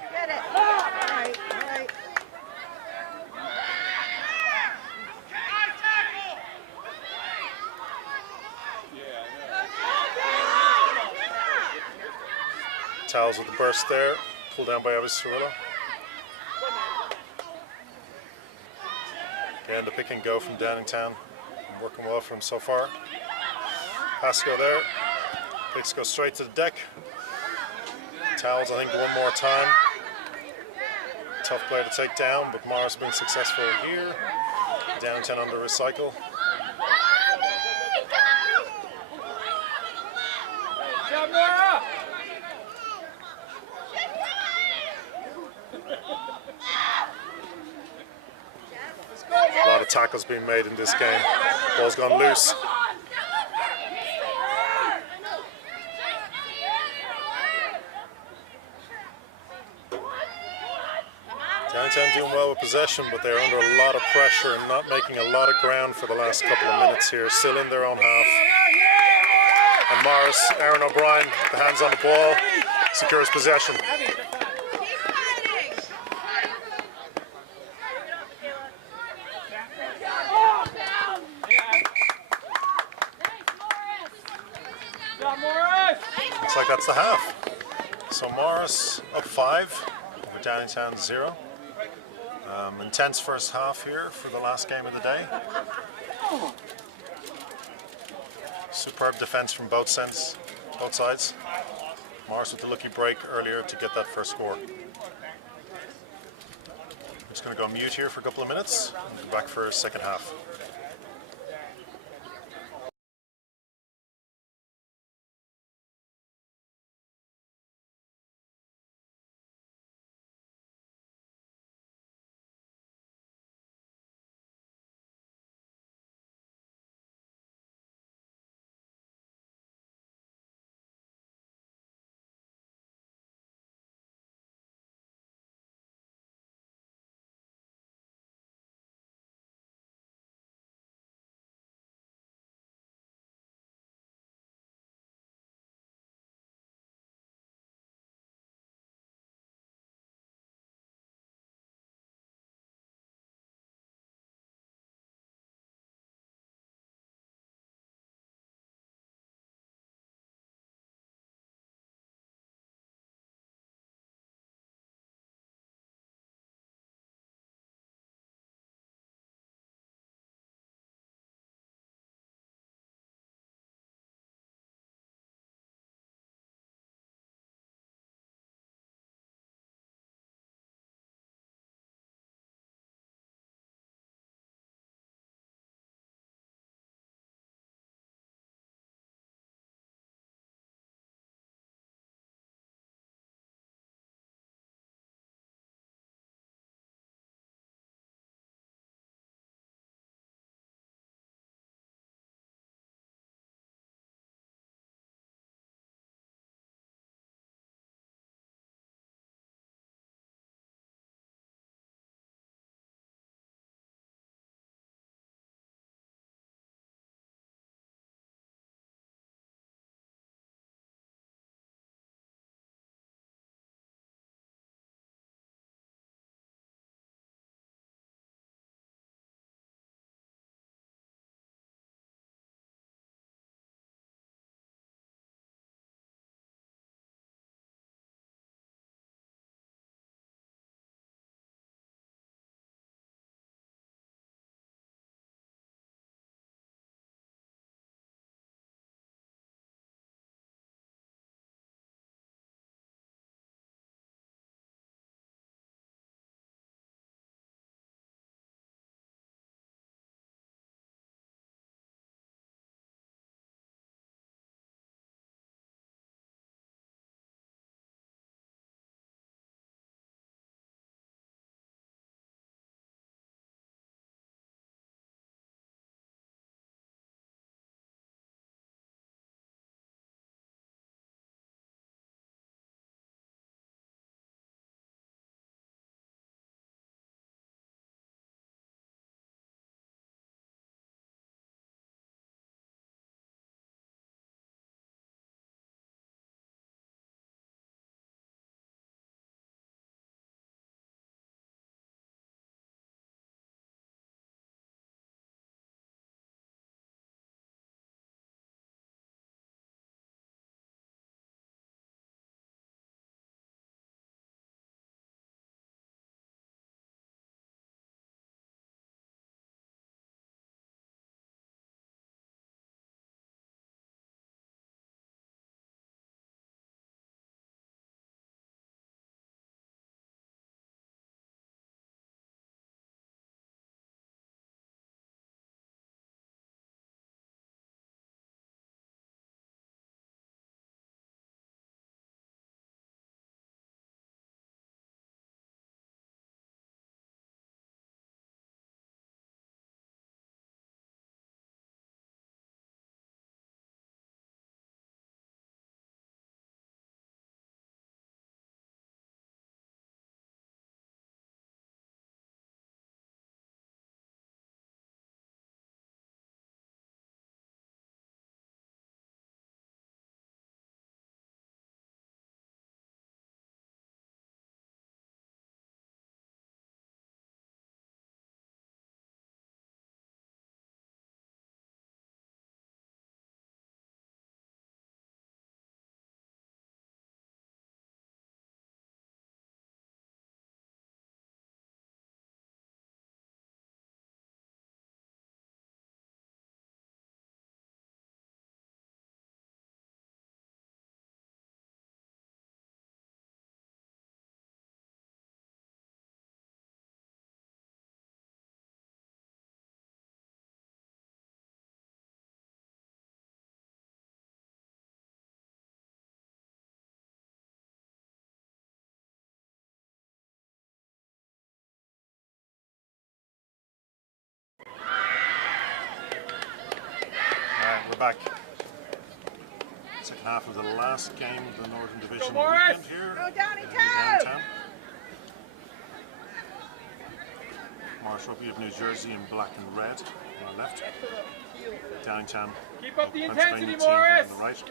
Towels with the burst there, pulled down by Elvis Cirillo. Again, the pick and go from Downingtown, working well for him so far. Pasco there, picks go straight to the deck. Towels, I think, one more time. Tough player to take down, but Morris being successful here. Downingtown under recycle. Good job, Nora. A lot of tackles being made in this game. Ball's gone loose. Downingtown doing well with possession, but they're under a lot of pressure and not making a lot of ground for the last couple of minutes here. Still in their own half. And Morris, Aaron O'Brien, the hands on the ball, secures possession. Looks like that's the half. So Morris up 5 over Downingtown 0. Intense first half here for the last game of the day. Superb defense from both sides. Morris with the lucky break earlier to get that first score. I'm just going to go mute here for a couple of minutes and come back for a second half. back. Second half of the last game of the Northern Division weekend here in Downingtown. Morris Rugby of New Jersey in black and red on the left. Downingtown, Keep up the Pennsylvania intensity, team Morris! on the right.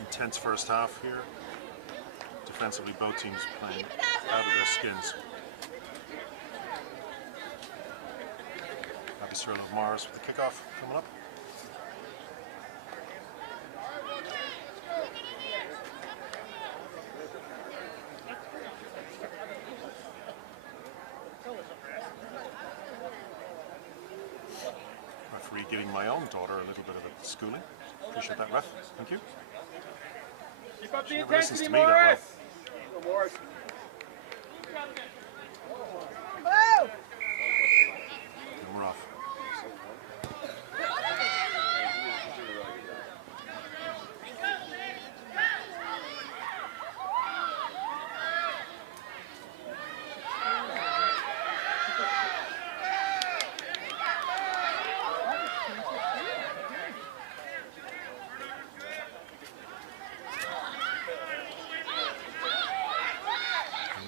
Intense first half here. Defensively, both teams playing out of their skins. Happy Cyril of Morris with the kickoff coming up. Referee giving my own daughter a little bit of a schooling. Appreciate that, ref. Thank you. Keep up the She never listens intensity, to me that well. Morris! Go, Morris. And we're off.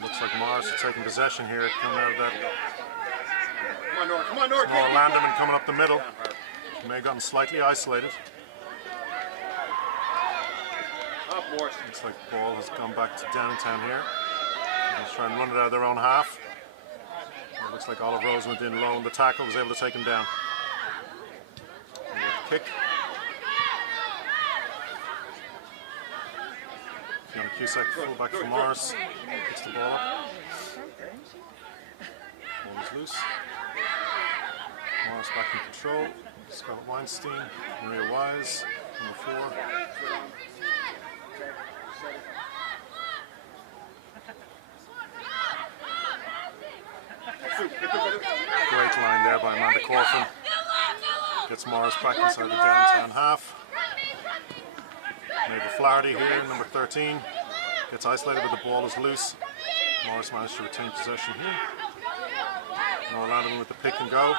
Looks like Morris is taking possession here, coming out of that. Come on, Nora. Come on, Nora. More Landerman coming up the middle. He may have gotten slightly isolated. Up, Morris. Looks like the ball has gone back to Downingtown here. He's trying to run it out of their own half. It looks like Olive Rose went in low and the tackle was able to take him down. And with the kick. Fiona Cusack, fullback for Morris. Picks the ball up. Ball is loose. Morris back in control. Scarlett Weinstein, Maria Wise, number 4. Great line there by Amanda Corfin. Gets Morris back inside the Downingtown half. Mabel Flaherty here, number 13. Gets isolated, but the ball is loose. Morris managed to retain possession here. Nora Landerman with the pick and go.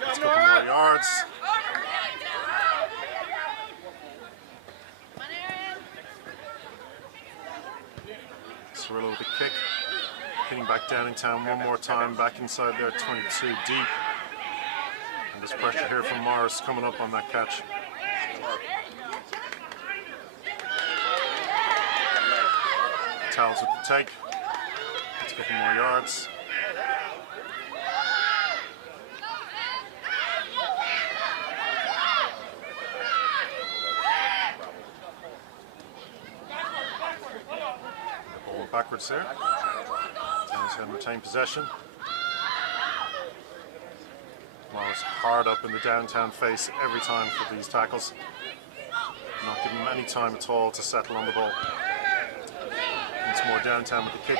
Gets a couple more yards. Cirillo with the kick. Hitting back Downingtown one more time, back inside there, 22 deep. And there's pressure here from Morris coming up on that catch. Towels with the take. Let's get more yards. The ball went backwards there. Downingtown retain possession. Morris hard up in the Downingtown face every time for these tackles. Not giving them any time at all to settle on the ball. Once more Downingtown with the kick.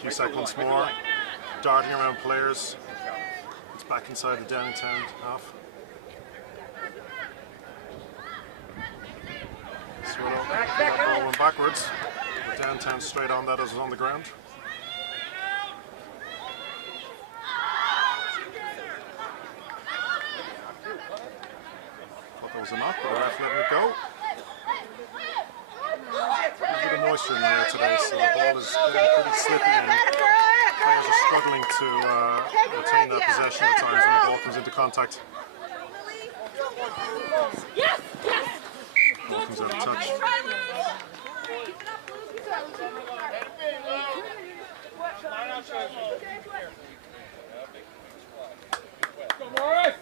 Cusack once more, darting around players. It's back inside the Downingtown half. Cirillo, that ball went backwards. But Downingtown straight on that as it was on the ground. Thought that was a knock, but the ref letting it go. A bit of moisture in the air today, so the ball is getting pretty slippy and players are struggling to retain that possession at times when the ball comes into contact. Ball comes out of touch. Go, Morris!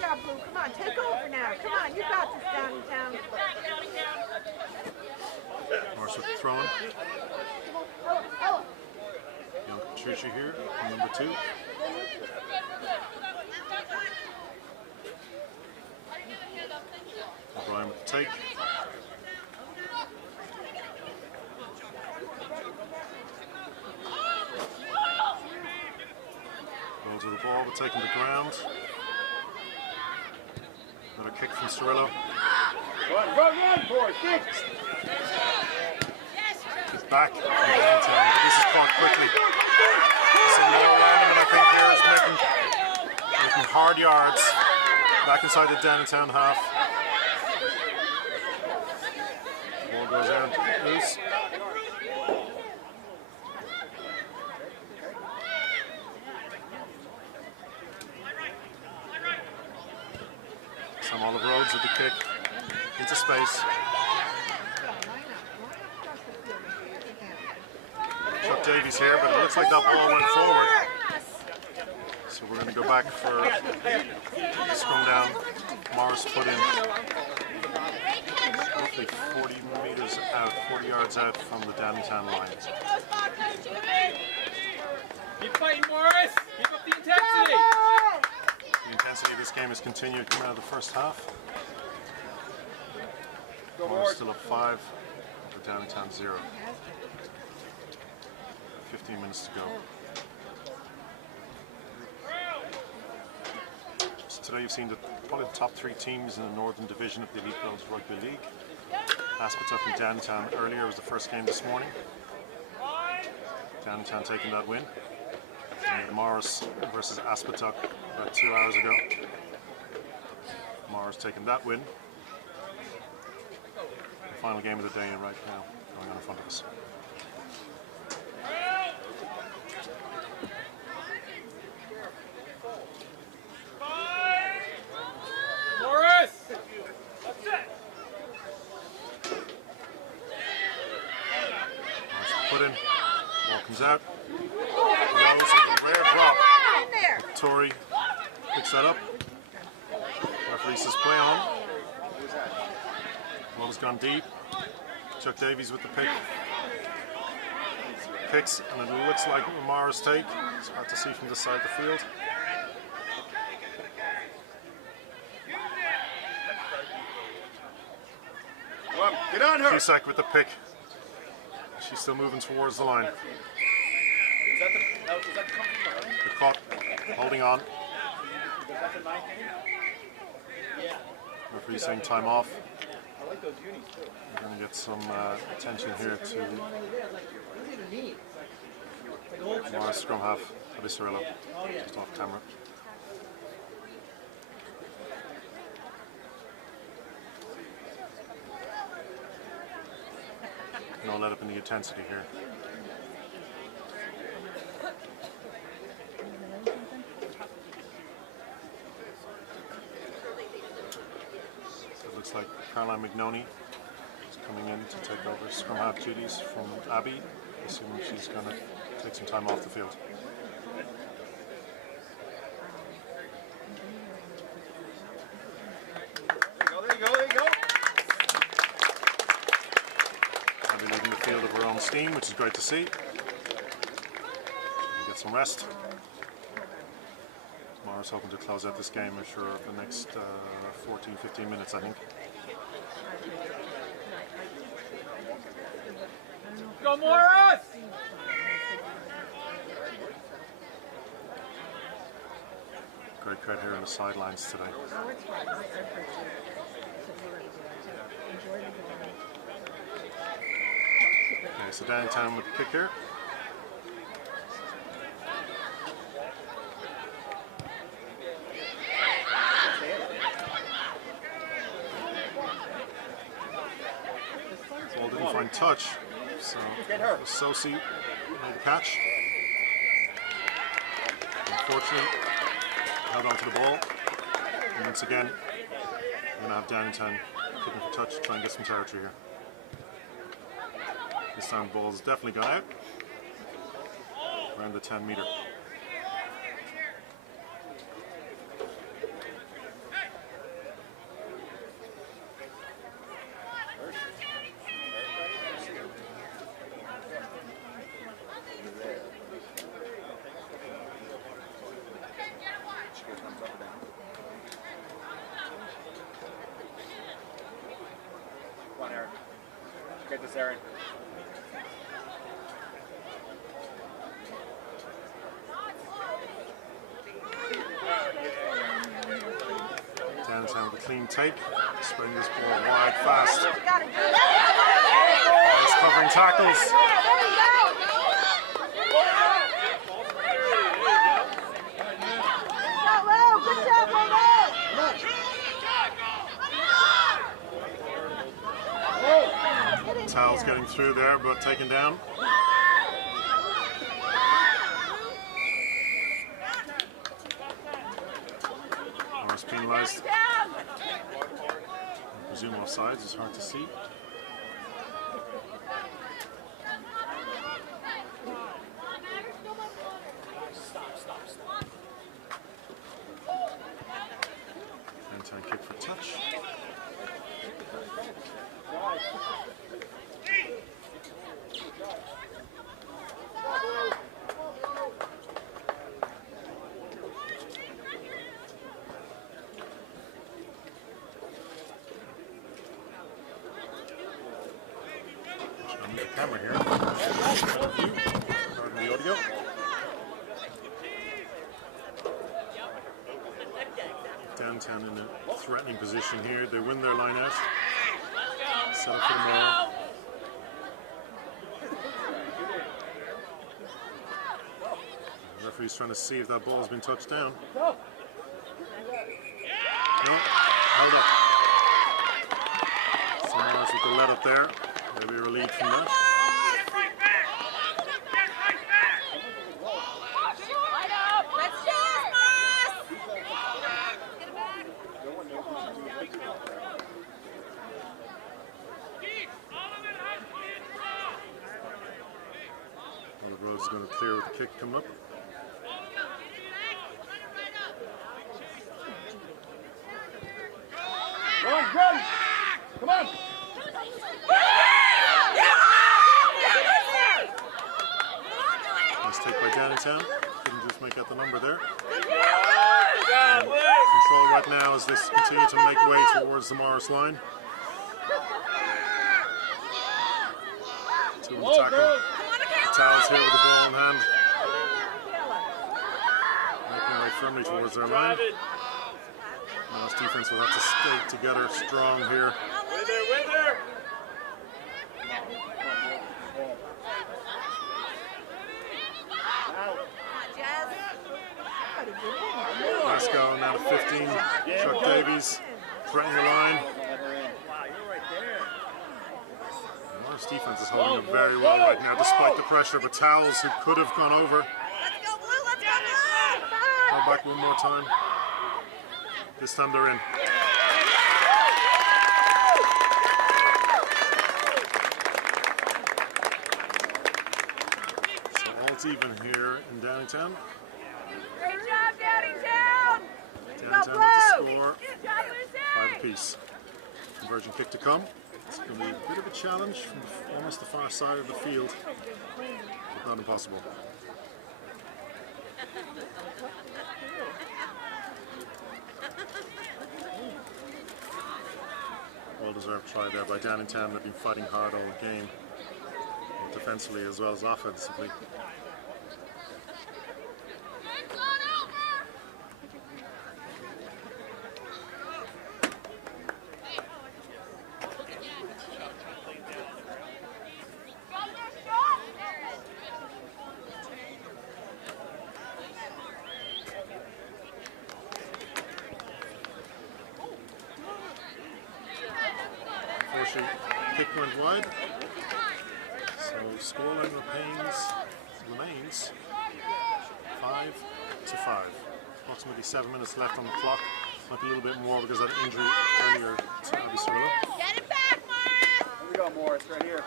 Yeah, Blue, come on, take over now. Come on, you got this Downingtown. Morris with the throw-in. Young Patricia here, number 2. O'Brien with the take. Rolls with the ball, but taking the ground. Another kick from Cirillo. Run, boys, kick! He's back in Downingtown, but this is caught quickly. So Noah Landerman, I think, here is making hard yards back inside the Downingtown half. Ball goes out loose. Sam Olive Rhodes with the kick into space. Chuck Davies here, but it looks like that ball went forward. So we're going to go back for the scrum down. Morris put in roughly 40 meters out, 40 yards out from the Downingtown line. Keep fighting, Morris. Keep up the intensity. The intensity of this game has continued coming out of the first half. Morris still up 5, over Downingtown 0. 15 minutes to go. So today you've seen probably the top 3 teams in the Northern Division of the Elite Girls Rugby League. Aspetuck and Downingtown earlier was the first game this morning. Downingtown taking that win. And Morris versus Aspetuck about 2 hours ago. Morris taking that win. The final game of the day and right now going on in front of us. Morris. Put in, ball comes out. Rose with a rare drop. Tory picks that up. Referee says play on. Ball has gone deep. Chuck Davies with the pick. Picks, and it looks like Morris take. It's hard to see from this side of the field. Get on her! Cusack with the pick. She's still moving towards the line. Is that the company behind? The clock holding on. Is that the 9th inning? Referee saying time off. I like those unis too. We're going to get some attention here to Morris scrum half, Abisarello, just off camera. No let up in the intensity here. So it looks like Caroline McNoney is coming in to take over scrum half duties from Abby, assuming she's going to take some time off the field. There you go, there you go. Abby leaving the field of her own steam, which is great to see. Get some rest. Morris hoping to close out this game, I'm sure, for the next 14-15 minutes, I think. Go, Morris! Great crowd here on the sidelines today. Okay, so Downingtown with the kick here. Ball didn't find touch, so Sosi made the catch. Unfortunately, held on to the ball. And once again, we're going to have Downingtown kicking for touch to try and get some territory here. This time the ball's definitely gone out. Around the 10 meter. Come on, Aaron. Get this, Aaron. Downingtown with a clean take. Spreading this ball wide fast. He's covering tackles. Towels getting through there, but taken down. Morris penalised. I presume offsides, it's hard to see. Downtown kick for touch. The camera here. Pardon the audio. Downtown in a threatening position here. They win their line out. Set up for the maul. The referee's trying to see if that ball's been touched down. No, held up. Someone else with the let up there. Maybe a relief from that. Well, the road's going to clear with the kick coming up. Come on! Nice take by Downingtown. Couldn't just make out the number there. Control right now as this continues to make way towards the Morris line. Two in the tackle. Towels here with the ball in hand. Making way firmly towards their line. Morris defense will have to stay together strong here. Glasgow now to 15. Chuck Davies threatening the line. Morris defense is holding it very well right now despite the pressure, but Towels who could have gone over. Go back one more time. This time they're in. So all it's even here in Downingtown. Great job, Downingtown! Downingtown with the score, 5 apiece. Conversion kick to come. It's going to be a bit of a challenge from almost the far side of the field, but not impossible. Well-deserved try there by Downingtown. They've been fighting hard all game, both defensively as well as offensively. Kick went wide, so scoreline remains 5-5. Approximately 7 minutes left on the clock. Might be a little bit more because of that injury earlier to Abisarilla. Get it back, Morris! Here we go, Morris, right here.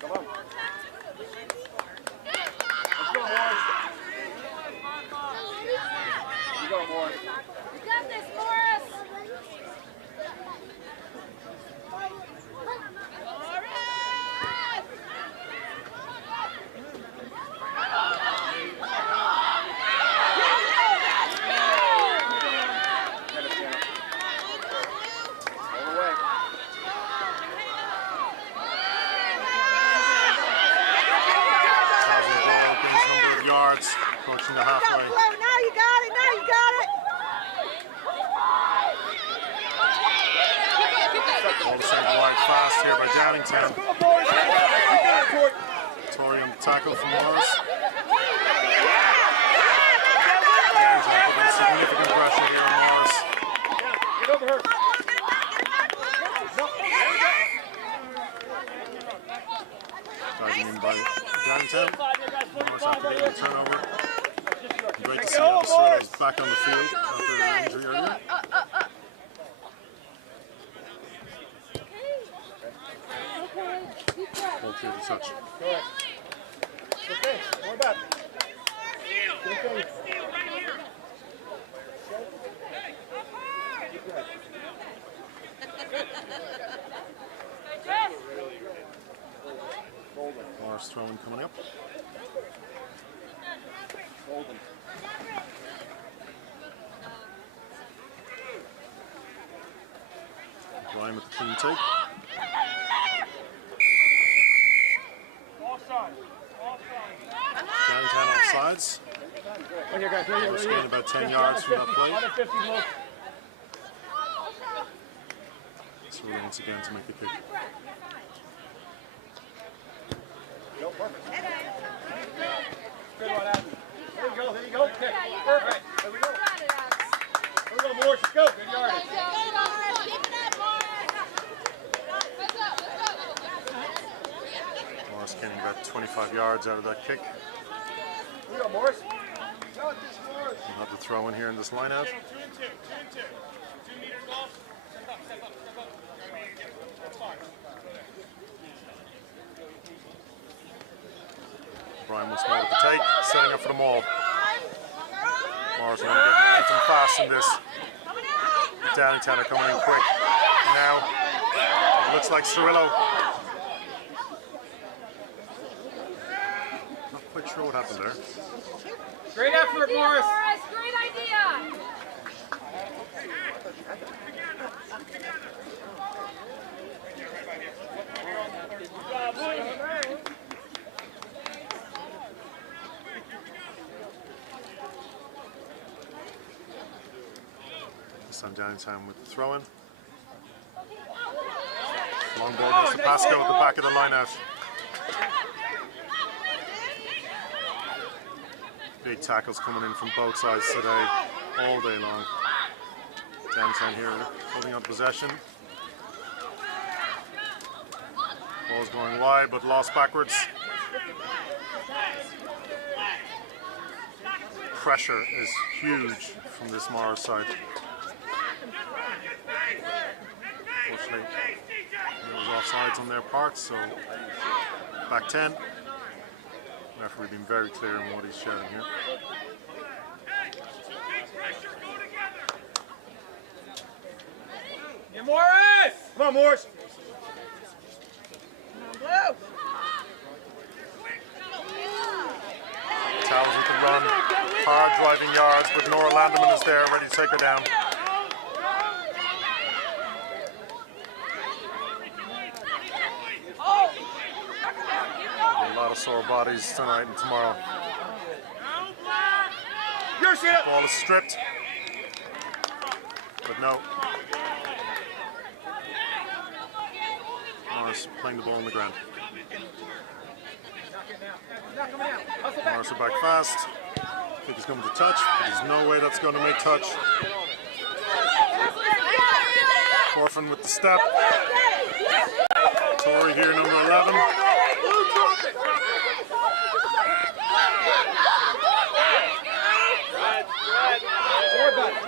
Come on. Let's go, Morris. Here we go, Morris. You got this, Morris! Approaching the halfway. Now you got it, now you got it! Ball is sent wide fast here by Downingtown. Tori on the tackle from Morris. Downingtown putting significant pressure here on Morris. Get over her. back on the field after an injury earlier. Ball clear to touch. Okay, more back. Morris throwing coming up. Ryan with the clean take. Downingtown offsides. Morris gained about 10 yards from that play. So once again to make the kick. Good one, Adam. There you go, there you go. Okay, perfect. There we go. There we go, Morris. Let's go. Good yardage. Morris gaining about 25 yards out of that kick. Here we go, Morris. Go, this Morris. We'll have the throw in here in this line out. 2 and 2. 2 and 2. 2 meters off. Step up, step up, step up. That's fine. Brian once more with the take, setting up for the maul. Morris want to get momentum fast in this. Downingtown are coming in quick. Now, it looks like Cirillo. Not quite sure what happened there. Great effort, Morris. Great idea. This time Downingtown with the throw in. Long ball goes to Pasco at the back of the line out. Big tackles coming in from both sides today, all day long. Downingtown here holding on possession. Ball's going wide, but lost backwards. Pressure is huge from this Morris side. Unfortunately, there was offsides on their part, so back 10. Referee being very clear in what he's shouting here. Yeah, Morris! Come on, Morris. Towers with the run, hard driving yards, but Nora Landerman is there, ready to take her down. A lot of sore bodies tonight and tomorrow. Your shit up. Ball is stripped, but no. Morris playing the ball on the ground. Morris are back fast. Kick is coming to touch, but there's no way that's going to make touch. Orphan with the step. Tory here, number 11.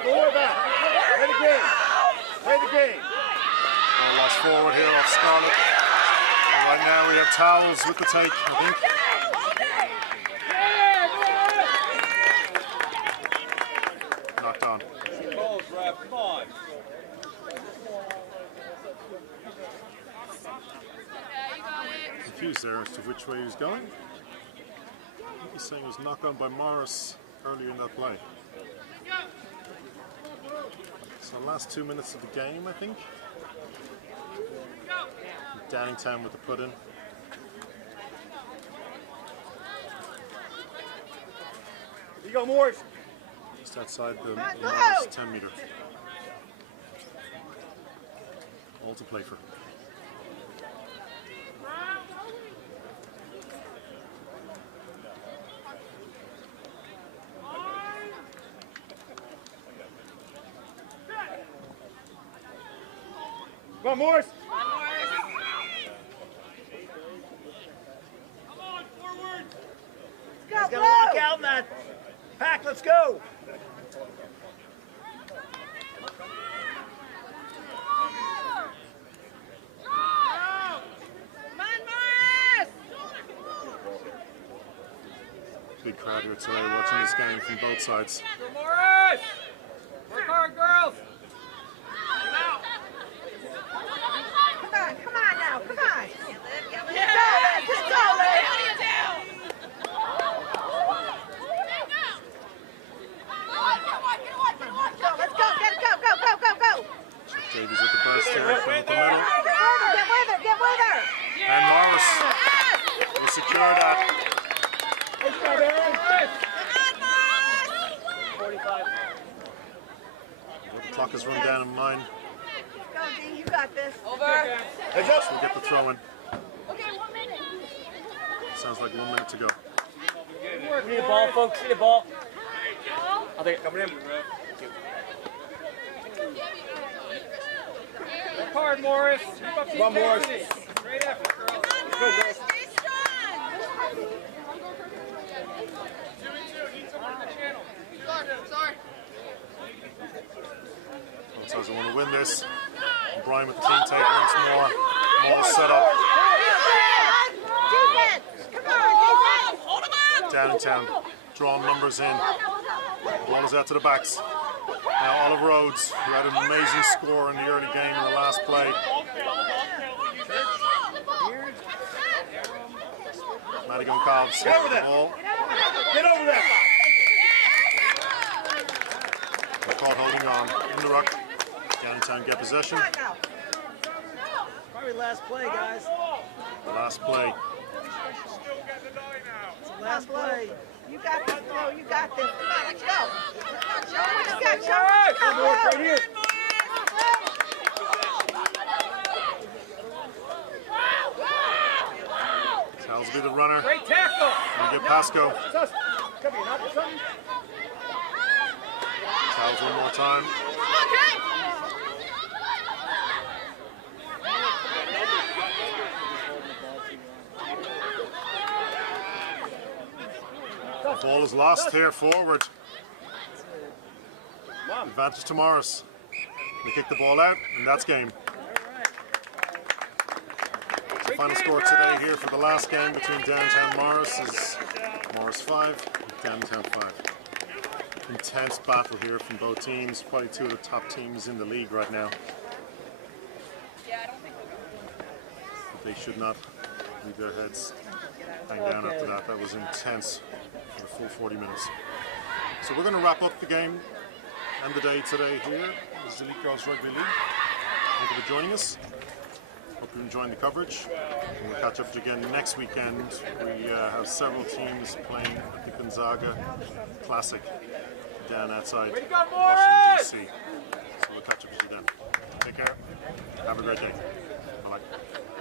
Go back. Play the game. Play the game. Ball lost forward here off Scarlett. And right now we have Towels with the take, I think. Knocked on. Balls, ref. Come on. Confused there as to which way he was going. I think he's saying it was knocked on by Morris earlier in that play. So last 2 minutes of the game, I think. Downingtown with the put in. Here you go, Morris. Just outside the Morris 10 meter. All to play for. Come on, Morris. Go, Gotta walk out, man. Pack, let's go. crowd here today watching this game from both sides. Go Morris! Work hard, girls! Come on now, come on. Just go, Liv. Let's go, get it, go. Chuck Davies with the burst here, down the middle. Get with her. And Morris will secure that. The clock has run down in mine. Go, D, you got this. Over. We'll get the throw in. Okay, 1 minute. Sounds like 1 minute to go. We need the ball, folks. See the ball. I think coming in. Work hard, Morris. Come on, Morris. Great effort, girls. Go, girls. Both sides want to win this. Brian with the clean take once more. More set up. Downingtown drawing numbers in. The ball is out to the backs. Now Oliver Rhodes, who had an amazing score in the early game in the last play. Madigan Cobbs. Get over there. Get over there. They're caught holding on in the ruck. Downingtown get possession. Probably last play, guys. The last play. Last play. You got this, Flo. You got this. Come on, let's go. Show what you got. Show All what you got. right here. Salisbury the runner. Great tackle. We get Pasco. Come here, not something. Sals one more time. The ball is lost here forward. Advantage to Morris. They kick the ball out, and that's game. The final score today here for the last game between Downingtown and Morris is Morris 5 and Downingtown 5. Intense battle here from both teams. Probably two of the top teams in the league right now. But they should not leave their heads hang down after that. That was intense for the full 40 minutes. So we're going to wrap up the game and the day today here. This is the Elite Girls Rugby League. Thank you for joining us. Hope you're enjoying the coverage. And we'll catch up with you again next weekend. We have several teams playing at the Gonzaga Classic down outside Washington, D.C. So we'll catch up with you then. Take care. Have a great day.